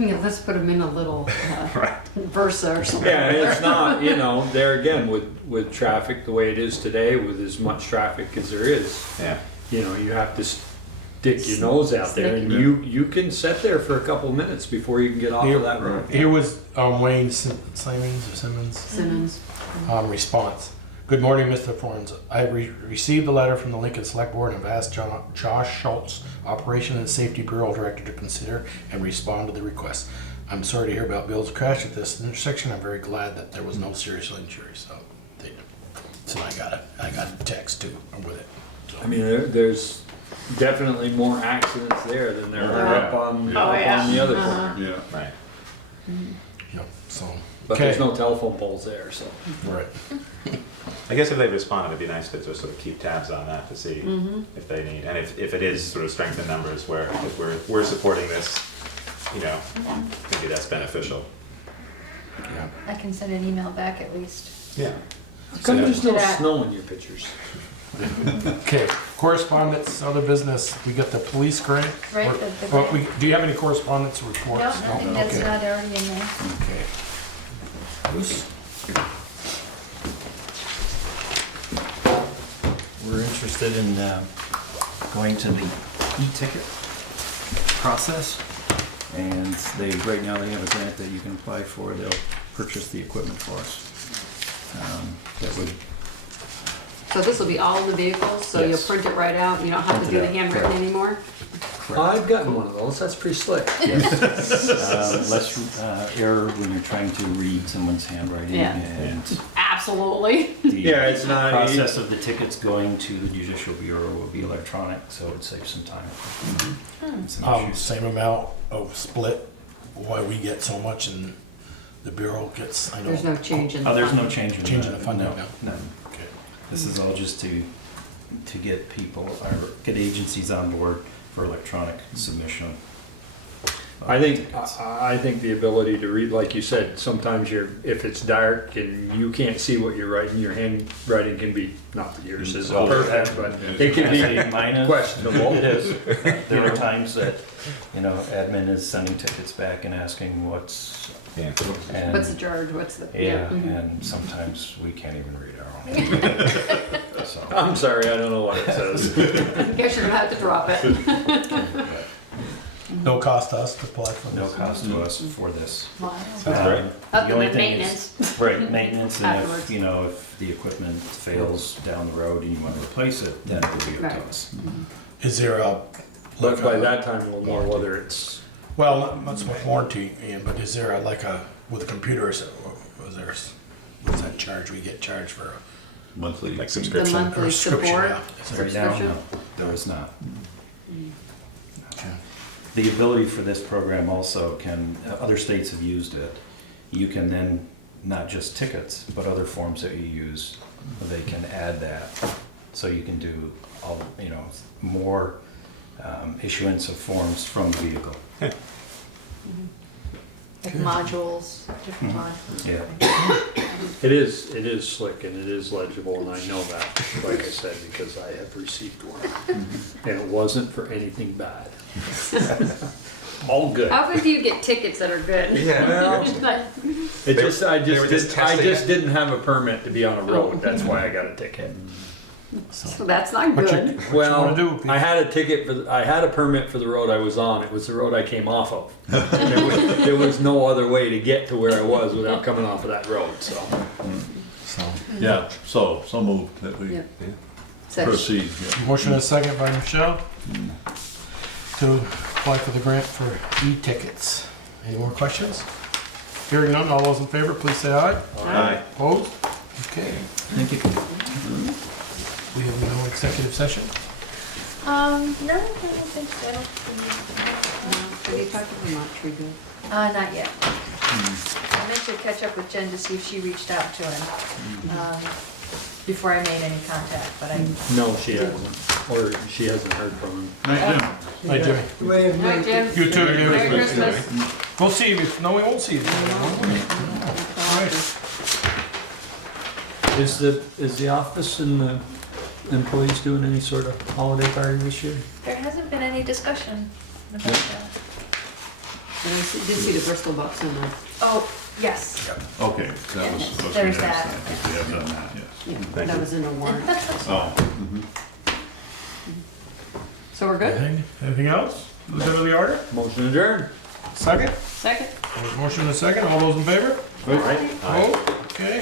Yeah, let's put them in a little Right. Versa or something. yeah, and it's not, there again, with traffic the way it is today, with as much traffic as there is, Yeah. you have to stick your nose out there, and you can sit there for a couple of minutes before you can get off of that road. Here was Wayne Simmons Simmons. response. Good morning, Mr. Forns. I have received a letter from the Lincoln Select Board and have asked Josh Schultz, Operation and Safety Bureau Director, to consider and respond to the request. I'm sorry to hear about Bill's crash at this intersection. I'm very glad that there was no serious injury. So I got a text too with it. So. I mean, there's definitely more accidents there than there are up on the other corner. Yeah. Right. Yep. So. But Okay. there's no telephone poles there, so. Right. I guess if they responded, it'd be nice to just sort of keep tabs on that to see if they need, and if it is sort of strength in numbers where if we're supporting this, maybe that's beneficial. Yeah. I can send an email back at least. Yeah. Come there's no Yeah. snow in your pictures. Okay, correspondence, other business, we got the police grant. Right, Or- the well, grant. do you have any correspondence No, reports? nothing that's Okay. not already in there. Okay. Bruce? We're interested in going to the e-ticket process, and right now they have a grant that you can apply for. They'll purchase the equipment for us. That would, So this will be all in the vehicles, so you'll Yes. print it right out, you don't have to Print do it the out, handwritten correct. anymore? I've gotten one of those, that's pretty slick. less error when you're trying to read someone's handwriting, Yeah. and Absolutely. the Yeah, it's not- process of the tickets going to the Judicial Bureau will be electronic, so it saves some time. Some issues. Same amount of split, why we get so much and the Bureau gets, I know. There's no change in the Oh, there's no fund. change in Change in the funding, no, no. no. Okay. This is all just to get people, or get agencies on board for electronic submission. I think the ability to read, like you said, sometimes if it's dark and you can't see what you're writing, your handwriting can be, not that yours is Oh, perfect, but it can be Mine is. questionable. It is. There are times that, admin is sending tickets back and asking what's, Yeah. and, What's the charge, what's the? yeah, mhm. and sometimes we can't even read our own. So, I'm sorry, I don't know what it says. Guess you're gonna have to drop it. No cost to us to apply for no this. cost to us for this. Wow. Sounds great. Other The only than thing maintenance. is, right, maintenance, and Afterwards. if the equipment fails down the road and you want to replace it, then it would be up to Right. us. Is there a, But by that time, we'll know whether it's, well, not so much warranty, Ian, but is there with a computer, what's that charge, we get charged for a Monthly. Like The subscription. monthly subscription? support. Yeah. Is there- Right now, Subscription? no, there is not. Okay. The ability for this program also other states have used it. You can then, not just tickets, but other forms that you use, they can add that. So you can do more issuance of forms from the vehicle. Like modules, different modules. Yeah. It is slick and it is legible, and I know that, like I said, because I have received one. And it wasn't for anything bad. All good. How often do you get tickets that are good? Well, They were just I testing just it. didn't have a permit to be on a road, that's why I got a ticket. So that's not What you- good. what you Well, wanna do, Pete? I had a ticket I had a permit for the road I was on, it was the road I came off of. There was no other way to get to where I was without coming off of that road, so. So, Yeah, so moved that we Yeah. Second. proceed. Yeah. motion and a second by Michelle to apply for the grant for e-tickets. Any more questions? Hearing none, all those in favor, please say aye. Aye. Opposed? Okay. Thank you. We have no executive session? No, I don't think so. I don't Have you talked to Vermont Tree Good? Not yet. I meant to catch up with Jen to see if she reached out to him, before I made any contact, but I, No, she hasn't, or she hasn't heard from him. Hi, Jimmy. All right, Jim. You too, Jimmy. Merry Christmas. We'll see you. No, we won't see you. Is the office and the employees doing any sort of holiday party this year? there hasn't been any discussion about that. And I did see the Bristol Bucks on the, Oh, yes. Okay, that was. There's okay, that. I think we have done that, yes. yeah, that was in the warrant. Oh, So we're good? Anything else? For the good of the order? Motion adjourned. Second? Second? Motion and a second. All those in favor? Right. Oh, okay.